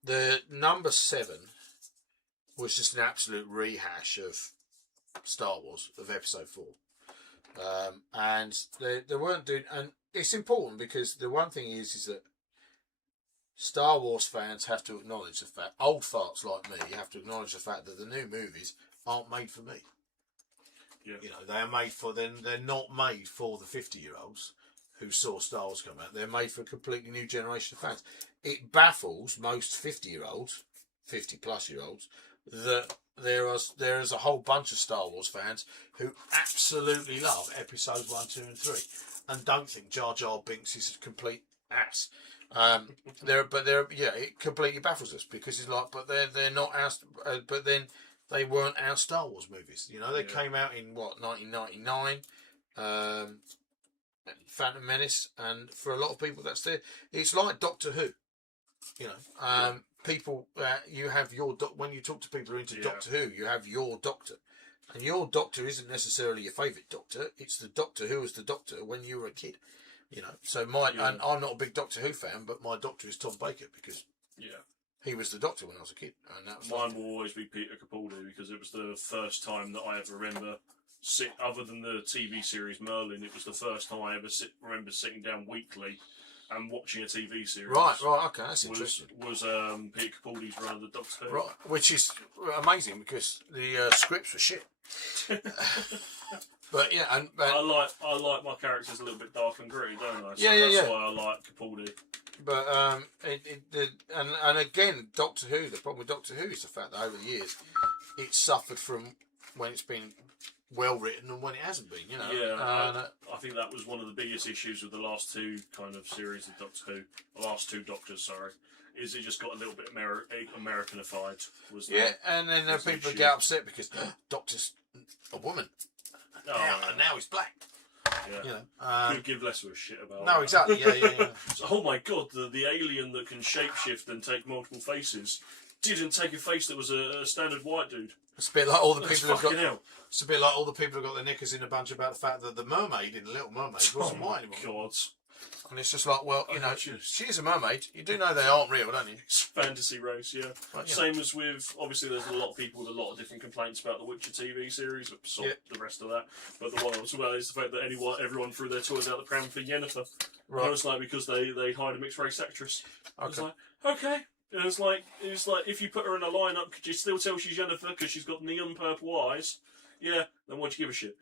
the number 7 was just an absolute rehash of Star Wars of Episode 4, and they weren't doing. And it's important because the one thing is that Star Wars fans have to acknowledge the fact, old farts like me have to acknowledge the fact that the new movies aren't made for me. Yeah. You know, they are made for them. They're not made for the 50-year-olds who saw Star Wars come out. They're made for a completely new generation of fans. It baffles most 50-year-olds, 50-plus-year-olds, that there is a whole bunch of Star Wars fans who absolutely love episodes 1, 2, and 3, and don't think Jar Jar Binks is a complete ass. It completely baffles us because it's like, but they're not our, but then they weren't our Star Wars movies. You know, they came out in 1999, Phantom Menace, and for a lot of people, it's like Doctor Who. You know, people you have your when you talk to people who are into Doctor Who, you have your Doctor, and your Doctor isn't necessarily your favourite Doctor. It's the Doctor who was the Doctor when you were a kid. You know, so and I'm not a big Doctor Who fan, but my Doctor is Tom Baker because he was the Doctor when I was a kid, and that was mine will always be Peter Capaldi because it was the first time that I ever remember other than the TV series Merlin, it was the first time I ever remember sitting down weekly and watching a TV series. Right, okay, that's interesting. Was Peter Capaldi's run of the Doctor Who. Right, which is amazing because the scripts were shit. But yeah, and I like my characters a little bit dark and gritty, don't I? So that's why I like Capaldi. But and again, Doctor Who. The problem with Doctor Who is the fact that over the years, it's suffered from when it's been well written and when it hasn't been. You know. Yeah, I think that was one of the biggest issues with the last 2 kind of series of Doctor Who. The last 2 Doctors, sorry. Is it just got a little bit Americanified? And then people get upset because Doctor's a woman. And now he's black. Yeah. You know, could give less of a shit about. No, exactly. Yeah. So, oh my god, the alien that can shapeshift and take multiple faces didn't take a face that was a standard white dude. It's a bit like all the people who've got. Hell. It's a bit like all the people who've got their knickers in a bunch about the fact that the mermaid in Little Mermaid wasn't white anymore. God. And it's just like, well, you know, she is a mermaid. You do know they aren't real, don't you? It's fantasy race, yeah. Right, Same as with, obviously, there's a lot of people with a lot of different complaints about the Witcher TV series, the rest of that. But the one as well is the fact that everyone threw their toys out the pram for Yennefer. Right. And it's like because they hired a mixed race actress. Okay. It's like, okay. And it's like if you put her in a lineup, could you still tell she's Yennefer because she's got neon purple eyes? Yeah. Then why'd you give a shit?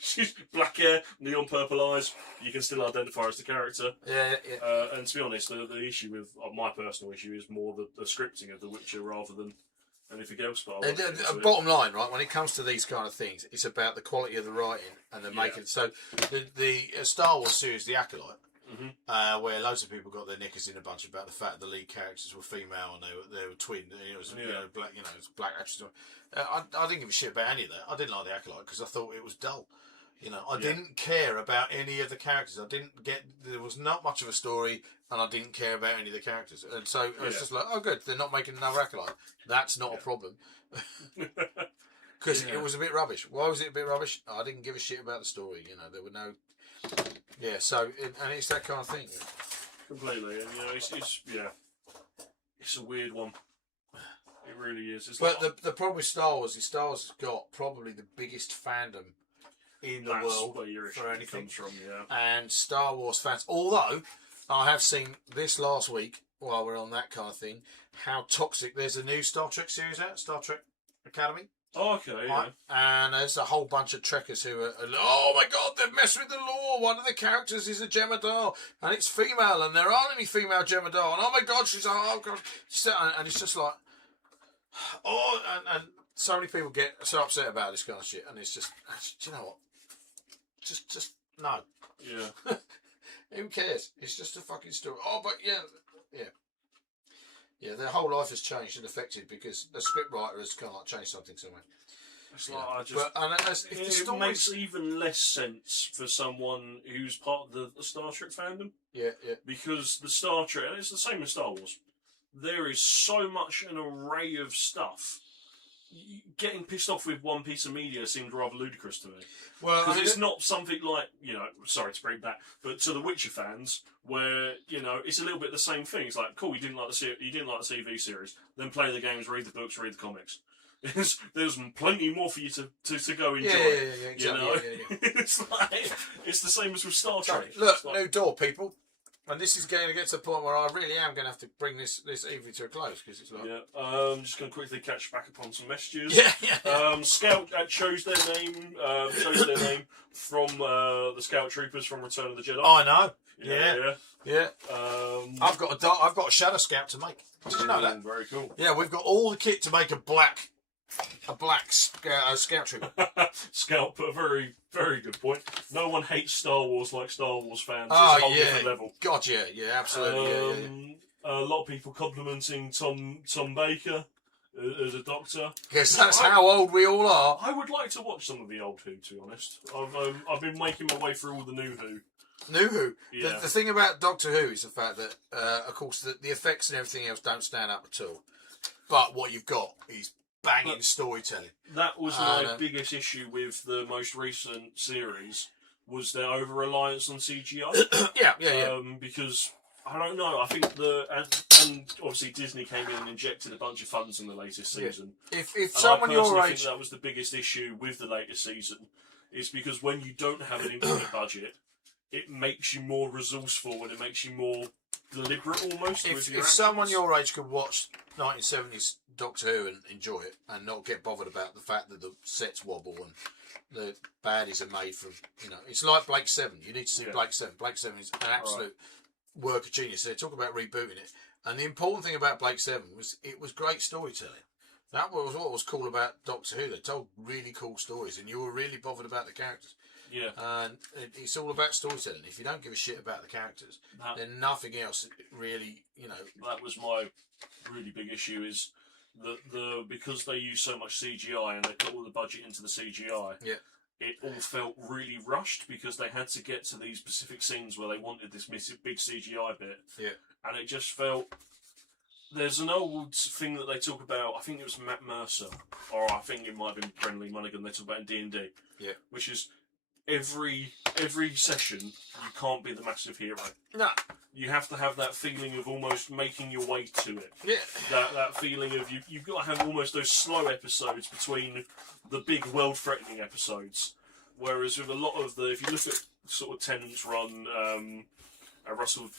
She's black hair, neon purple eyes. You can still identify her as the character. Yeah. And to be honest, the issue with my personal issue is more the scripting of The Witcher rather than anything else. But bottom line, right? When it comes to these kind of things, it's about the quality of the writing and the making. So the Star Wars series, The Acolyte, where loads of people got their knickers in a bunch about the fact the lead characters were female and they were twin. And it was black, it was black actors. I didn't give a shit about any of that. I didn't like The Acolyte because I thought it was dull. You know, I didn't care about any of the characters. There was not much of a story, and I didn't care about any of the characters. And so it was just like, oh, good, they're not making another Acolyte. That's not a problem. Because it was a bit rubbish. Why was it a bit rubbish? I didn't give a shit about the story. You know, there were no. Yeah, so and it's that kind of thing. Completely, and you know, it's a weird one. It really is. But the problem with Star Wars is Star Wars has got probably the biggest fandom in the That's world where your for issue anything. comes from, yeah. And Star Wars fans, although I have seen this last week, while we're on that kind of thing, how toxic. There's a new Star Trek series out, Star Trek Academy. Oh, okay, yeah. Right? And there's a whole bunch of Trekkers who are, oh my god, they've messed with the lore. One of the characters is a Jemadar, and it's female, and there aren't any female Jemadar. And oh my god, she's oh god, and it's just like, oh, and so many people get so upset about this kind of shit, and it's just, do you know what? Just no. Yeah. Who cares? It's just a fucking story. Oh, but yeah, their whole life has changed and affected because the script writer has kind of like changed something somewhere. It's like, I just, But if the it stories, makes even less sense for someone who's part of the Star Trek fandom, yeah, because the Star Trek, and it's the same with Star Wars, there is so much an array of stuff. Getting pissed off with one piece of media seems rather ludicrous to me. well, Because it's not something like, sorry to bring that, but to the Witcher fans, where, it's a little bit the same thing. It's like, cool, you didn't like the TV series, then play the games, read the books, read the comics. There's plenty more for you to go enjoy. Yeah, exactly. Yeah. It's like, it's the same as with Star Trek. Look, It's like, new door, people. And this is going to get to the point where I really am going to have to bring this evening to a close because it's like... Yeah, I'm just going to quickly catch back upon some messages. Yeah. Scout chose their name from the Scout Troopers from Return of the Jedi. I know. Yeah. I've I've got a Shadow Scout to make. Did you know that? Very cool. Yeah, we've got all the kit to make a black Scout Trooper. Scout put a very, very good point. No one hates Star Wars like Star Wars fans. Oh, it's a whole yeah. different level. God, yeah, absolutely. Yeah. A lot of people complimenting Tom Baker as a Doctor. Guess that's how old we all are. I would like to watch some of the old Who, to be honest. I've been making my way through all the new Who. New Who. Yeah. The thing about Doctor Who is the fact that, of course, the effects and everything else don't stand up at all. But what you've got is banging storytelling. That was my biggest issue with the most recent series, was their over-reliance on CGI. Yeah. Because, I don't know, I think and obviously Disney came in and injected a bunch of funds in the latest season. If someone your I age... think that was the biggest issue with the latest season, is because when you don't have an infinite budget, it makes you more resourceful and it makes you more deliberate almost. If someone your age could watch 1970s Doctor Who and enjoy it and not get bothered about the fact that the sets wobble and the baddies are made from, it's like Blake 7. You need to see Blake 7. Blake 7 is an absolute work of genius. They talk about rebooting it. And the important thing about Blake 7 was it was great storytelling. That was what was cool about Doctor Who. They told really cool stories and you were really bothered about the characters. Yeah. And it's all about storytelling. If you don't give a shit about the characters, then nothing else really, That was my really big issue, is because they use so much CGI and they put all the budget into the CGI, it all felt really rushed because they had to get to these specific scenes where they wanted this big CGI bit. Yeah. And it just felt... There's an old thing that they talk about, I think it was Matt Mercer, or I think it might have been Brendan Mulligan, they talk about in D&D. Yeah. Which is every session, you can't be the massive hero. No. You have to have that feeling of almost making your way to it. Yeah. That feeling of you've got to have almost those slow episodes between the big world-threatening episodes. Whereas with a lot of if you look at sort of Tennant's run, Russell,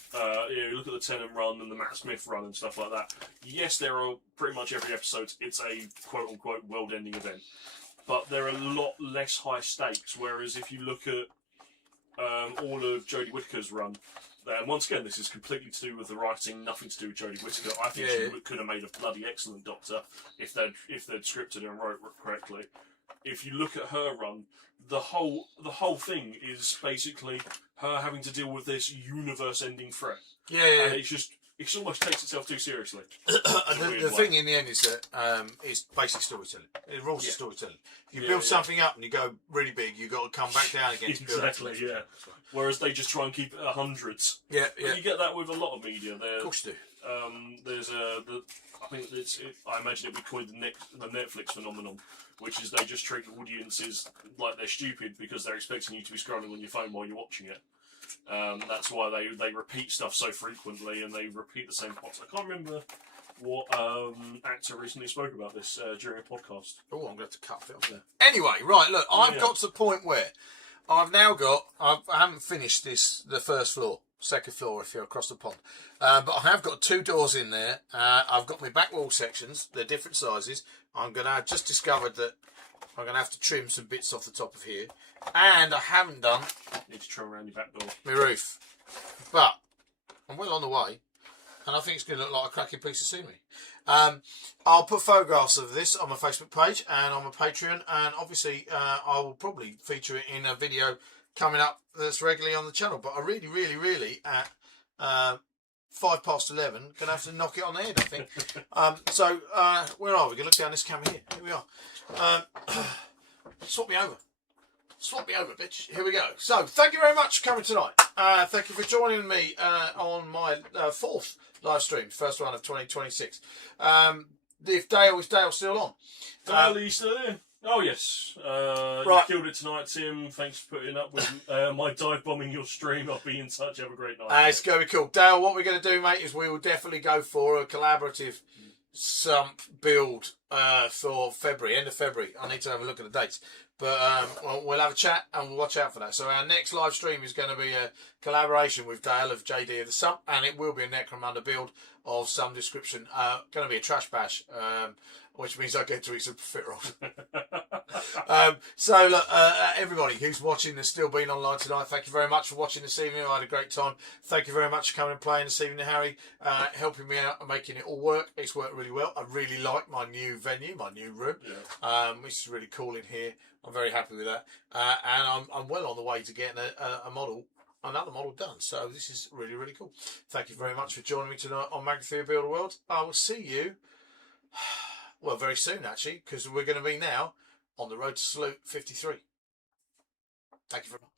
you look at the Tennant run and the Matt Smith run and stuff like that. Yes, there are pretty much every episode, it's a quote-unquote world-ending event. But there are a lot less high stakes, whereas if you look at all of Jodie Whittaker's run, and once again, this is completely to do with the writing, nothing to do with Jodie Whittaker. I think she could have made a bloody excellent Doctor if they'd scripted and wrote correctly. If you look at her run, the whole thing is basically her having to deal with this universe-ending threat. And it almost takes itself too seriously. The thing in the end is that it's basic storytelling. It rules the storytelling. If you build something up and you go really big, you've got to come back down again. Exactly, yeah. Whereas they just try and keep it at hundreds. Yeah. But you get that with a lot of media. Of course you do. There's I imagine it would be called the Netflix phenomenon, which is they just treat audiences like they're stupid because they're expecting you to be scrolling on your phone while you're watching it. That's why they repeat stuff so frequently and they repeat the same plots. I can't remember what actor recently spoke about this during a podcast. Oh, I'm going to have to cut it off there. Anyway, right, look, I've Yeah. got to the point where I haven't finished the first floor, second floor if you're across the pond. But I have got 2 doors in there. I've got my back wall sections, they're different sizes. I've just discovered that I'm going to have to trim some bits off the top of here. And I haven't done Need to trim around your back door. my roof. But I'm well on the way. And I think it's going to look like a cracking piece of scenery. I'll put photographs of this on my Facebook page and on my Patreon, and obviously I will probably feature it in a video coming up that's regularly on the channel. But I really at 11:05 going to have to knock it on the head, I think. So where are we? Going to look down this camera here. Here we are. Swap me over. Swap me over, bitch. Here we go. So, thank you very much for coming tonight. Thank you for joining me on my 4th live stream, first one of 2026. If Dale is Dale still on? Dale, are you still in? Oh, yes. Right. You killed it tonight, Tim. Thanks for putting up with my dive bombing your stream. I'll be in touch. Have a great night. It's going to be cool. Dale, what we're going to do, mate, is we will definitely go for a collaborative sump build for February, end of February. I need to have a look at the dates. But we'll have a chat and we'll watch out for that. So our next live stream is going to be a collaboration with Dale of JD of the Sump, and it will be a Necromunda build of some description. Going to be a trash bash, which means I get to eat some fit rolls. So look, everybody who's watching and still been online tonight, thank you very much for watching this evening. I had a great time. Thank you very much for coming and playing this evening, Harry, helping me out and making it all work. It's worked really well. I really like my new venue, my new room, which is really cool in here. I'm very happy with that, and I'm well on the way to getting another model done. So this is really cool. Thank you very much for joining me tonight on Magrathea Build a World. I will see you, well, very soon actually, because we're going to be now on the road to Salute 53. Thank you very much.